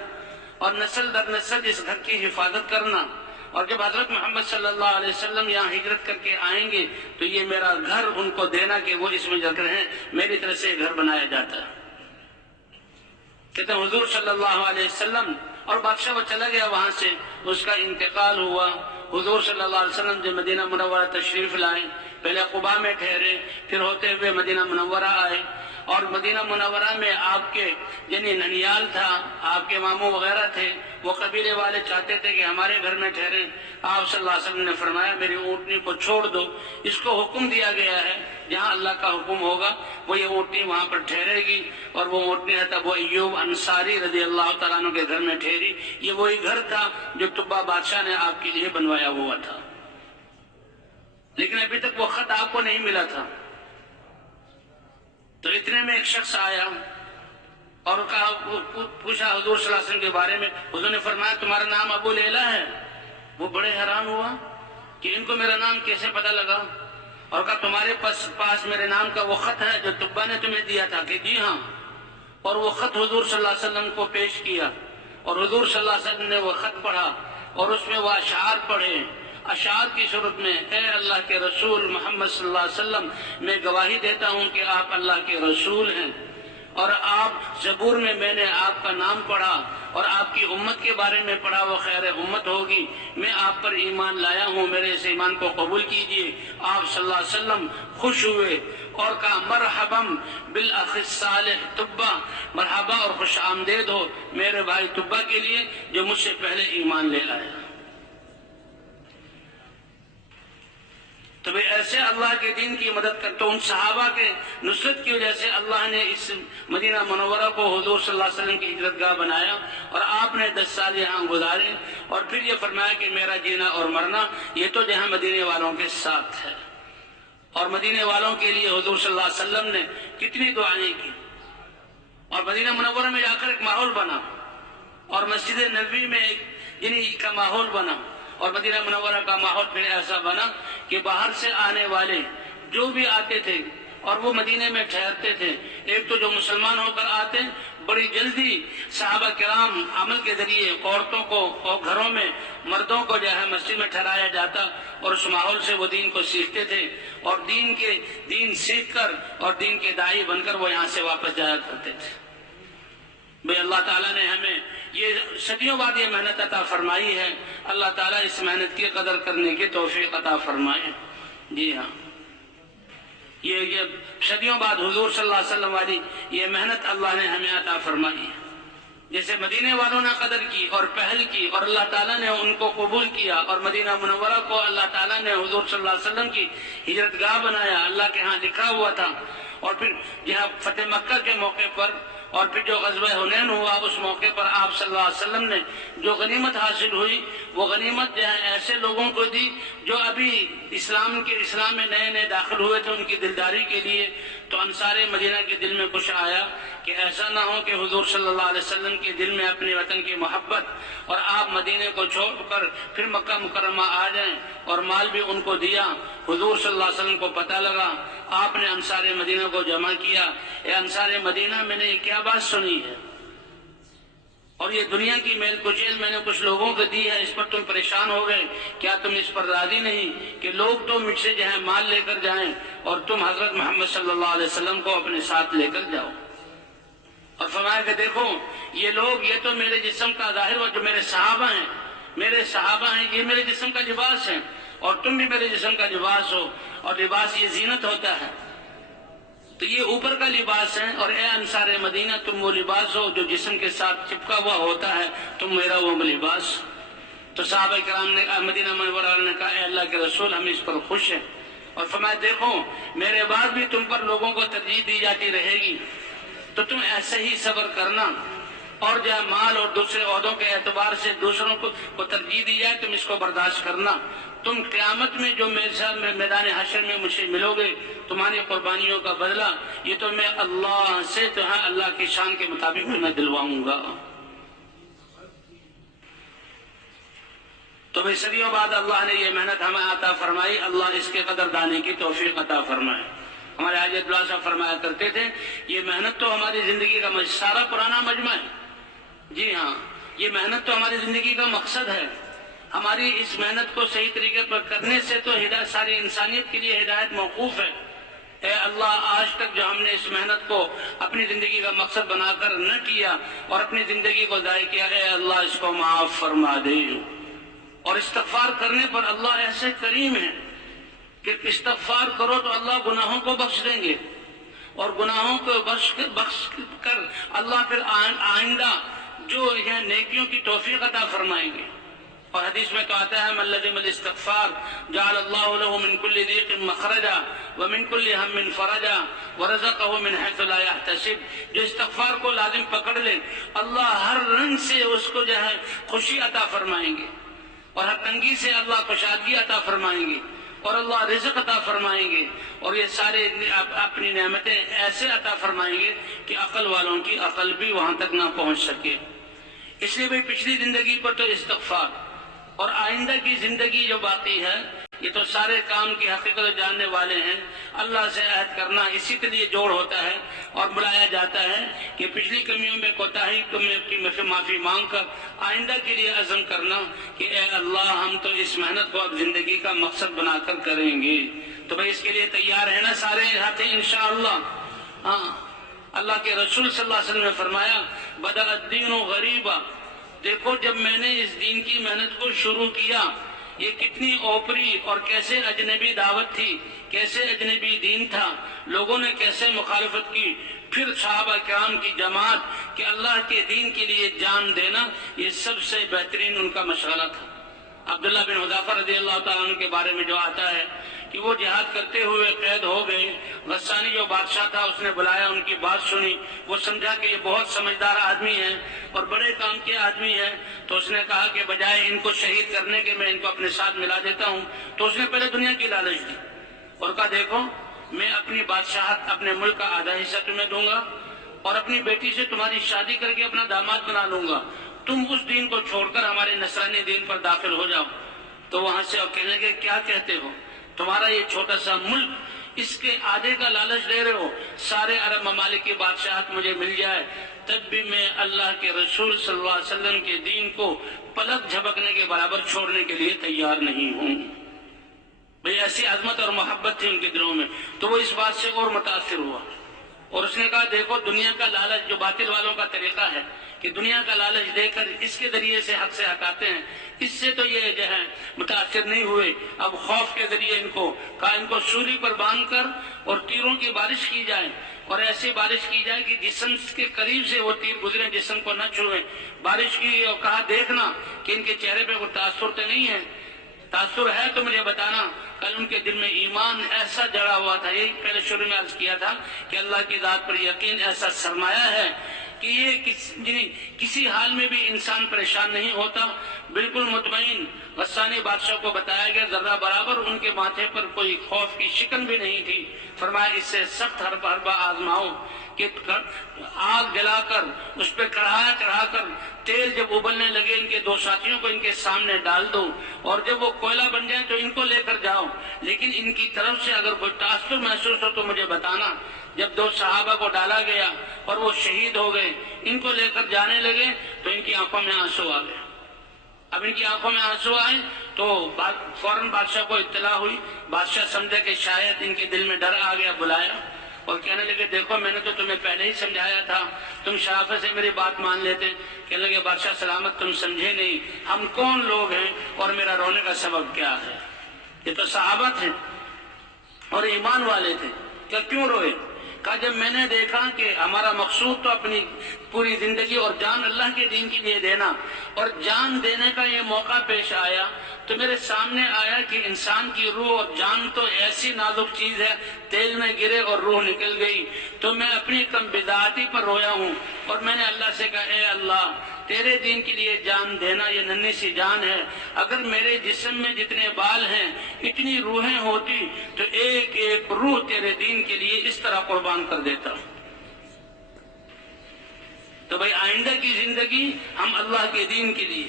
اور نسل در نسل اس گھر کی حفاظت کرنا، اور جب حضرت محمد صلی اللہ علیہ وسلم یہاں ہجرت کر کے آئیں گے تو یہ میرا گھر ان کو دینا کہ وہ اس میں جا کر ہیں، میری طرف سے گھر بنایا جاتا ہے۔ کہتے ہیں حضور صلی اللہ علیہ وسلم، اور بادشاہ وہ چلا گیا وہاں سے، اس کا انتقال ہوا۔ حضور صلی اللہ علیہ وسلم جب مدینہ منورہ تشریف لائے، پہلے قباء میں ٹھہرے، پھر ہوتے ہوئے مدینہ منورہ آئے، اور مدینہ منورہ میں آپ کے یعنی ننیال تھا، آپ کے ماموں وغیرہ تھے، وہ قبیلے والے چاہتے تھے کہ ہمارے گھر میں ٹھہریں۔ آپ صلی اللہ علیہ وسلم نے فرمایا میری اونٹنی کو چھوڑ دو، اس کو حکم دیا گیا ہے جہاں اللہ کا حکم ہوگا وہ یہ اونٹنی وہاں پر ٹھہرے گی، اور وہ اونٹنی ہے تب وہ ایوب انصاری رضی اللہ تعالیٰ عنہ کے گھر میں ٹھہری۔ یہ وہی گھر تھا جو تبا بادشاہ نے آپ کے لیے بنوایا ہوا تھا، لیکن ابھی تک وہ خط آپ کو نہیں ملا تھا۔ تو اتنے میں ایک شخص آیا اور پوچھا حضور صلی اللہ علیہ وسلم کے بارے میں۔ حضور نے فرمایا تمہارا نام ابو لیلہ ہے؟ وہ بڑے حیران ہوا کہ ان کو میرا نام کیسے پتہ لگا، اور کہا تمہارے پاس میرے نام کا وہ خط ہے جو طبہ نے تمہیں دیا تھا؟ کہ جی ہاں۔ اور وہ خط حضور صلی اللہ علیہ وسلم کو پیش کیا، اور حضور صلی اللہ علیہ وسلم نے وہ خط پڑھا اور اس میں وہ اشعار پڑھے، اشعار کی صورت میں: اے اللہ کے رسول محمد صلی اللہ علیہ وسلم، میں گواہی دیتا ہوں کہ آپ اللہ کے رسول ہیں، اور آپ زبور میں میں نے آپ کا نام پڑھا اور آپ کی امت کے بارے میں پڑھا، وہ خیر امت ہوگی، میں آپ پر ایمان لایا ہوں، میرے اس ایمان کو قبول کیجئے۔ آپ صلی اللہ علیہ وسلم خوش ہوئے اور کہا مرحبا بالاخ الصالح طبہ، مرحبا اور خوش آمدید ہو میرے بھائی طبہ کے لیے جو مجھ سے پہلے ایمان لے آیا۔ تو بھی ایسے اللہ کے دین کی مدد کر، تو ان صحابہ کے نصرت کی وجہ سے اللہ نے اس مدینہ منورہ کو حضور صلی اللہ علیہ وسلم کی ہجرت گاہ بنایا، اور آپ نے 10 سال یہاں گزارے، اور پھر یہ فرمایا کہ میرا جینا اور مرنا یہ تو جہاں مدینے والوں کے ساتھ ہے۔ اور مدینے والوں کے لیے حضور صلی اللہ علیہ وسلم نے کتنی دعائیں کی، اور مدینہ منورہ میں جا کر ایک ماحول بنا، اور مسجد نبوی میں ایک جنی کا ماحول بنا، اور مدینہ منورہ کا ماحول پھر ایسا بنا کہ باہر سے آنے والے جو بھی آتے تھے اور وہ مدینے میں ٹھہرتے تھے، ایک تو جو مسلمان ہو کر آتے بڑی جلدی صحابہ کرام عمل کے ذریعے عورتوں کو اور گھروں میں مردوں کو جو ہے مسجد میں ٹھہرایا جاتا، اور اس ماحول سے وہ دین کو سیکھتے تھے، اور دین سیکھ کر اور دین کے داعی بن کر وہ یہاں سے واپس جایا کرتے تھے۔ بھئی اللہ تعالیٰ نے ہمیں یہ صدیوں بعد یہ محنت عطا فرمائی ہے، اللہ تعالیٰ اس محنت کی قدر کرنے کی توفیق عطا فرمائے۔ جی ہاں، یہ صدیوں بعد حضور صلی اللہ علیہ وسلم والی یہ محنت اللہ نے ہمیں عطا فرمائی ہے۔ جیسے مدینے والوں نے قدر کی اور پہل کی، اور اللہ تعالیٰ نے ان کو قبول کیا، اور مدینہ منورہ کو اللہ تعالیٰ نے حضور صلی اللہ علیہ وسلم کی ہجرت گاہ بنایا، اللہ کے ہاں لکھا ہوا تھا، اور پھر جہاں فتح مکہ کے موقع پر اور پھر جو غزوہ حنین ہوا اس موقع پر آپ صلی اللہ علیہ وسلم نے جو غنیمت حاصل ہوئی وہ غنیمت جو ہے ایسے لوگوں کو دی جو ابھی اسلام میں نئے داخل ہوئے تھے، ان کی دلداری کے لیے۔ تو انصار مدینہ کے دل میں کچھ آیا کہ ایسا نہ ہو کہ حضور صلی اللہ علیہ وسلم کے دل میں اپنے وطن کی محبت اور آپ مدینے کو چھوڑ کر پھر مکہ مکرمہ آ جائیں، اور مال بھی ان کو دیا۔ حضور صلی اللہ علیہ وسلم کو پتہ لگا، آپ نے انصار مدینہ کو جمع کیا، اے انصار مدینہ میں نے یہ کیا بات سنی ہے، اور یہ دنیا کی میل کچیل میں نے کچھ لوگوں کو دی ہے، اس پر تم پریشان ہو گئے، کیا تم اس پر راضی نہیں کہ لوگ تو مجھ سے جو ہے مال لے کر جائیں اور تم حضرت محمد صلی اللہ علیہ وسلم کو اپنے ساتھ لے کر جاؤ؟ اور فرمایا کہ دیکھو یہ لوگ یہ تو میرے جسم کا ظاہر ہوا، جو میرے صحابہ ہیں یہ میرے جسم کا لباس ہے، اور تم بھی میرے جسم کا لباس ہو، اور لباس یہ زینت ہوتا ہے، تو یہ اوپر کا لباس ہے، اور اے انصار مدینہ تم وہ لباس ہو جو جسم کے ساتھ چپکا ہوا ہوتا ہے، تم میرا وہ لباس۔ تو صحابہ کرام نے مدینہ منورہ نے کہا اے اللہ کے رسول ہم اس پر خوش ہیں، اور فرمایا دیکھو میرے بعد بھی تم پر لوگوں کو ترجیح دی جاتی رہے گی، تو تم ایسے ہی صبر کرنا، اور جو مال اور دوسرے عہدوں کے اعتبار سے دوسروں کو ترجیح دی جائے تم اس کو برداشت کرنا، تم قیامت میں جو میرے ساتھ میدان حشر میں مجھ سے ملو گے تمہاری قربانیوں کا بدلہ یہ تو میں اللہ سے تو ہے اللہ کی شان کے مطابق میں دلواؤں گا۔ تو بھئی صدیوں بعد اللہ نے یہ محنت ہمیں عطا فرمائی، اللہ اس کے قدر دانے کی توفیق عطا فرمائے۔ ہمارے حاجی عبداللہ صاحب فرمایا کرتے تھے یہ محنت تو ہماری زندگی کا سارا پرانا مجمع ہے، جی ہاں یہ محنت تو ہماری زندگی کا مقصد ہے، ہماری اس محنت کو صحیح طریقے پر کرنے سے تو ساری انسانیت کے لیے ہدایت موقوف ہے۔ اے اللہ آج تک جو ہم نے اس محنت کو اپنی زندگی کا مقصد بنا کر نہ کیا اور اپنی زندگی کو ضائع کیا، اے اللہ اس کو معاف فرما دے۔ اور استغفار کرنے پر اللہ ایسے کریم ہے کہ استغفار کرو تو اللہ گناہوں کو بخش دیں گے، اور گناہوں کو بخش کر اللہ پھر آئندہ جو یہ نیکیوں کی توفیق عطا فرمائیں گے۔ اور حدیث میں تو آتا ہے من لزم الاستغفار جعل اللہ له من كل ضيق مخرجا ومن كل هم فرجا ورزقه من حيث لا يحتسب، جو استغفار کو لازم پکڑ لے اللہ ہر رنگ سے اس کو جو ہے خوشی عطا فرمائیں گے، اور ہر تنگی سے اللہ کشادگی عطا فرمائیں گے، اور اللہ رزق عطا فرمائیں گے، اور یہ سارے اپنی نعمتیں ایسے عطا فرمائیں گے کہ عقل والوں کی عقل بھی وہاں تک نہ پہنچ سکے۔ اس لیے بھئی پچھلی زندگی پر تو استغفار اور آئندہ کی زندگی جو باقی ہے یہ تو سارے کام کی حقیقت جاننے والے ہیں. اللہ سے عہد کرنا اسی کے لیے جوڑ ہوتا ہے اور بلایا جاتا ہے کہ پچھلی کمیوں میں کوتاہی کو میں کی معافی مانگ کر آئندہ کے لیے عزم کرنا کہ اے اللہ ہم تو اس محنت کو اب زندگی کا مقصد بنا کر کریں گے. تو بھائی اس کے لیے تیار ہے نا سارے ہاتھ انشاءاللہ؟ ہاں. اللہ کے رسول صلی اللہ علیہ وسلم نے فرمایا بدأ الدین غریبا، دیکھو جب میں نے اس دین کی محنت کو شروع کیا یہ کتنی اوپری اور کیسے اجنبی دعوت تھی، کیسے اجنبی دین تھا، لوگوں نے کیسے مخالفت کی. پھر صحابہ کرام کی جماعت کہ اللہ کے دین کے لیے جان دینا یہ سب سے بہترین ان کا مشغلہ تھا. عبداللہ بن حذافہ رضی اللہ تعالیٰ عنہ کے بارے میں جو آتا ہے کہ وہ جہاد کرتے ہوئے قید ہو گئے. غسانی جو بادشاہ تھا اس نے بلایا، ان کی بات سنی، وہ سمجھا کہ یہ بہت سمجھدار آدمی ہے اور بڑے کام کے آدمی ہے. تو اس نے کہا کہ بجائے ان کو شہید کرنے کے میں ان کو اپنے ساتھ ملا دیتا ہوں. تو اس نے پہلے دنیا کی لالچ دی اور کہا دیکھو میں اپنی بادشاہت اپنے ملک کا آدھا حصہ تمہیں دوں گا اور اپنی بیٹی سے تمہاری شادی کر کے اپنا داماد بنا لوں گا، تم اس دین کو چھوڑ کر ہمارے نصرانی دین پر داخل ہو جاؤ. تو وہاں سے کہنے لگے کیا کہتے ہو، تمہارا یہ چھوٹا سا ملک اس کے آدھے کا لالچ دے رہے ہو، سارے عرب ممالک کی بادشاہت مجھے مل جائے تب بھی میں اللہ کے رسول صلی اللہ علیہ وسلم کے دین کو پلک جھپکنے کے برابر چھوڑنے کے لیے تیار نہیں ہوں. بھئی ایسی عظمت اور محبت تھی ان کے دلوں میں. تو وہ اس بات سے اور متاثر ہوا اور اس نے کہا دیکھو دنیا کا لالچ جو باطل والوں کا طریقہ ہے کہ دنیا کا لالچ دے کر اس کے ذریعے سے حق سے ہٹاتے ہیں، اس سے تو یہ جو ہے متاثر نہیں ہوئے. اب خوف کے ذریعے ان کو سولی پر باندھ کر اور تیروں کی بارش کی جائے اور ایسی بارش کی جائے کہ جسم کے قریب سے وہ تیر گزرے، جسم کو نہ چھوئیں. بارش کی اور کہا دیکھنا کہ ان کے چہرے پہ کوئی تاثر تو نہیں ہے، تاثر ہے تو مجھے بتانا. کل ان کے دل میں ایمان ایسا جڑا ہوا تھا، یہی پہلے شروع میں عرض کیا تھا کہ اللہ کی ذات پر یقین ایسا سرمایہ ہے کہ یہ کسی حال میں بھی انسان پریشان نہیں ہوتا، بالکل مطمئن. غسانی بادشاہ کو بتایا گیا ذرہ برابر ان کے ماتھے پر کوئی خوف کی شکن بھی نہیں تھی. فرمایا اس سے سخت حربہ آزماؤ کہ آگ جلا کر اس پہ چڑھا کر تیل جب ابلنے لگے ان کے دو ساتھیوں کو ان کے سامنے ڈال دو اور جب وہ کوئلہ بن جائے تو ان کو لے کر جاؤ، لیکن ان کی طرف سے اگر کوئی تاثر محسوس ہو تو مجھے بتانا. جب دو صحابہ کو ڈالا گیا اور وہ شہید ہو گئے، ان کو لے کر جانے لگے تو ان کی آنکھوں میں آنسو آ گئے. اب ان کی آنکھوں میں آنسو آئے تو فوراً بادشاہ کو اطلاع ہوئی. بادشاہ سمجھے کہ شاید ان کے دل میں ڈر آ گیا، بلایا اور کہنے لگے دیکھو میں نے تو تمہیں پہلے ہی سمجھایا تھا، تم شرافت سے میری بات مان لیتے. کہنے لگے بادشاہ سلامت تم سمجھے نہیں، ہم کون لوگ ہیں اور میرا رونے کا سبب کیا ہے. یہ تو صحابہ تھے اور ایمان والے تھے، کیا کیوں روئے؟ کہا جب میں نے دیکھا کہ ہمارا مقصود تو اپنی پوری زندگی اور جان اللہ کے دین کے لیے دینا اور جان دینے کا یہ موقع پیش آیا تو میرے سامنے آیا کہ انسان کی روح اور جان تو ایسی نازک چیز ہے، تیل میں گرے اور روح نکل گئی. تو میں اپنی کم بدعاتی پر رویا ہوں اور میں نے اللہ سے کہا اے اللہ تیرے دین کے لیے جان دینا یہ ننھی سی جان ہے، اگر میرے جسم میں جتنے بال ہیں اتنی روحیں ہوتی تو ایک ایک روح تیرے دین کے لیے اس طرح قربان کر دیتا. تو بھائی آئندہ کی زندگی ہم اللہ کے دین کے لیے.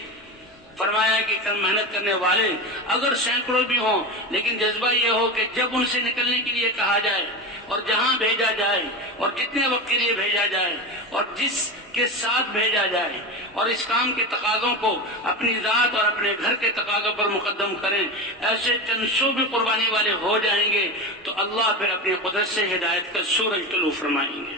فرمایا کہ محنت کرنے والے اگر سینکڑوں بھی ہوں لیکن جذبہ یہ ہو کہ جب ان سے نکلنے کے لیے کہا جائے اور جہاں بھیجا جائے اور جتنے وقت کے لیے بھیجا جائے اور جس کے ساتھ بھیجا جائے اور اس کام کے تقاضوں کو اپنی ذات اور اپنے گھر کے تقاضوں پر مقدم کریں، ایسے چند سو بھی قربانی والے ہو جائیں گے تو اللہ پھر اپنی قدرت سے ہدایت کا سورج طلوع فرمائیں گے.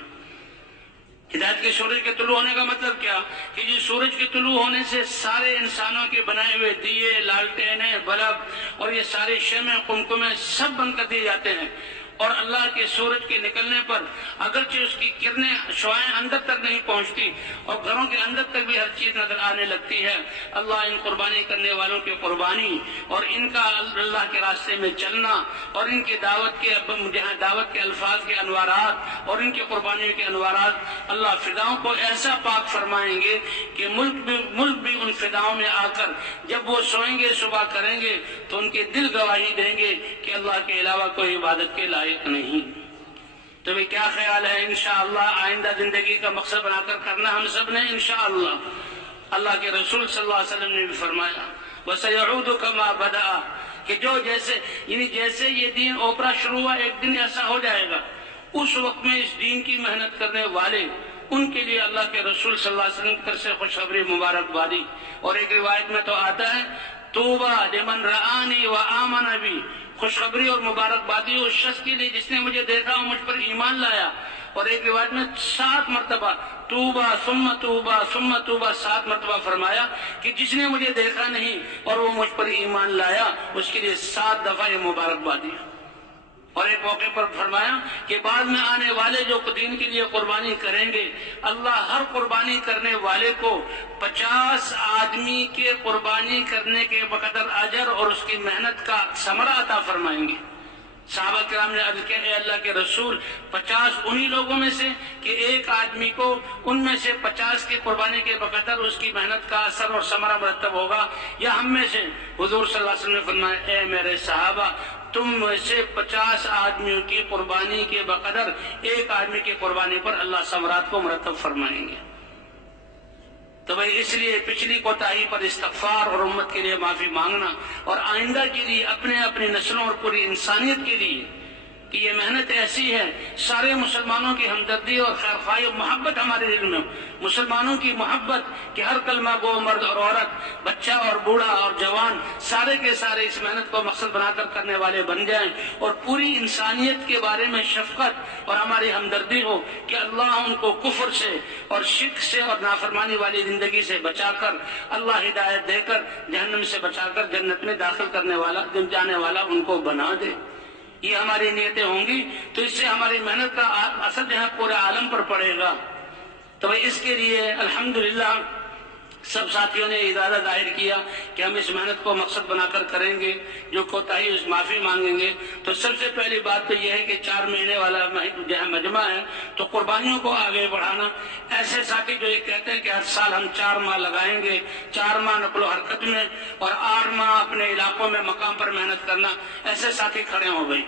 ہدایت کے سورج کے طلوع ہونے کا مطلب کیا کہ جی سورج کے طلوع ہونے سے سارے انسانوں کے بنائے ہوئے دیے، لالٹینیں، بلب اور یہ سارے شمع قمقمے سب بند کر دیے جاتے ہیں اور اللہ کے سورج کے نکلنے پر اگرچہ اس کی کرنیں شعاعیں اندر تک نہیں پہنچتی اور گھروں کے اندر تک بھی ہر چیز نظر آنے لگتی ہے. اللہ ان قربانی کرنے والوں کی قربانی اور ان کا اللہ کے راستے میں چلنا اور ان کی دعوت کے الفاظ کے انوارات اور ان کی قربانیوں کے انوارات اللہ فداؤں کو ایسا پاک فرمائیں گے کہ ملک بھی ان فداؤں میں آ کر جب وہ سوئیں گے صبح کریں گے تو ان کے دل گواہی دیں گے کہ اللہ کے علاوہ کوئی عبادت کے لائق نہیں. تو بھی کیا خیال ہے انشاءاللہ آئندہ زندگی کا مقصد بنا کر کرنا ہم سب نے انشاءاللہ. اللہ کے رسول صلی اللہ علیہ وسلم نے بھی فرمایا وَسَيَعُودُ كَمَا بَدَأَ کہ جو جیسے یہ دین اوپرا شروع ہوا ایک دن ایسا ہو جائے گا، اس وقت میں اس دین کی محنت کرنے والے ان کے لیے اللہ کے رسول صلی اللہ علیہ وسلم کی طرف سے خوشخبری مبارکبادی. اور ایک روایت میں تو آتا ہے توبہ لمن رآنی وآمن بی، خوشخبری اور مبارکبادی اس شخص کے لیے جس نے مجھے دیکھا اور مجھ پر ایمان لایا. اور ایک روایت میں 7 مرتبہ توبہ ثم توبہ ثم توبہ 7 مرتبہ فرمایا کہ جس نے مجھے دیکھا نہیں اور وہ مجھ پر ایمان لایا اس کے لیے 7 دفعہ یہ مبارکبادی. اور ایک موقع پر فرمایا کہ بعد میں آنے والے جو دین کے لیے قربانی کریں گے، اللہ ہر قربانی کرنے والے کو 50 آدمی کے قربانی کرنے کے بقدر اجر اور اس کی محنت کا ثمرہ عطا فرمائیں گے. صحابہ کرام نے عرض کیا، اے اللہ کے رسول 50 انہی لوگوں میں سے کہ ایک آدمی کو ان میں سے 50 کی قربانی کے بقدر اس کی محنت کا اثر اور ثمرہ مرتب ہوگا، یا ہم میں سے؟ حضور صلی اللہ علیہ وسلم نے فرمایا، اے میرے صحابہ تم میں سے 50 آدمیوں کی قربانی کے بقدر ایک آدمی کی قربانی پر اللہ ثمرات کو مرتب فرمائیں گے. تو بھائی اس لیے پچھلی کوتاہی پر استغفار اور امت کے لیے معافی مانگنا، اور آئندہ کے لیے اپنی نسلوں اور پوری انسانیت کے لیے کہ یہ محنت ایسی ہے، سارے مسلمانوں کی ہمدردی اور خیرخواہی اور محبت ہمارے دل میں ہو، مسلمانوں کی محبت کہ ہر کلمہ گو مرد اور عورت، بچہ اور بوڑھا اور جوان، سارے کے سارے اس محنت کو مقصد بنا کر کرنے والے بن جائیں، اور پوری انسانیت کے بارے میں شفقت اور ہماری ہمدردی ہو کہ اللہ ان کو کفر سے اور شرک سے اور نافرمانی والی زندگی سے بچا کر، اللہ ہدایت دے کر، جہنم سے بچا کر جنت میں داخل کرنے والا جانے والا ان کو بنا دے. یہ ہماری نیتیں ہوں گی تو اس سے ہماری محنت کا اثر جو ہے پورے عالم پر پڑے گا. تو اس کے لیے الحمدللہ سب ساتھیوں نے ارادہ ظاہر کیا کہ ہم اس محنت کو مقصد بنا کر کریں گے، جو کوتاہی اس معافی مانگیں گے. تو سب سے پہلی بات تو یہ ہے کہ 4 مہینے والا جو ہے مجمع ہے تو قربانیوں کو آگے بڑھانا. ایسے ساتھی جو یہ کہتے ہیں کہ ہر سال ہم 4 ماہ لگائیں گے، 4 ماہ نقل و حرکت میں اور 8 ماہ اپنے علاقوں میں مقام پر محنت کرنا، ایسے ساتھی کھڑے ہوں بھائی،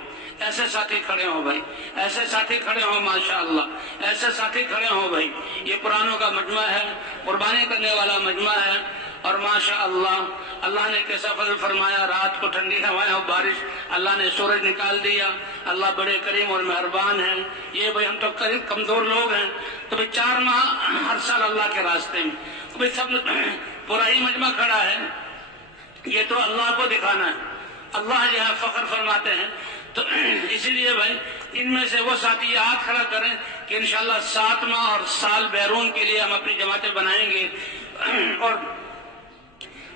ایسے ساتھی کھڑے ہوں بھائی، ایسے ساتھی کھڑے ہوں ماشاءاللہ، ایسے ساتھی کھڑے ہوں بھائی. یہ قرآنوں کا مجمع ہے، قربانی کرنے والا مجمع ہے. اور ماشاءاللہ اللہ نے کیسا فضل فرمایا، رات کو ٹھنڈی ہوائیں اور بارش، اللہ نے سورج نکال دیا. اللہ بڑے کریم اور مہربان ہیں. یہ بھائی ہم تو قریب کمزور لوگ ہیں، تو بھائی 4 ماہ ہر سال اللہ کے راستے میں، تو بھائی سب پورا ہی مجمع کھڑا ہے. یہ تو اللہ کو دکھانا ہے، اللہ جو ہے فخر فرماتے ہیں. تو اسی لیے بھائی ان میں سے وہ ساتھی یہ ہاتھ کھڑا کریں کہ انشاءاللہ 7 ماہ اور سال بیرون کے لیے ہم اپنی جماعتیں بنائیں گے اور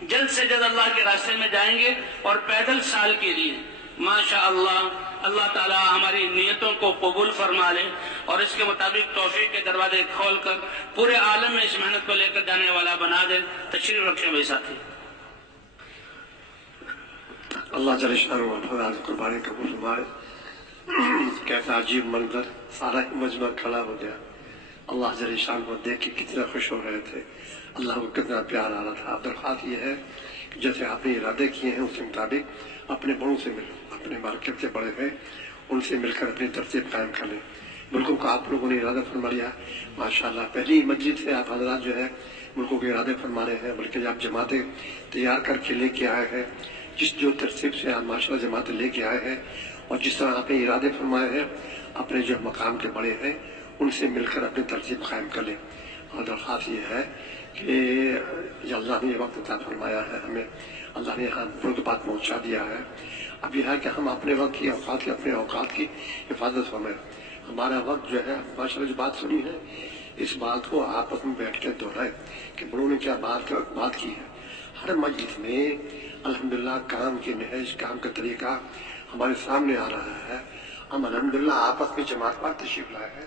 جلد سے جلد اللہ کے راستے میں جائیں گے، اور پیدل سال کے لیے ماشاءاللہ اللہ تعالی ہماری نیتوں کو قبول فرما لے اور اس کے مطابق توفیق کے دروازے کھول کر پورے عالم میں اس محنت کو لے کر جانے والا بنا دے. تشریف رکھیں بھائی ساتھی. اللہ جل شانہ آج قربانی قبول فرمائے. کیسا عجیب منظر، سارا ہی مجمع کھڑا ہو گیا. اللہ جل شانہ کو دیکھ کے کتنا خوش ہو رہے تھے، اللہ کو کتنا پیار آ رہا تھا. درخواست یہ ہے کہ جیسے آپ نے ارادے کیے ہیں اس کے مطابق اپنے بڑوں سے مل، اپنے مارکیٹ سے بڑے ہیں ان سے مل کر اپنی ترتیب قائم کر لیں. ملکوں کا آپ لوگوں نے ارادہ فرما لیا ماشاءاللہ. پہلی مسجد سے آپ حضرات جو ہے ملکوں کے ارادے فرما رہے ہیں، بلکہ آپ جماعتیں تیار کر کے لے کے آئے ہیں. جو ترتیب سے آپ ماشاءاللہ جماعتیں لے کے آئے ہیں اور جس طرح آپ نے ارادے فرمائے ہیں، اپنے جو مقام کے بڑے ہیں ان سے مل کر اپنی ترتیب قائم کر لیں. اور درخواست یہ ہے کہ اللہ نے یہ وقت عطا فرمایا ہے ہمیں، اللہ نے یہاں بڑوں بات پہنچا دیا ہے. اب یہ ہے کہ ہم اپنے وقت کی اپنے اوقات کی حفاظت فرمائیں. ہمارا وقت جو ہے ماشاءاللہ جو بات سنی ہے اس بات کو آپس میں بیٹھ کے دہرائیں کہ بڑوں نے کیا بات کی ہے. ہر مجلس میں الحمدللہ کام کی نہج، کام کا طریقہ ہمارے سامنے آ رہا ہے. ہم الحمدللہ آپس میں جماعت پر تشریف لائے ہیں،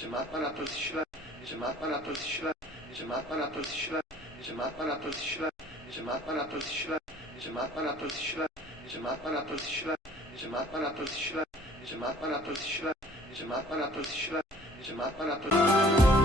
جماعت پر آپ تشریف لائے، جماعت پر آپ تشریف لائے، جماعت پر آپ تشریف لائے، جماعت پر آپ تشریف لائے، جماعت پر آپ تشریف لائے، جماعت پر آپ تشریف لائے، جماعت پر آپ تشریف لائے، جماعت پر آپ تشریف لائے، جماعت پر آپ تشریف لائے، جماعت پر آپ تشریف لائے، جماعت پر آپ تشریف لائے.